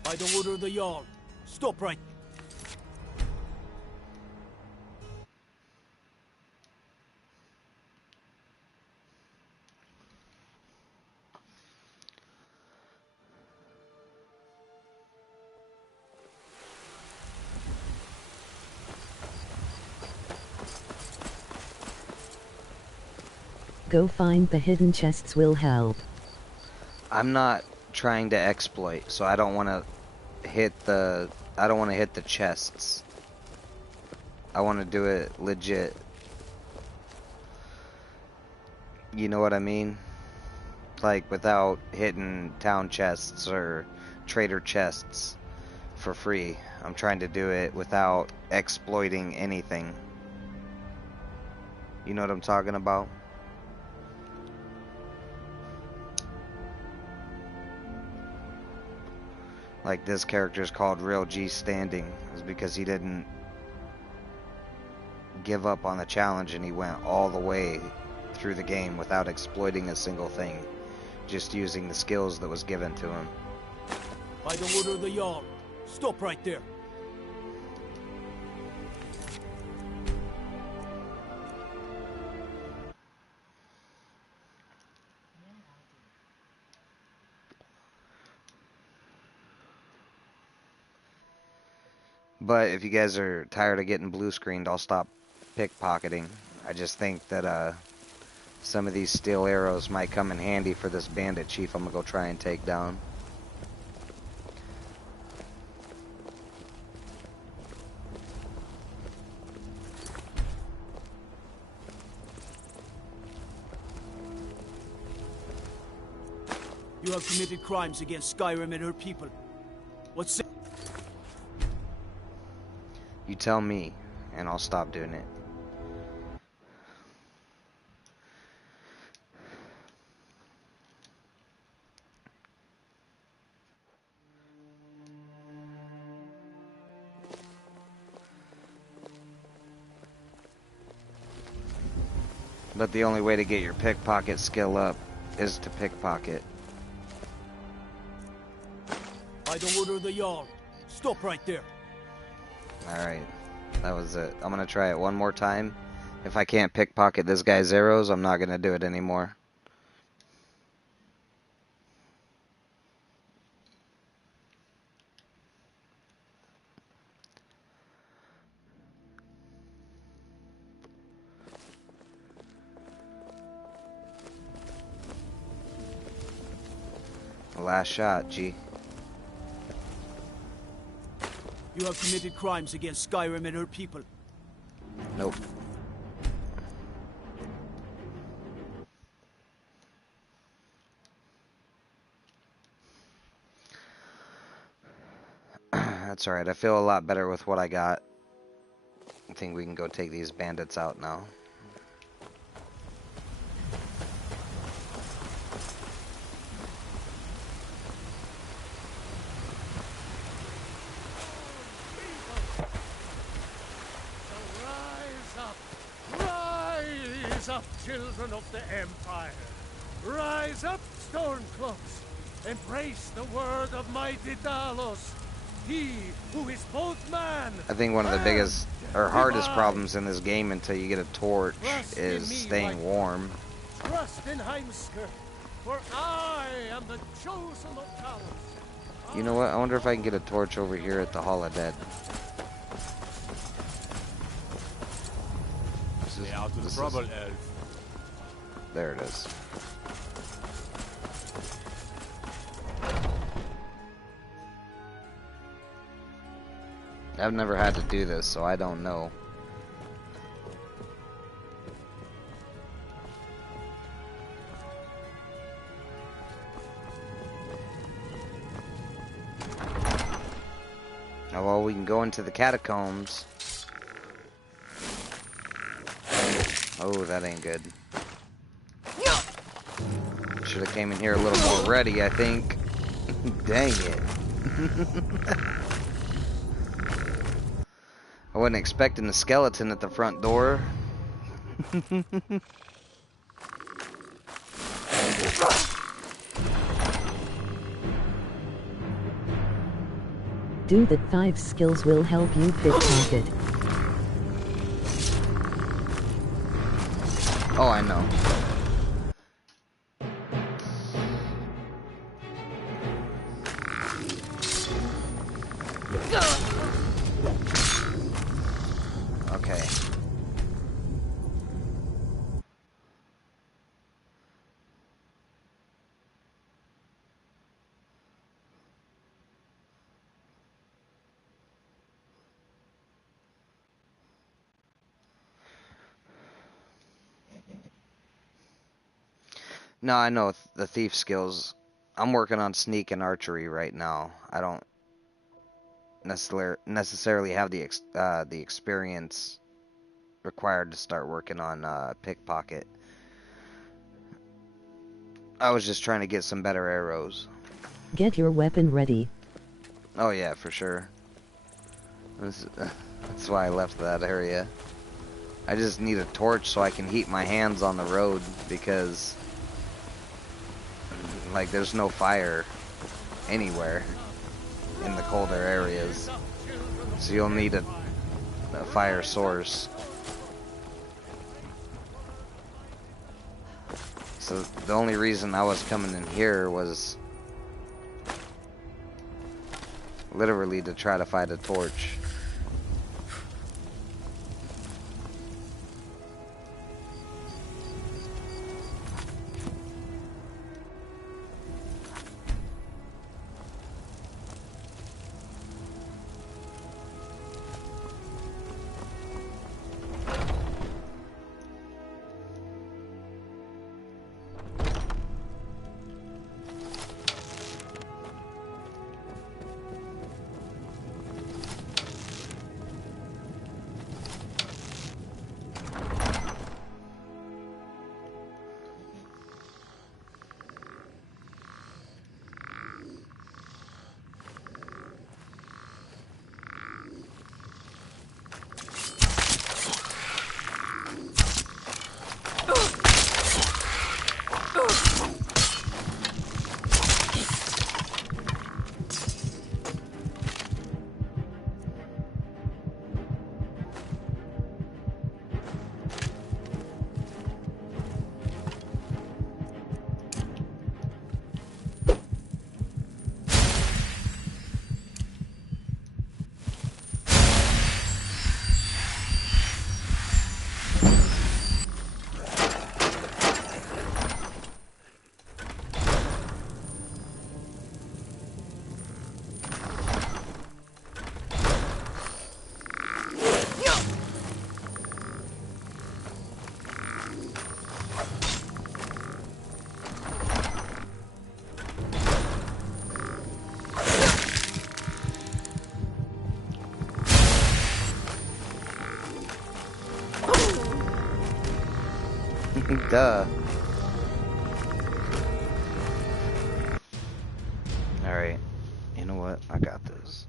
By the order of the Jarl, stop right. Go find the hidden chests will help. I'm not trying to exploit, so I don't want to hit the chests. I want to do it legit. You know what I mean? Like without hitting town chests or trader chests for free. I'm trying to do it without exploiting anything. You know what I'm talking about? Like this character's called Real G Standing is because he didn't give up on the challenge and he went all the way through the game without exploiting a single thing, just using the skills that was given to him. By the order of the Jarl, stop right there. But if you guys are tired of getting blue screened, I'll stop pickpocketing. I just think that some of these steel arrows might come in handy for this bandit chief I'm gonna go try and take down. You have committed crimes against Skyrim and her people. What's it? You tell me, and I'll stop doing it. But the only way to get your pickpocket skill up is to pickpocket. By the order of the Jarl, stop right there. Alright. That was it. I'm gonna try it one more time. If I can't pickpocket this guy's arrows, I'm not gonna do it anymore. Last shot, G. You have committed crimes against Skyrim and her people. Nope. That's alright. I feel a lot better with what I got. I think we can go take these bandits out now. Rise up, children of the Empire. Rise up, Stormcloaks. Embrace the word of mighty Dalos. He who is both man. I think one of the biggest or hardest problems in this game until you get a torch is me, staying warm. Trust in Heimskr, for I am the chosen of Talos. You know what? I wonder if I can get a torch over here at the Hall of Dead. Stay out of trouble, Elf. There it is. I've never had to do this, so I don't know. Oh, well, we can go into the catacombs. Oh, that ain't good. Should have came in here a little more ready, I think. Dang it. I wasn't expecting the skeleton at the front door. Do that 5 skills will help you pickpocket. Oh, I know. Okay. No, I know the thief skills. I'm working on sneak and archery right now. I don't necessarily have the experience required to start working on pickpocket. I was just trying to get some better arrows. Get your weapon ready. Oh yeah, for sure. That's why I left that area. I just need a torch so I can heat my hands on the road because like there's no fire anywhere in the colder areas. So you'll need a fire source. So the only reason I was coming in here was literally to try to find a torch. Duh. Alright. You know what? I got this.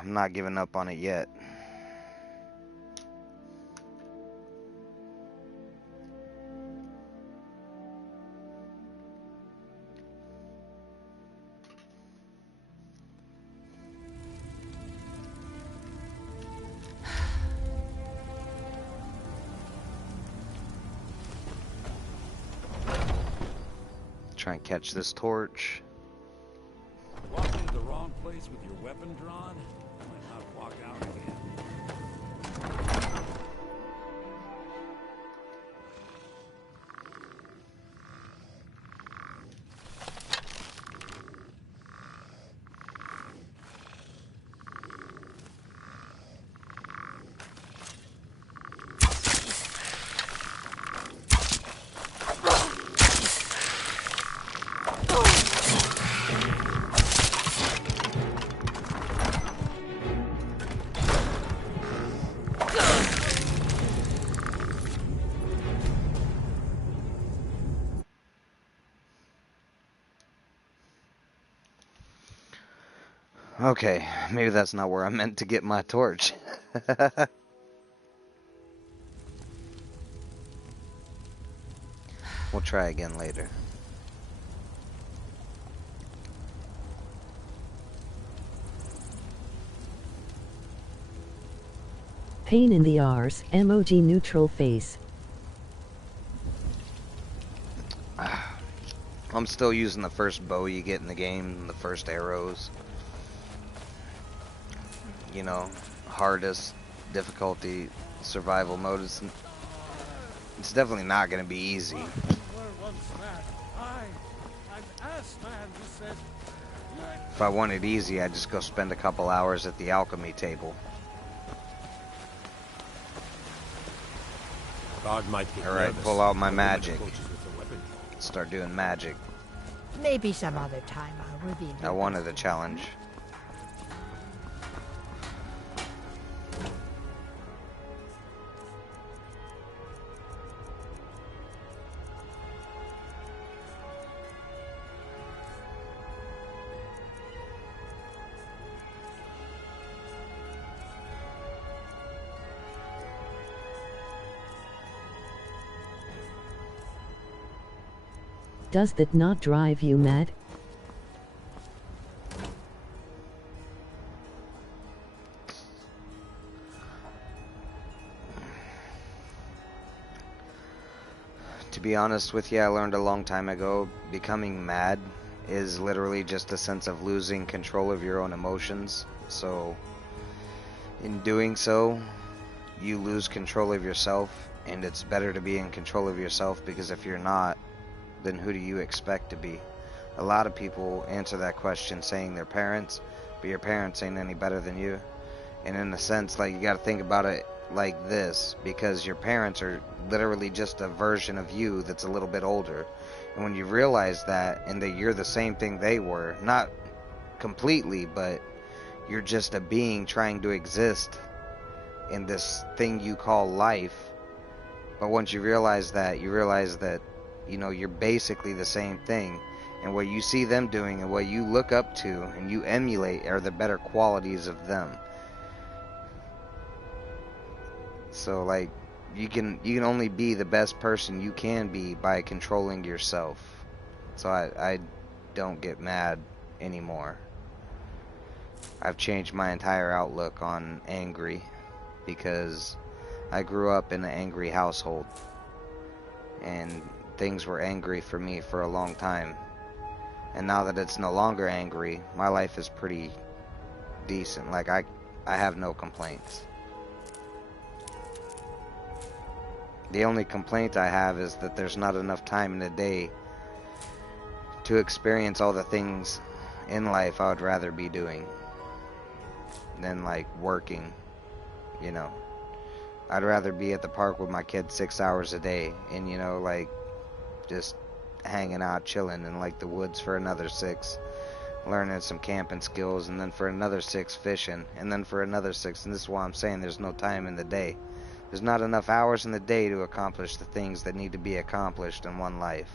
I'm not giving up on it yet. Try and catch this torch. Walk into the wrong place with your weapon drawn, you might not walk out again. Okay, maybe that's not where I meant to get my torch. We'll try again later. Pain in the arse, emoji neutral face. I'm still using the first bow you get in the game, the first arrows. You know, hardest difficulty, survival mode. It's definitely not going to be easy. If I wanted easy, I'd just go spend a couple hours at the alchemy table. God might get Alright, nervous. pull out my The woman magic. approaches with a weapon. Start doing magic. Maybe some other time I'll reveal. I wanted a challenge. Does that not drive you mad? To be honest with you, I learned a long time ago, becoming mad is literally just a sense of losing control of your own emotions. So, in doing so, you lose control of yourself, and it's better to be in control of yourself, because if you're not, then who do you expect to be? A lot of people answer that question saying their parents, but your parents ain't any better than you. And in a sense, like, you gotta think about it like this, because your parents are literally just a version of you that's a little bit older. And when you realize that, and that you're the same thing they were, not completely, but you're just a being trying to exist in this thing you call life. But once you realize that, you know, you're basically the same thing, and what you see them doing and what you look up to and you emulate are the better qualities of them. So, like, you can only be the best person you can be by controlling yourself. So I don't get mad anymore. I've changed my entire outlook on angry, because I grew up in an angry household, and things were angry for me for a long time. And now that it's no longer angry, my life is pretty decent. Like, I have no complaints. The only complaint I have is that there's not enough time in the day to experience all the things in life I would rather be doing. than like working, you know. I'd rather be at the park with my kids 6 hours a day and, you know, like just hanging out, chilling in like the woods for another 6, learning some camping skills, and then for another 6 fishing, and then for another 6. And this is why I'm saying there's no time in the day. There's not enough hours in the day to accomplish the things that need to be accomplished in one life.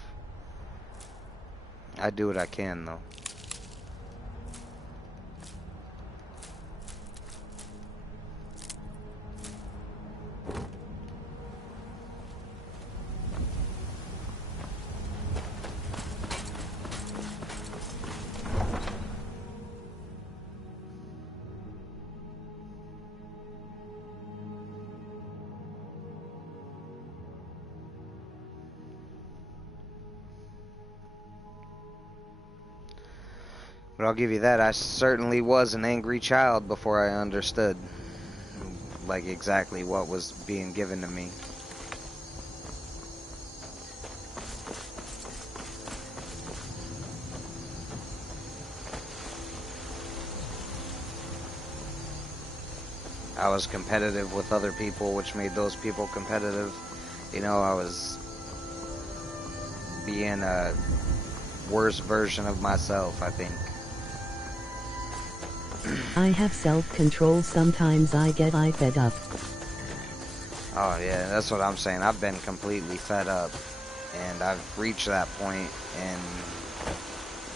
I do what I can, though. But I'll give you that, I certainly was an angry child before I understood, like, exactly what was being given to me. I was competitive with other people, which made those people competitive. You know, I was being a worse version of myself, I think. I have self-control. Sometimes I get fed up. Oh yeah, that's what I'm saying. I've been completely fed up, and I've reached that point, and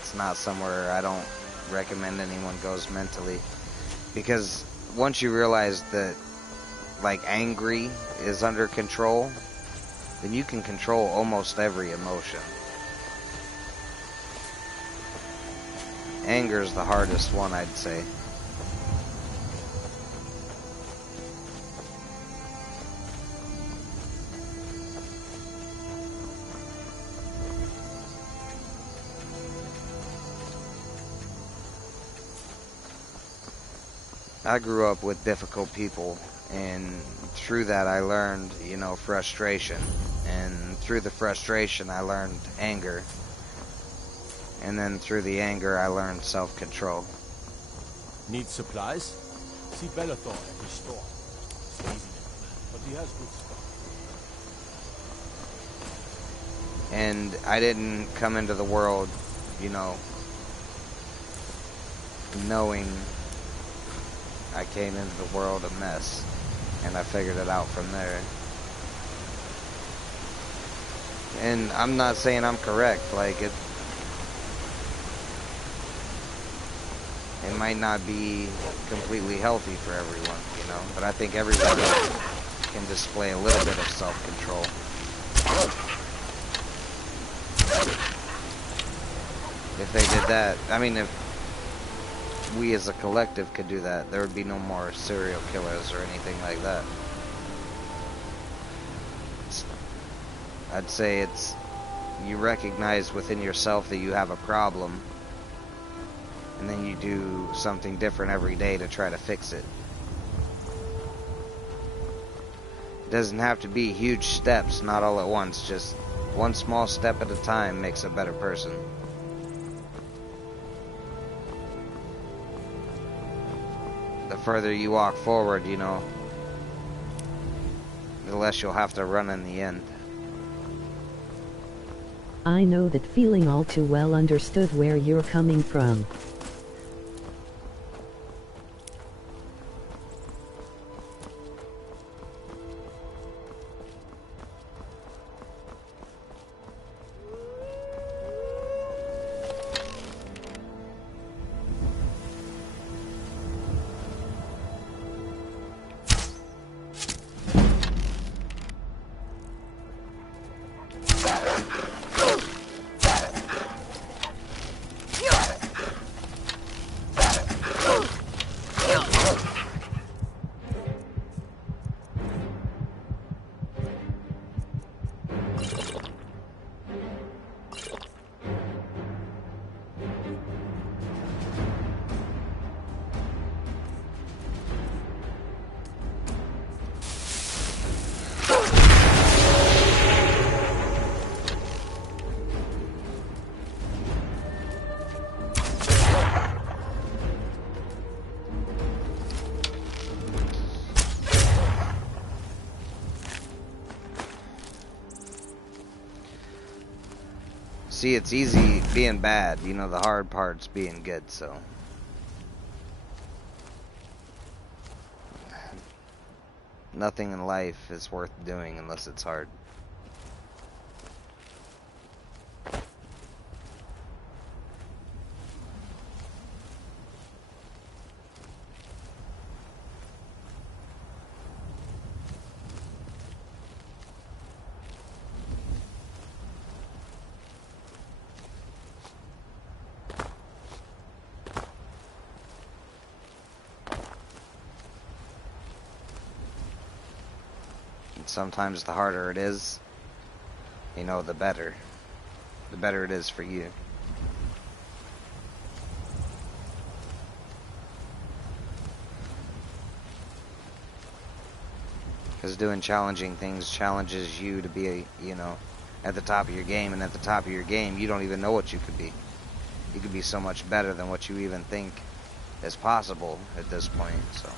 it's not somewhere I don't recommend anyone goes mentally, because once you realize that, like, angry is under control, then you can control almost every emotion. Anger is the hardest one, I'd say. I grew up with difficult people, and through that I learned, you know, frustration. And through the frustration I learned anger. And then through the anger I learned self-control. Need supplies? See Bellathor at his store. It's easy, but he has good stuff. And I didn't come into the world, you know, knowing I came into the world a mess, and I figured it out from there. And I'm not saying I'm correct, like, it might not be completely healthy for everyone, you know, but I think everyone can display a little bit of self-control. If they did that, I mean, if we as a collective could do that, there would be no more serial killers or anything like that. I'd say it's, you recognize within yourself that you have a problem, and then you do something different every day to try to fix it. It doesn't have to be huge steps, not all at once, just one small step at a time makes a better person. The further you walk forward, you know, the less you'll have to run in the end. I know that feeling all too well. Understood where you're coming from. See, it's easy being bad, you know, the hard part's being good, so. Nothing in life is worth doing unless it's hard. Sometimes the harder it is, you know, the better it is for you. Because doing challenging things challenges you to be, you know, at the top of your game, and at the top of your game, you don't even know what you could be. You could be so much better than what you even think is possible at this point, so.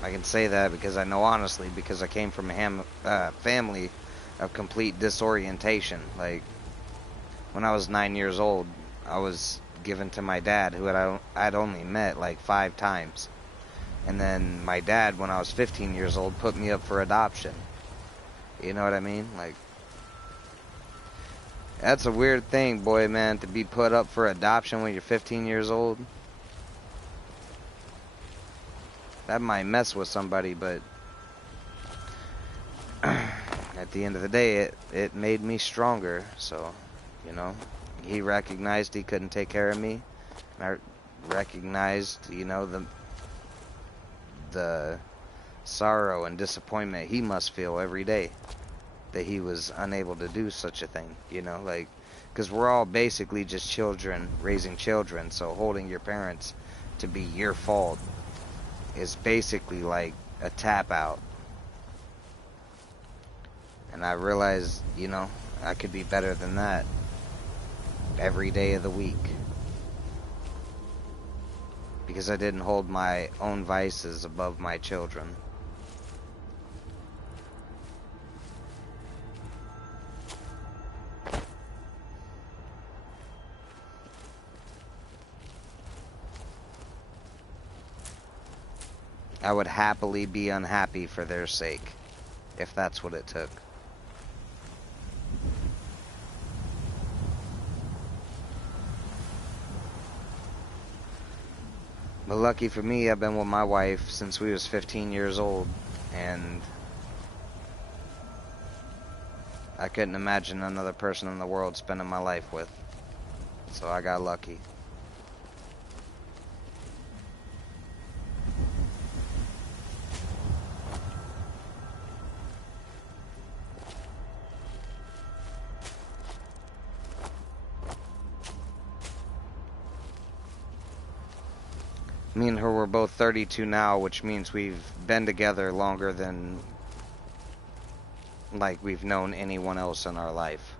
I can say that because I know honestly, because I came from a family of complete disorientation. Like, when I was 9 years old, I was given to my dad, who I'd only met like 5 times. And then my dad, when I was 15 years old, put me up for adoption. You know what I mean? Like, that's a weird thing, boy, man, to be put up for adoption when you're 15 years old. That might mess with somebody, but at the end of the day, it made me stronger. So, you know, he recognized he couldn't take care of me. And I recognized, you know, the sorrow and disappointment he must feel every day that he was unable to do such a thing, you know, like, because we're all basically just children raising children, so holding your parents to be your fault is basically like a tap out. And I realized, you know, I could be better than that every day of the week. Because I didn't hold my own vices above my children. I would happily be unhappy for their sake, if that's what it took. But lucky for me, I've been with my wife since we was 15 years old, and I couldn't imagine another person in the world spending my life with. So I got lucky. Me and her were both 32 now, which means we've been together longer than, like, we've known anyone else in our life.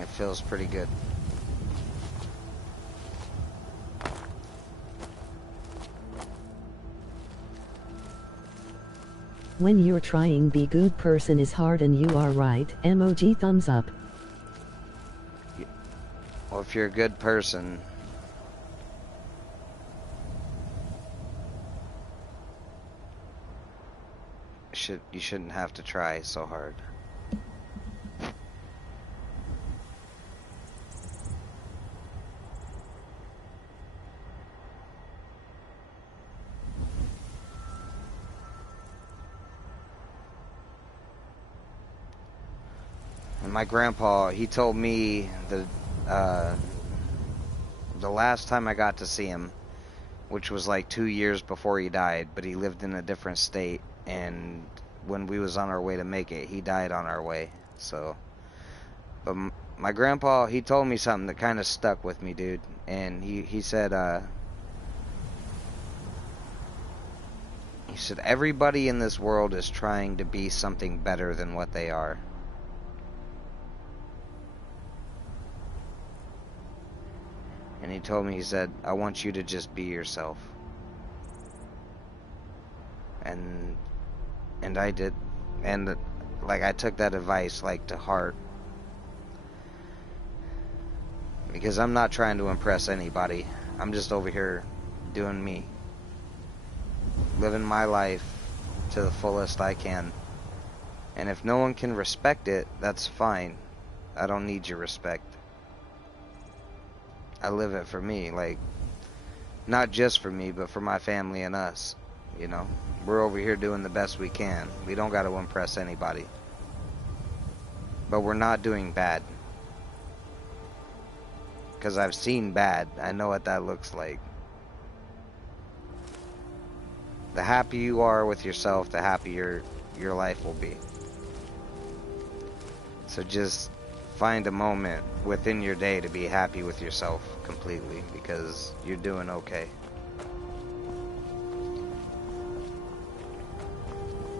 It feels pretty good. When you're trying be good person is hard and you are right. Emoji thumbs up. Well, if you're a good person, you shouldn't have to try so hard. And my grandpa, he told me the last time I got to see him, which was like 2 years before he died, but he lived in a different state, and when we was on our way to make it, he died on our way. So, but my grandpa, he told me something that kind of stuck with me, dude. And he said He said, everybody in this world is trying to be something better than what they are. And he told me, he said, I want you to just be yourself. And I did. And like, I took that advice like to heart. Because I'm not trying to impress anybody. I'm just over here doing me. Living my life to the fullest I can. And if no one can respect it, that's fine. I don't need your respect. I live it for me, like, not just for me, but for my family and us, you know. We're over here doing the best we can. We don't got to impress anybody. But we're not doing bad. Because I've seen bad. I know what that looks like. The happier you are with yourself, the happier your life will be. So just find a moment within your day to be happy with yourself completely, because you're doing okay.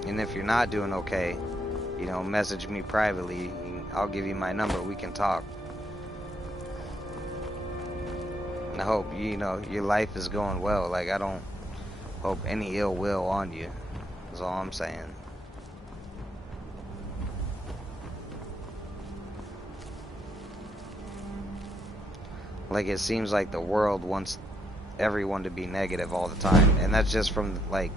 And if you're not doing okay, you know, message me privately. I'll give you my number. We can talk. And I hope, you know, your life is going well. Like, I don't hope any ill will on you. That's all I'm saying. Like, it seems like the world wants everyone to be negative all the time. And that's just from, like,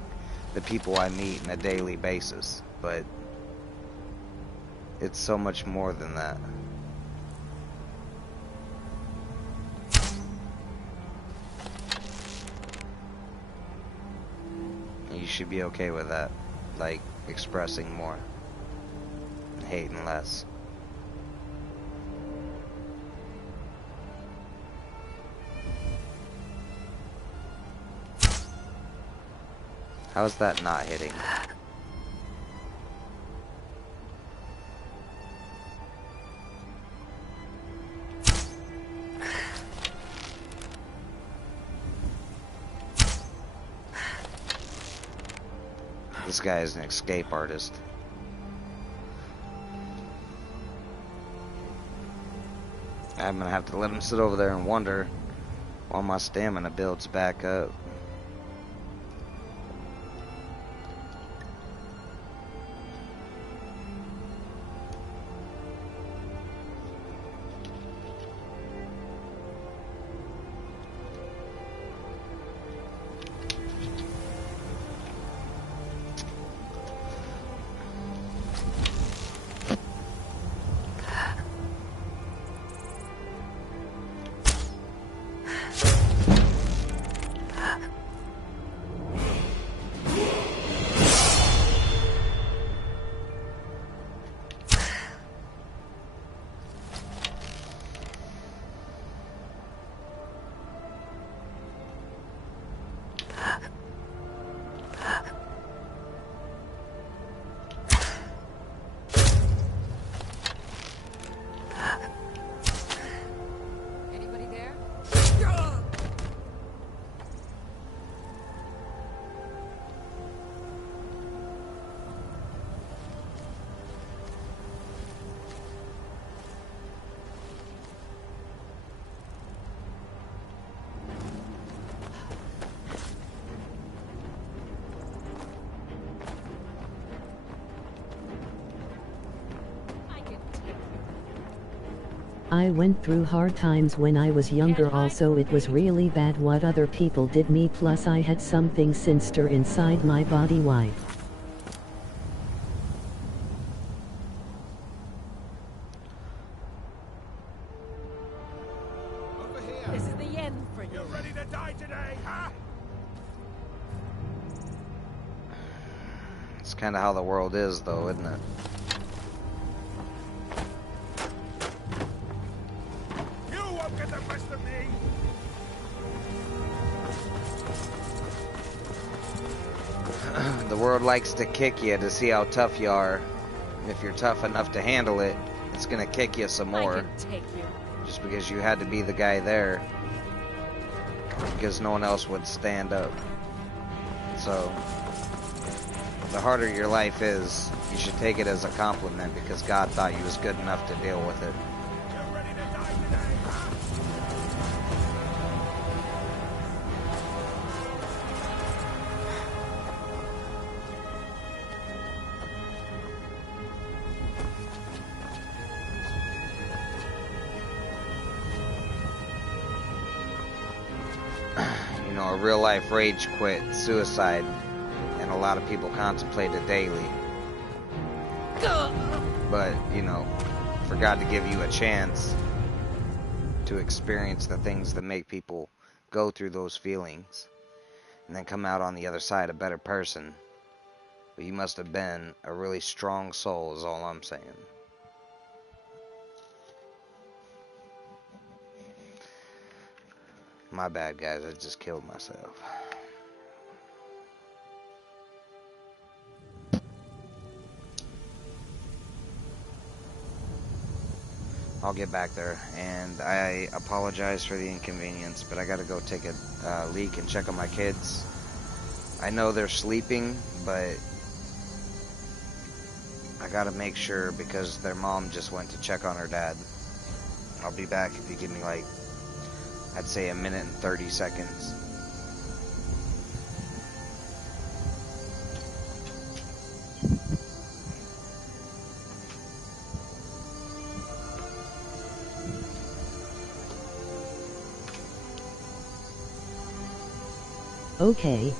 the people I meet on a daily basis. But it's so much more than that. You should be okay with that. Like, expressing more. And hating less. How's that not hitting? This guy is an escape artist. I'm gonna have to let him sit over there and wonder while my stamina builds back up. I went through hard times when I was younger, also it was really bad what other people did me, plus I had something sinister inside my body. Why? This is the end for you. You ready to die today, huh? It's kind of how the world is, though, isn't it? Get the best of me. The world likes to kick you to see how tough you are. And if you're tough enough to handle it, it's gonna kick you some more. I can take you. Just because you had to be the guy there. Because no one else would stand up. So, the harder your life is, you should take it as a compliment because God thought you was good enough to deal with it. You know, a real life rage quit, suicide, and a lot of people contemplate it daily. But, you know, for God to give you a chance to experience the things that make people go through those feelings and then come out on the other side a better person, but you must have been a really strong soul is all I'm saying. My bad, guys. I just killed myself. I'll get back there, and I apologize for the inconvenience, but I gotta go take a leak and check on my kids. I know they're sleeping, but I gotta make sure because their mom just went to check on her dad. I'll be back if you give me like, I'd say 1 minute and 30 seconds. Okay.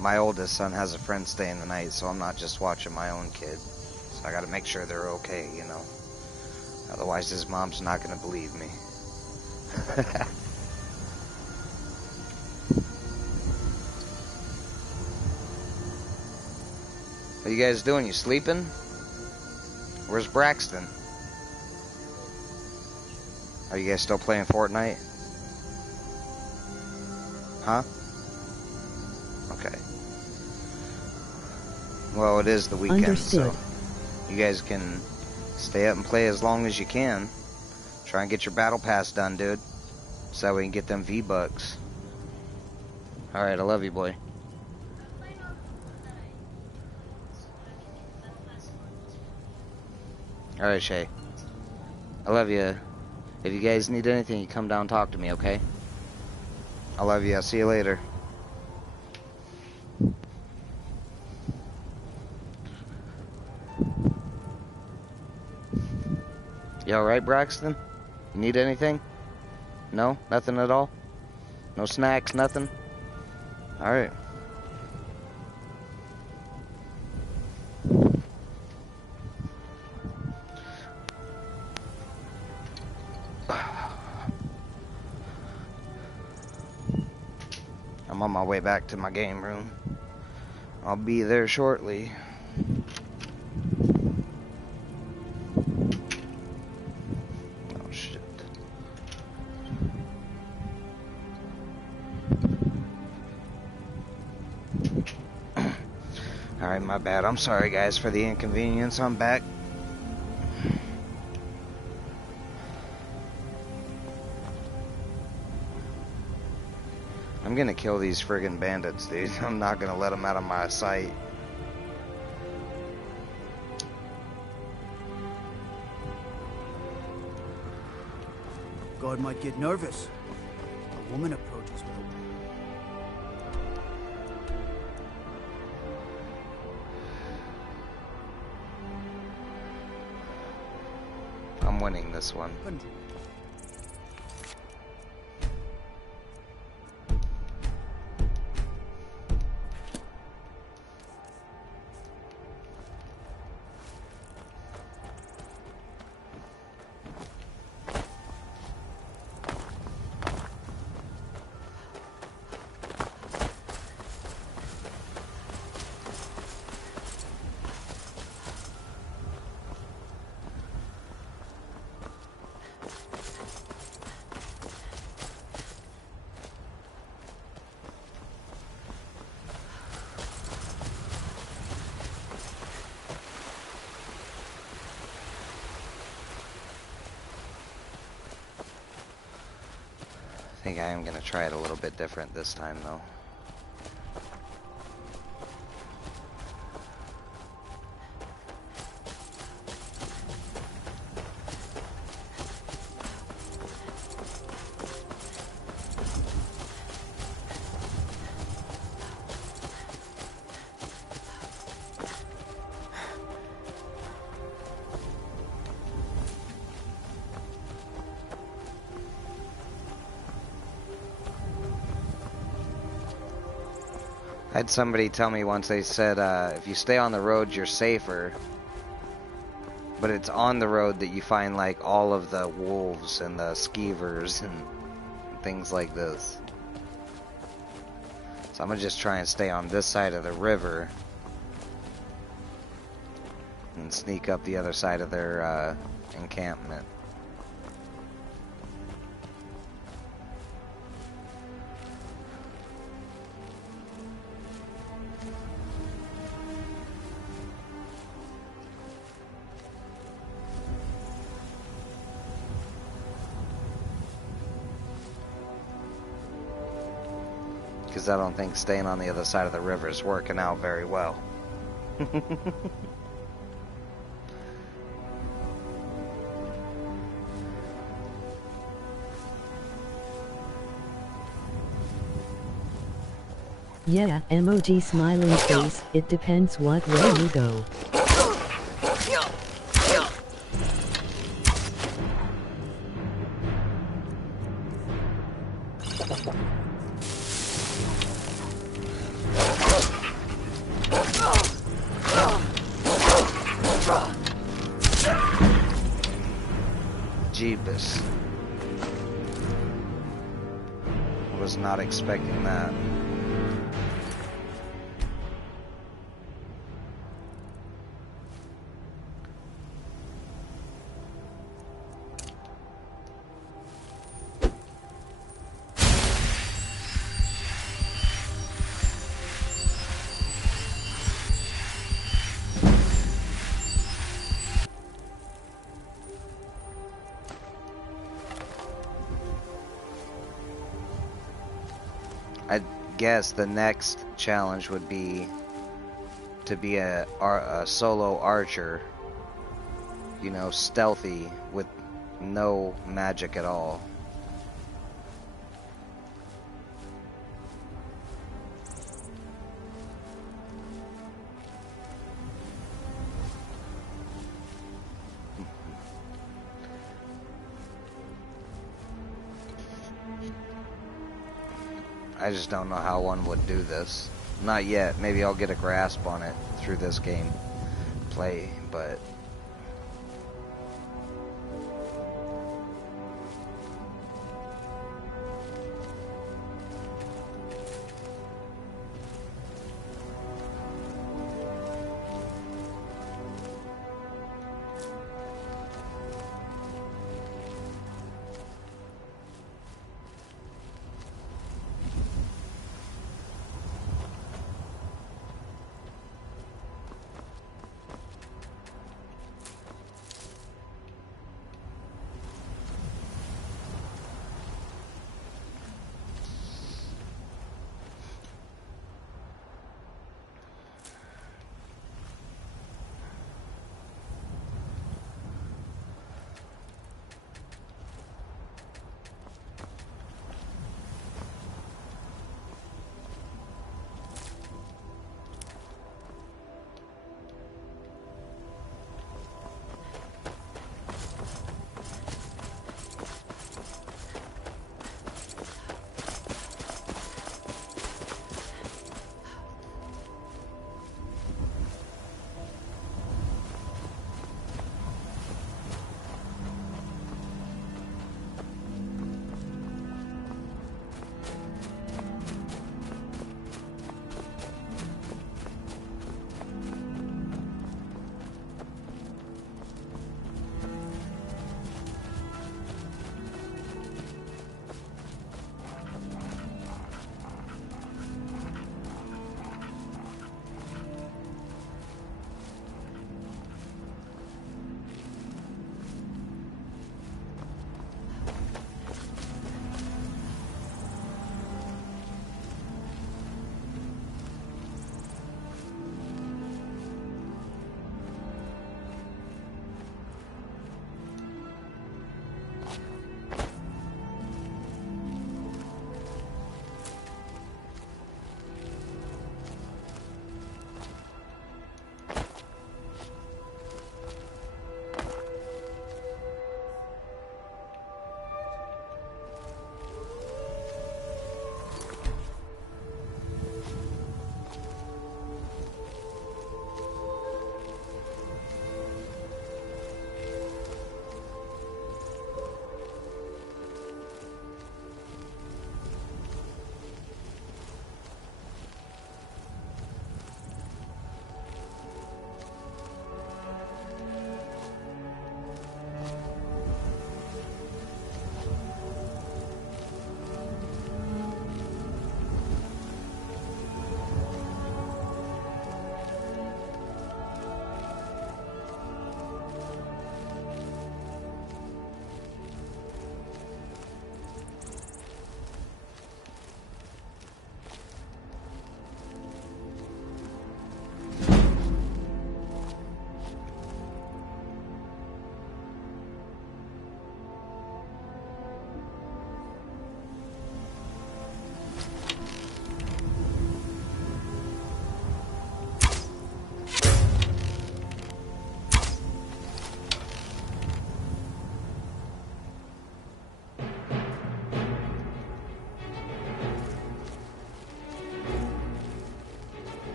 My oldest son has a friend staying the night, so I'm not just watching my own kid. So I gotta make sure they're okay, you know. Otherwise his mom's not gonna believe me. What are you guys doing? You sleeping? Where's Braxton? Are you guys still playing Fortnite? Huh? Okay. Well, it is the weekend, Understood. so you guys can stay up and play as long as you can. Try and get your battle pass done, dude. So that way we can get them V-Bucks. Alright, I love you, boy. Alright, Shay. I love you. If you guys need anything, you come down and talk to me, okay? I love you. I'll see you later. You alright, Braxton? You need anything? No? Nothing at all? No snacks? Nothing? Alright. I'm on my way back to my game room. I'll be there shortly. Oh, shit. Alright, my bad. I'm sorry, guys, for the inconvenience. I'm back. I'm gonna kill these friggin' bandits, dude. I'm not gonna let them out of my sight. God might get nervous. A woman approaches with a... I'm winning this one. think I am going to try it a little bit different this time, though. I had somebody tell me once, they said if you stay on the road you're safer, but it's on the road that you find like all of the wolves and the skeevers and things like this. So I'm gonna just try and stay on this side of the river and sneak up the other side of their encampment. Because I don't think staying on the other side of the river is working out very well. Yeah, emoji smiling face, it depends what way you go. Jeebus. I was not expecting that. I guess the next challenge would be to be a solo archer, you know, stealthy with no magic at all. I just don't know how one would do this. Not yet. Maybe I'll get a grasp on it through this game play, but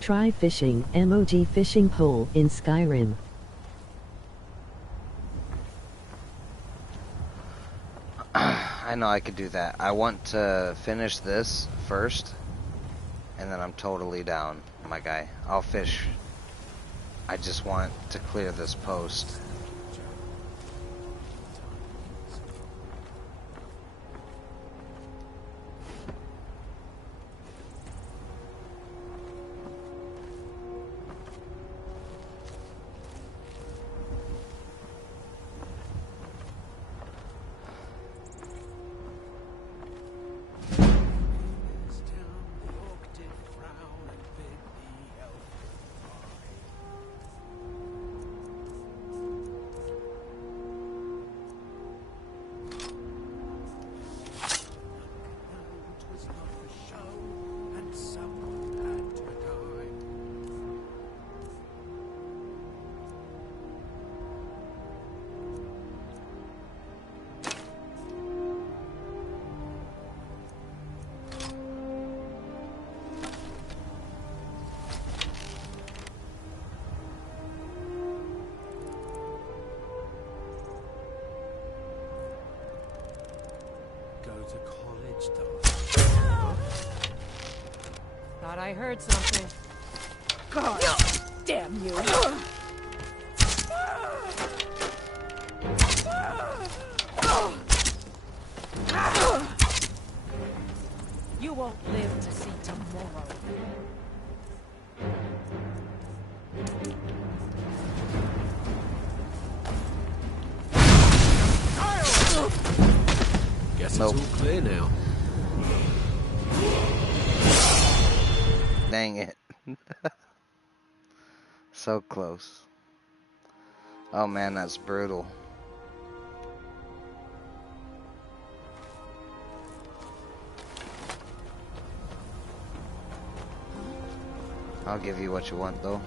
Try fishing, emoji fishing pole in Skyrim. I know I could do that. I want to finish this first, and then I'm totally down, my guy. I'll fish. I just want to clear this post. To college, Thought I heard something. God damn you! You won't live to see tomorrow. Guess it's all clear now. Dang it. So close. Oh man, that's brutal. I'll give you what you want though.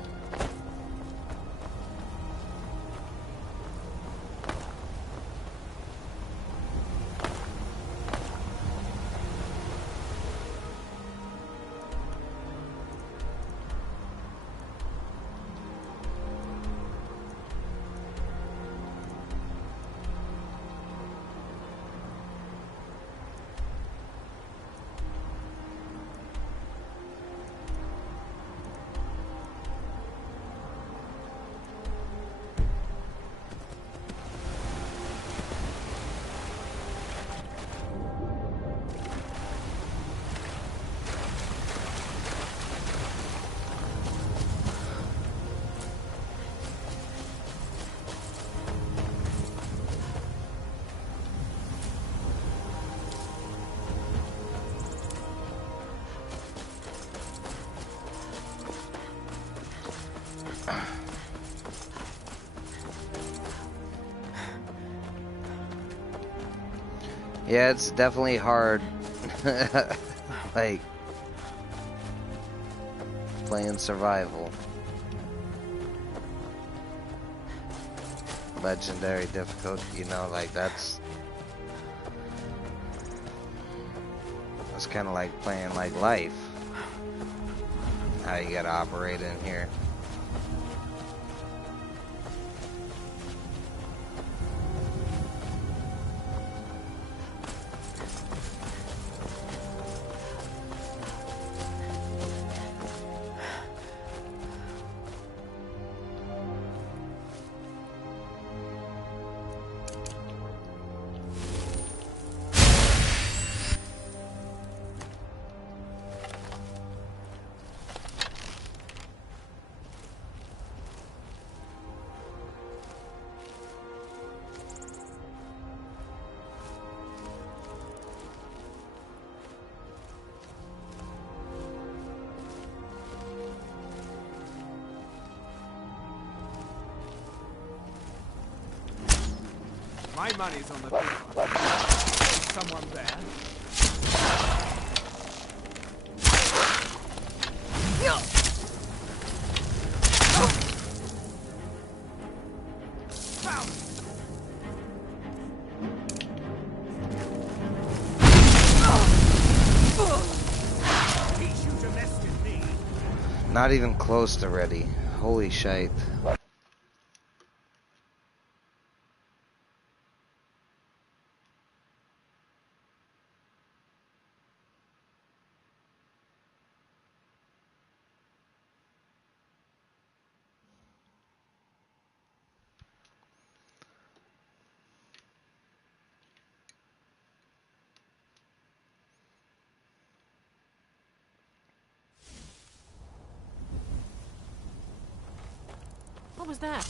Yeah, it's definitely hard. Like playing survival. Legendary difficulty, you know, like that's kind of like playing like life. How you gotta operate in here. My money's on the big one. Someone there. Not even close to ready. Holy shite. What was that?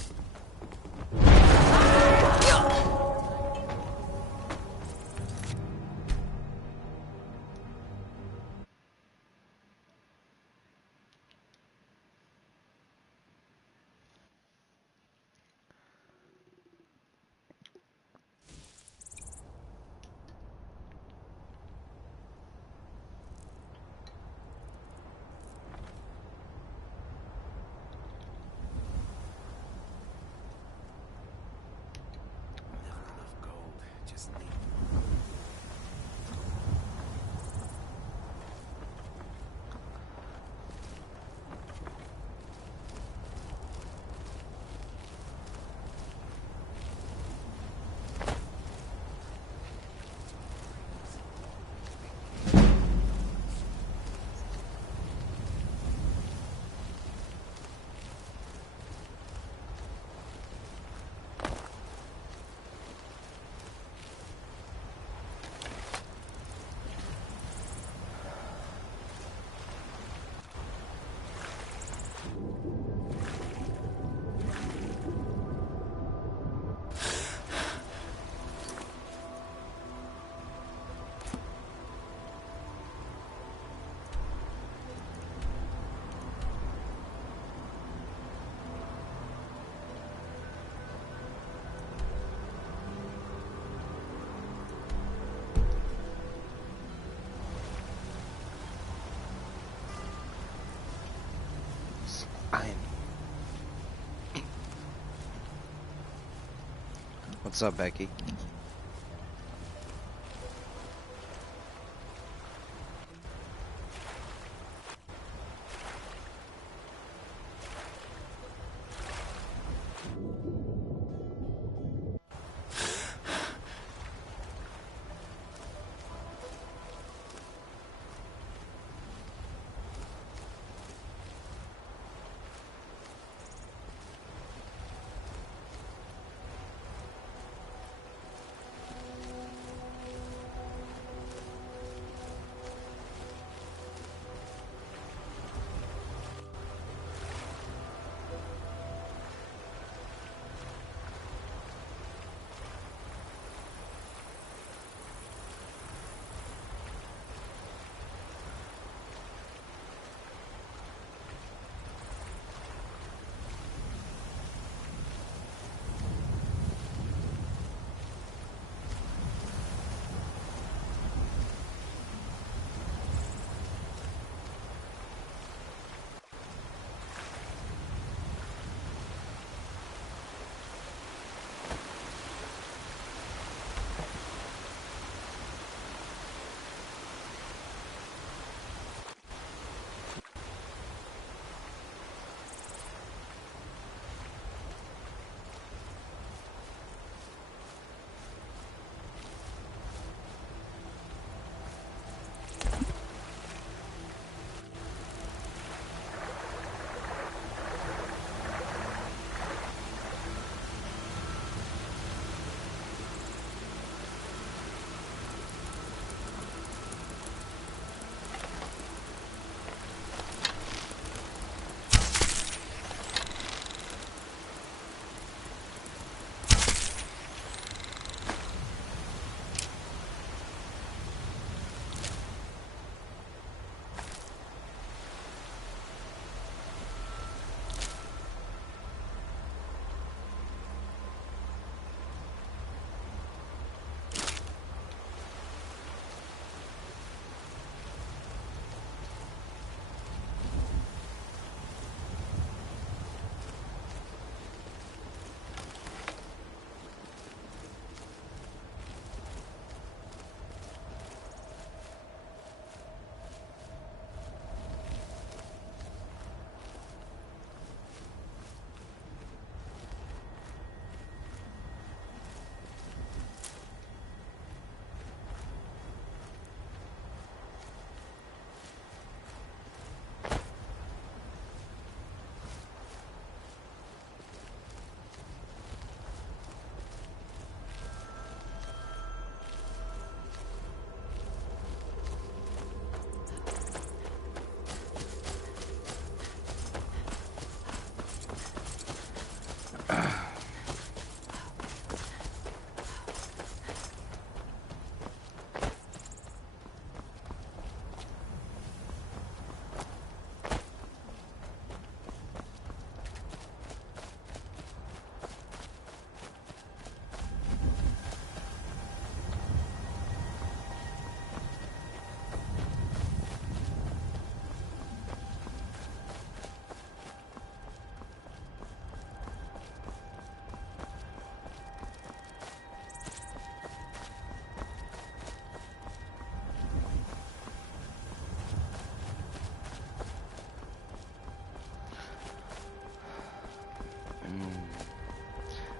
What's up, Becky?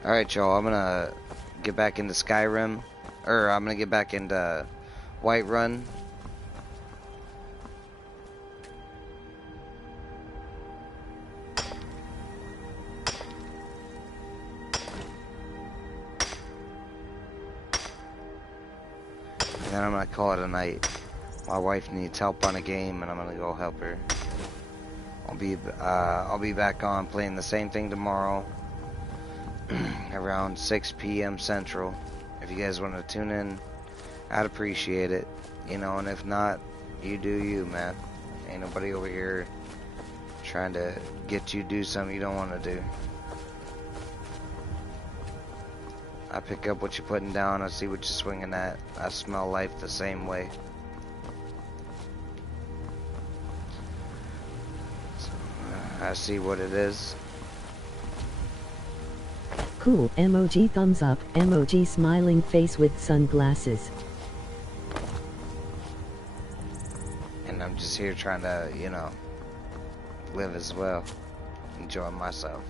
Alright, y'all, I'm gonna get back into Skyrim. Or, I'm gonna get back into Whiterun. And then I'm gonna call it a night. My wife needs help on a game, and I'm gonna go help her. I'll be back on playing the same thing tomorrow, around 6 p.m. Central. If you guys want to tune in, I'd appreciate it. You know, and if not, you do you, man. Ain't nobody over here trying to get you to do something you don't want to do. I pick up what you're putting down, I see what you're swinging at. I smell life the same way. I see what it is. Cool. Emoji thumbs up. Emoji smiling face with sunglasses. And I'm just here trying to, you know, live as well. Enjoy myself.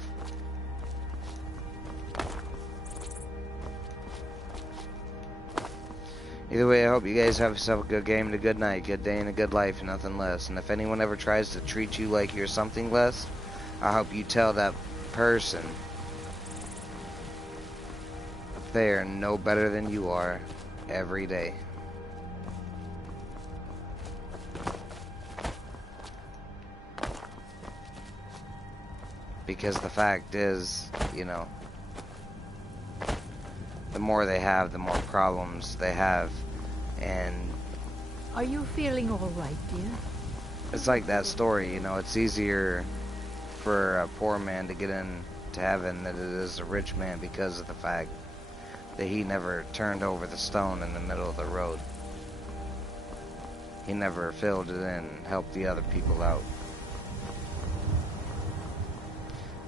Either way, I hope you guys have yourself a good game and a good night, good day and a good life, nothing less. And if anyone ever tries to treat you like you're something less, I hope you tell that person they are no better than you are every day. Because the fact is, you know, the more they have, the more problems they have. And are you feeling all right, dear? It's like that story, you know, it's easier for a poor man to get into heaven than it is a rich man because of the fact that he never turned over the stone in the middle of the road. He never filled it in and helped the other people out.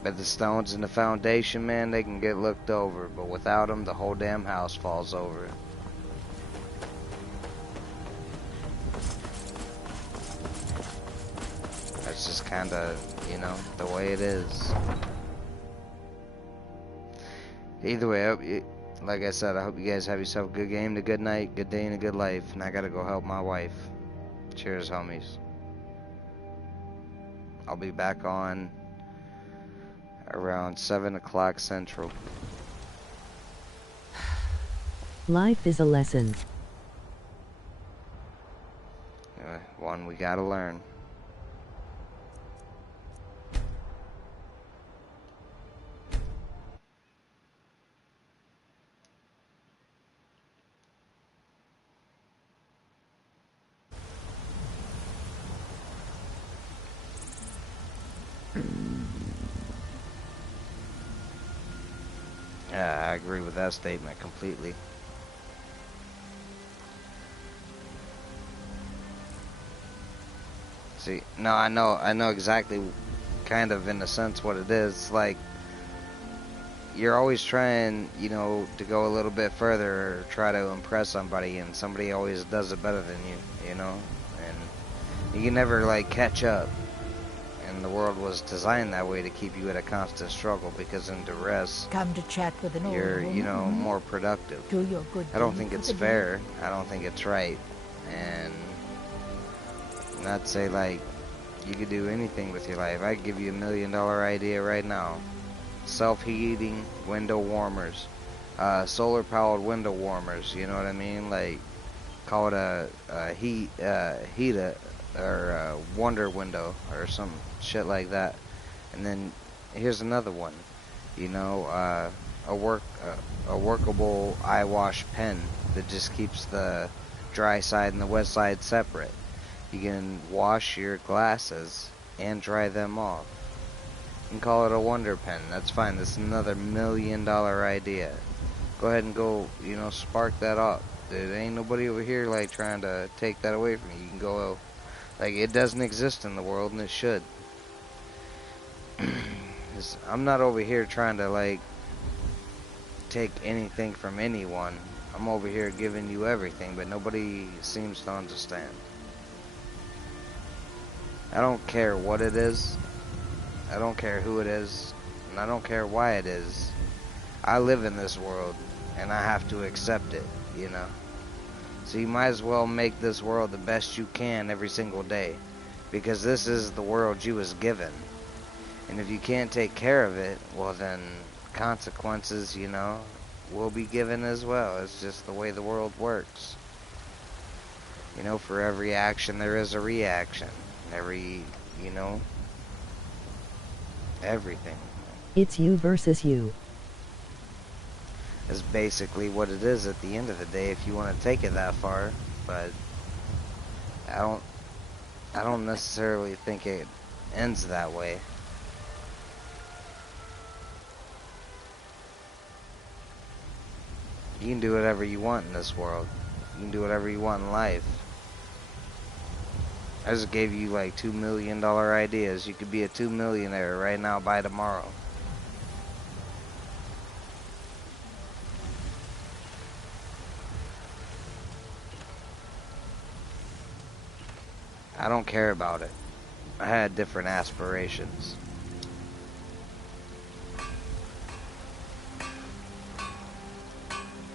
But the stones in the foundation, man, they can get looked over, but without them, the whole damn house falls over. That's just kind of, you know, the way it is. Either way, I hope you, like I said, I hope you guys have yourself a good game, a good night, good day, and a good life. And I gotta go help my wife. Cheers, homies. I'll be back on around 7 o'clock Central. Life is a lesson. One we gotta learn. Yeah, I agree with that statement completely. See, no, I know exactly, kind of in a sense what it is. Like, you're always trying, you know, to go a little bit further or try to impress somebody, and somebody always does it better than you know? And you can never, like, catch up. And the world was designed that way to keep you at a constant struggle, because in duress, come to chat with an old you're, woman. you know, more productive. Do your good I don't deed think for it's the fair. I don't think it's right. And not say, like, you could do anything with your life. I could give you $1 million idea right now. Self-heating window warmers. Solar-powered window warmers. You know what I mean? Like, call it a heat or a wonder window or some shit like that. And then here's another one. You know, a workable eye wash pen that just keeps the dry side and the wet side separate. You can wash your glasses and dry them off. You can call it a wonder pen. That's fine. That's another $1 million idea. Go ahead and go, you know, spark that up. There ain't nobody over here, like, trying to take that away from you. You can go, like, it doesn't exist in the world, and it should. I'm not over here trying to, like, take anything from anyone. I'm over here giving you everything, but nobody seems to understand. I don't care what it is. I don't care who it is. And I don't care why it is. I live in this world, and I have to accept it, you know. So you might as well make this world the best you can every single day, because this is the world you was given. And if you can't take care of it, well then consequences, you know, will be given as well. It's just the way the world works. You know, for every action there is a reaction. Every, you know, everything. It's you versus you. Is basically what it is at the end of the day, if you want to take it that far. But I don't necessarily think it ends that way. You can do whatever you want in this world. You can do whatever you want in life. I just gave you like $2 million ideas. You could be a $2 millionaire right now by tomorrow. I don't care about it. I had different aspirations.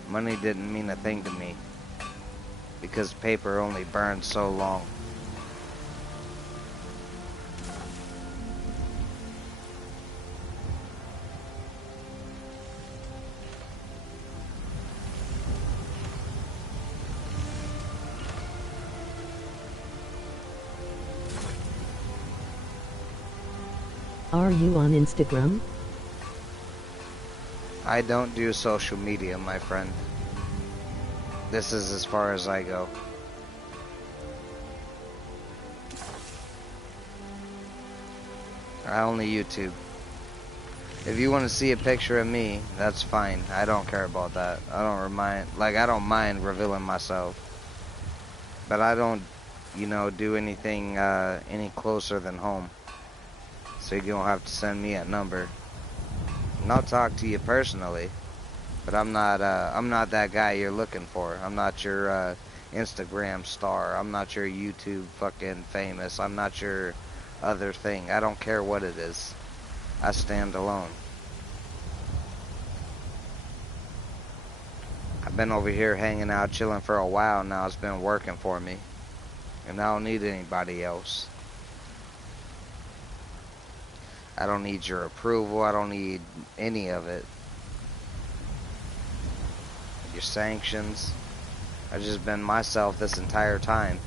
Money didn't mean a thing to me, because paper only burns so long. Are you on Instagram? I don't do social media, my friend. This is as far as I go. I only YouTube. If you want to see a picture of me, that's fine. I don't care about that. I don't mind revealing myself. But I don't, you know, do anything any closer than home. So you don't have to send me a number. And I'll talk to you personally. But I'm not that guy you're looking for. I'm not your Instagram star. I'm not your YouTube fucking famous. I'm not your other thing. I don't care what it is. I stand alone. I've been over here hanging out, chilling for a while now. It's been working for me. And I don't need anybody else. I don't need your approval. I don't need any of it. Your sanctions. I've just been myself this entire time.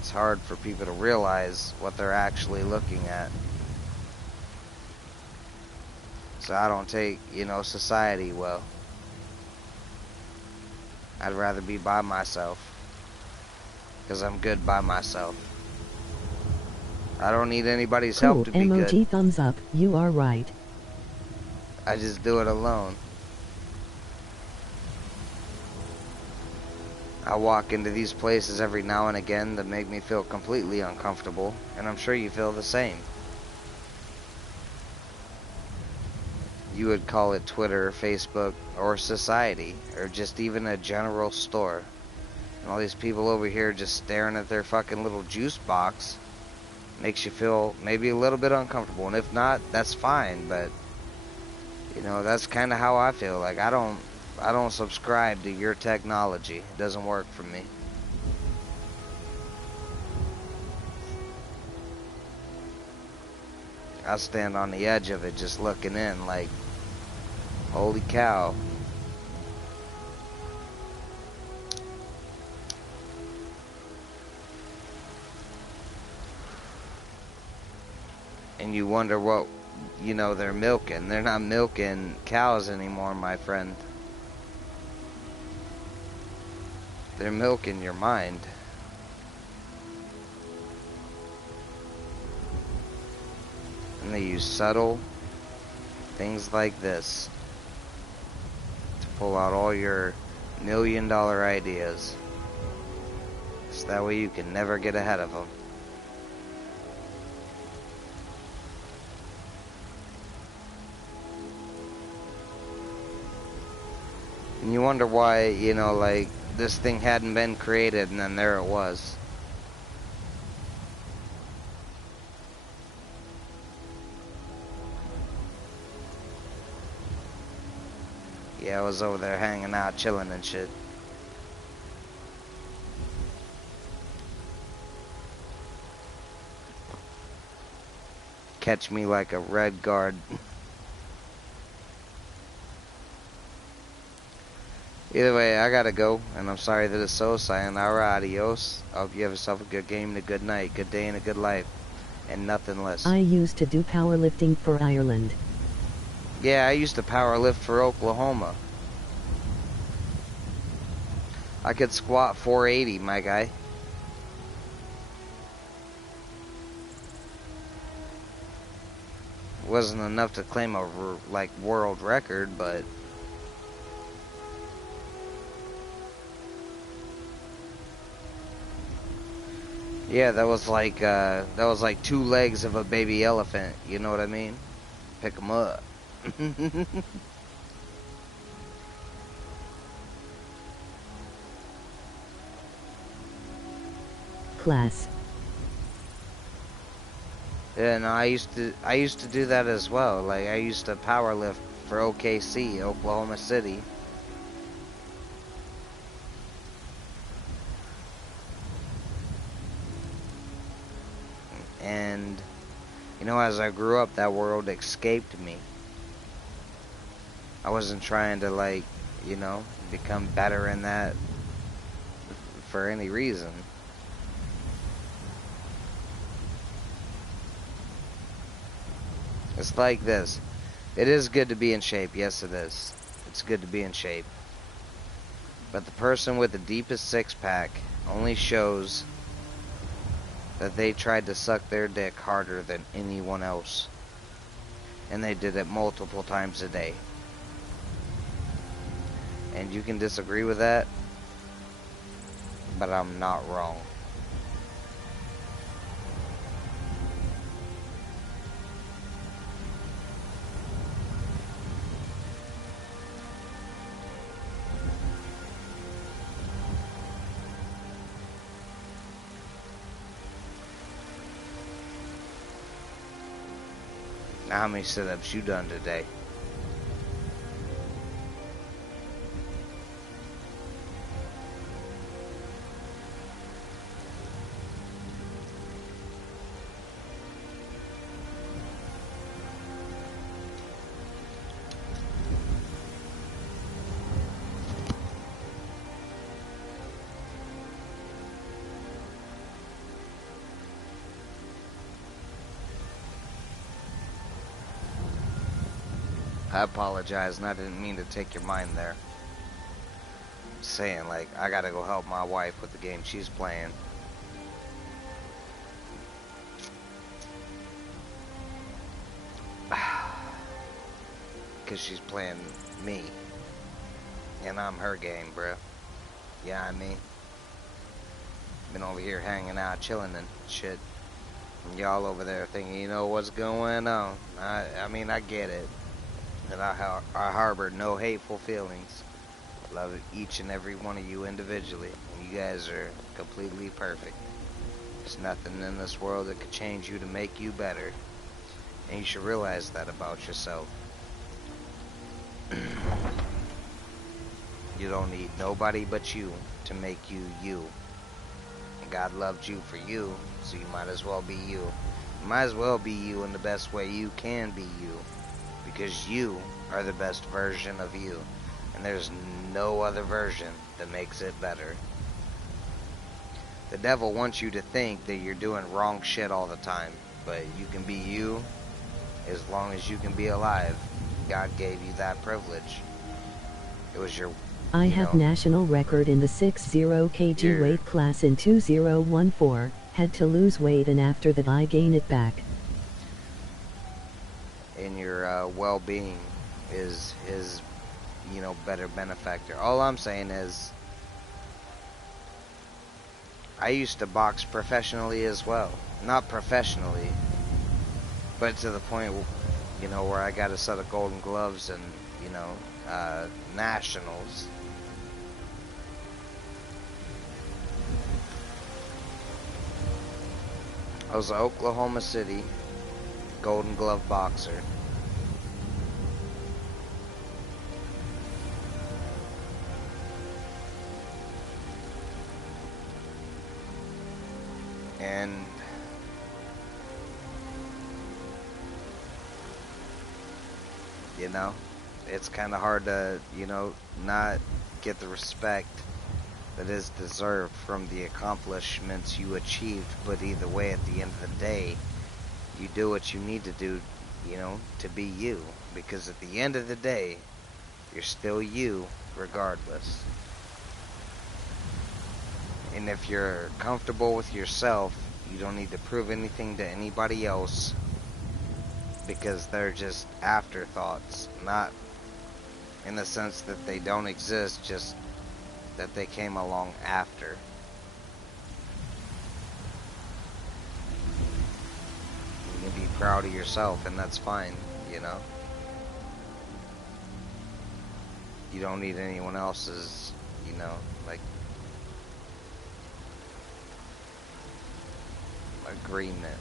It's hard for people to realize what they're actually looking at. So I don't take, you know, society well. I'd rather be by myself. Because I'm good by myself. I don't need anybody's help to be emoji good. Thumbs up, you are right. I just do it alone. I walk into these places every now and again that make me feel completely uncomfortable, and I'm sure you feel the same. You would call it Twitter, Facebook, or society, or just even a general store. And all these people over here just staring at their fucking little juice box makes you feel maybe a little bit uncomfortable. And if not, that's fine, but you know, that's kind of how I feel. Like I don't subscribe to your technology. It doesn't work for me. I stand on the edge of it just looking in like, holy cow. And you wonder what, you know, they're milking. They're not milking cows anymore, my friend. They're milking your mind. And they use subtle things like this to pull out all your $1 million ideas. So that way you can never get ahead of them. And you wonder why, you know, like, this thing hadn't been created, and then there it was. Yeah, I was over there hanging out, chilling and shit. Catch me like a red guard. Either way, I gotta go, and I'm sorry that it's so. Sayonara, adios. I hope you have yourself a good game and a good night, good day and a good life, and nothing less. I used to do powerlifting for Ireland. Yeah, I used to powerlift for Oklahoma. I could squat 480, my guy. Wasn't enough to claim a world record, but yeah, that was like 2 legs of a baby elephant. You know what I mean? Pick them up. Class. Yeah, no, I used to do that as well. Like, I used to powerlift for OKC, Oklahoma City. And, you know, as I grew up, that world escaped me. I wasn't trying to, like, you know, become better in that for any reason. It's like this. It is good to be in shape. Yes, it is. It's good to be in shape. But the person with the deepest six-pack only shows that they tried to suck their dick harder than anyone else. And they did it multiple times a day. And you can disagree with that, but I'm not wrong. Now, how many sit-ups you done today? I apologize, and I didn't mean to take your mind there. I'm saying, like, I gotta go help my wife with the game she's playing. Because she's playing me. And I'm her game, bruh. Yeah, I mean. Been over here hanging out, chilling and shit. And y'all over there thinking, you know what's going on. I mean, I get it. And I harbor no hateful feelings. I love each and every one of you individually. And you guys are completely perfect. There's nothing in this world that could change you to make you better. And you should realize that about yourself. You don't need nobody but you to make you you. And God loved you for you, so you might as well be you. You might as well be you in the best way you can be you. Because you are the best version of you. And there's no other version that makes it better. The devil wants you to think that you're doing wrong shit all the time. But you can be you as long as you can be alive. God gave you that privilege. It was your... I have national record in the 60 kg weight class in 2014. Had to lose weight and after that I gain it back. And your well-being is his, you know, better benefactor. All I'm saying is, I used to box professionally as well. Not professionally, but to the point, you know, where I got a set of golden gloves and, you know, nationals. I was an Oklahoma City Golden Glove boxer. And you know, it's kind of hard to, you know, not get the respect that is deserved from the accomplishments you achieved. But either way, at the end of the day, you do what you need to do, you know, to be you. Because at the end of the day, you're still you, regardless. And if you're comfortable with yourself, you don't need to prove anything to anybody else, because they're just afterthoughts, not in the sense that they don't exist, just that they came along after. You can be proud of yourself, and that's fine, you know. You don't need anyone else's, you know, like, agreement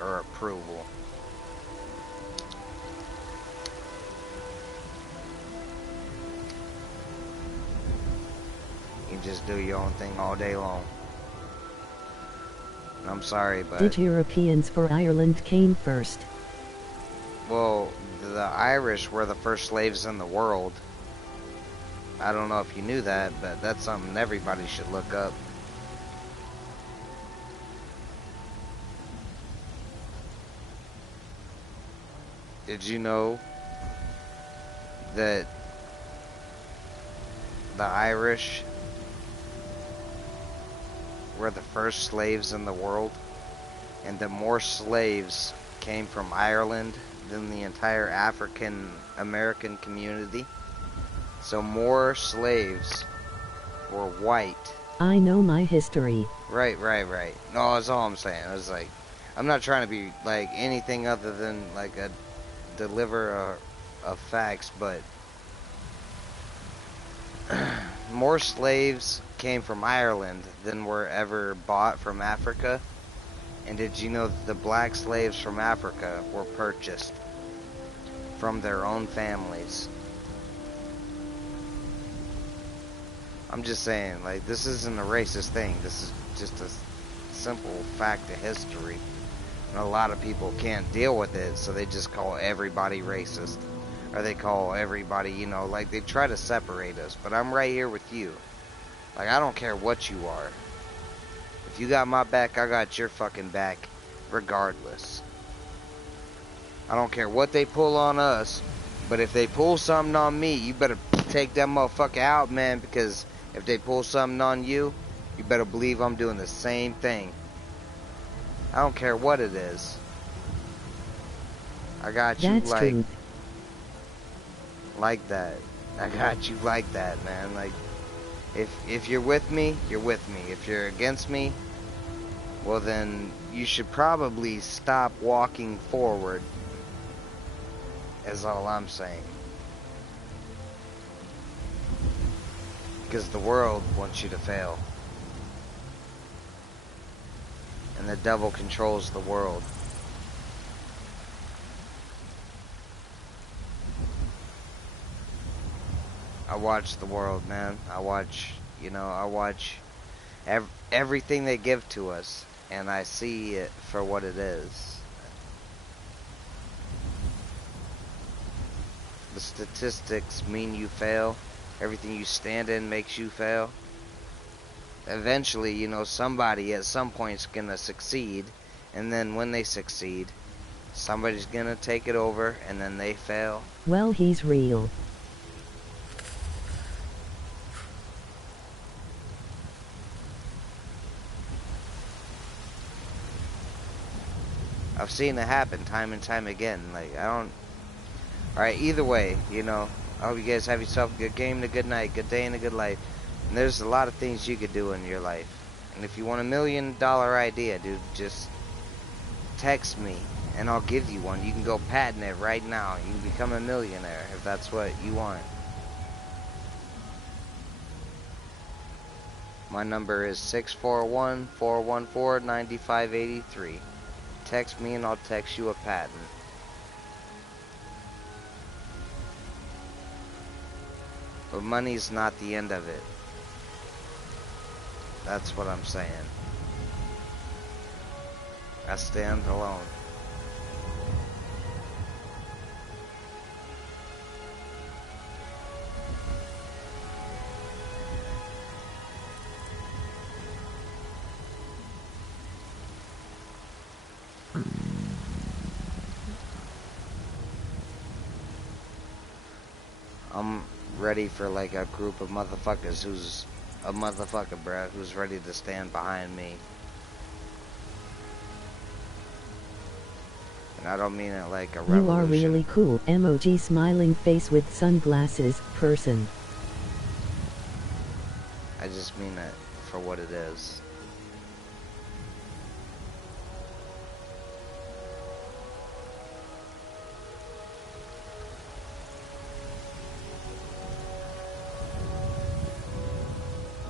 or approval. You just do your own thing all day long. And I'm sorry, but... Did Europeans for Ireland came first? Well, the Irish were the first slaves in the world. I don't know if you knew that, but that's something everybody should look up. Did you know that the Irish were the first slaves in the world, and that more slaves came from Ireland than the entire African American community? So more slaves were white. I know my history. Right. No, that's all I'm saying. I was like, I'm not trying to be like anything other than like a deliver of facts, but more slaves came from Ireland than were ever bought from Africa. And did you know that the black slaves from Africa were purchased from their own families? I'm just saying, like, this isn't a racist thing. This is just a simple fact of history. And a lot of people can't deal with it, so they just call everybody racist. Or they call everybody, you know, like, they try to separate us. But I'm right here with you. Like, I don't care what you are. If you got my back, I got your fucking back, regardless. I don't care what they pull on us, but if they pull something on me, you better take that motherfucker out, man, because if they pull something on you, you better believe I'm doing the same thing. I don't care what it is. I got you. That's true. Like that. I got you like that, man. Like, if you're with me, you're with me. If you're against me, well then you should probably stop walking forward, is all I'm saying. Because the world wants you to fail. And the devil controls the world. I watch the world, man. I watch, you know, I watch everything they give to us, and I see it for what it is. The statistics mean you fail. Everything you stand in makes you fail. Eventually, you know, somebody at some point is gonna succeed, and then when they succeed, somebody's gonna take it over, and then they fail. Well, he's real. I've seen it happen time and time again. Like, I don't... Alright, either way, you know, I hope you guys have yourself a good game and a good night, good day and a good life. And there's a lot of things you could do in your life. And if you want $1 million idea, dude, just text me and I'll give you one. You can go patent it right now. You can become a millionaire if that's what you want. My number is 641-414-9583. Text me and I'll text you a patent. But money's not the end of it. That's what I'm saying. I stand alone. I'm ready for like a group of motherfuckers who's a motherfucker, bruh, who's ready to stand behind me. And I don't mean it like a revolution. You are really cool. Emoji smiling face with sunglasses, person. I just mean it for what it is.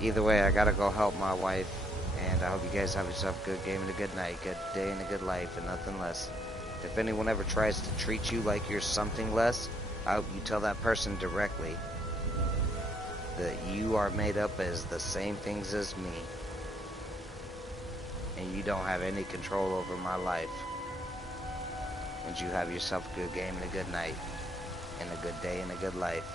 Either way, I gotta go help my wife, and I hope you guys have yourself a good game and a good night, good day and a good life, and nothing less. If anyone ever tries to treat you like you're something less, I hope you tell that person directly that you are made up as the same things as me, and you don't have any control over my life. And you have yourself a good game and a good night, and a good day and a good life.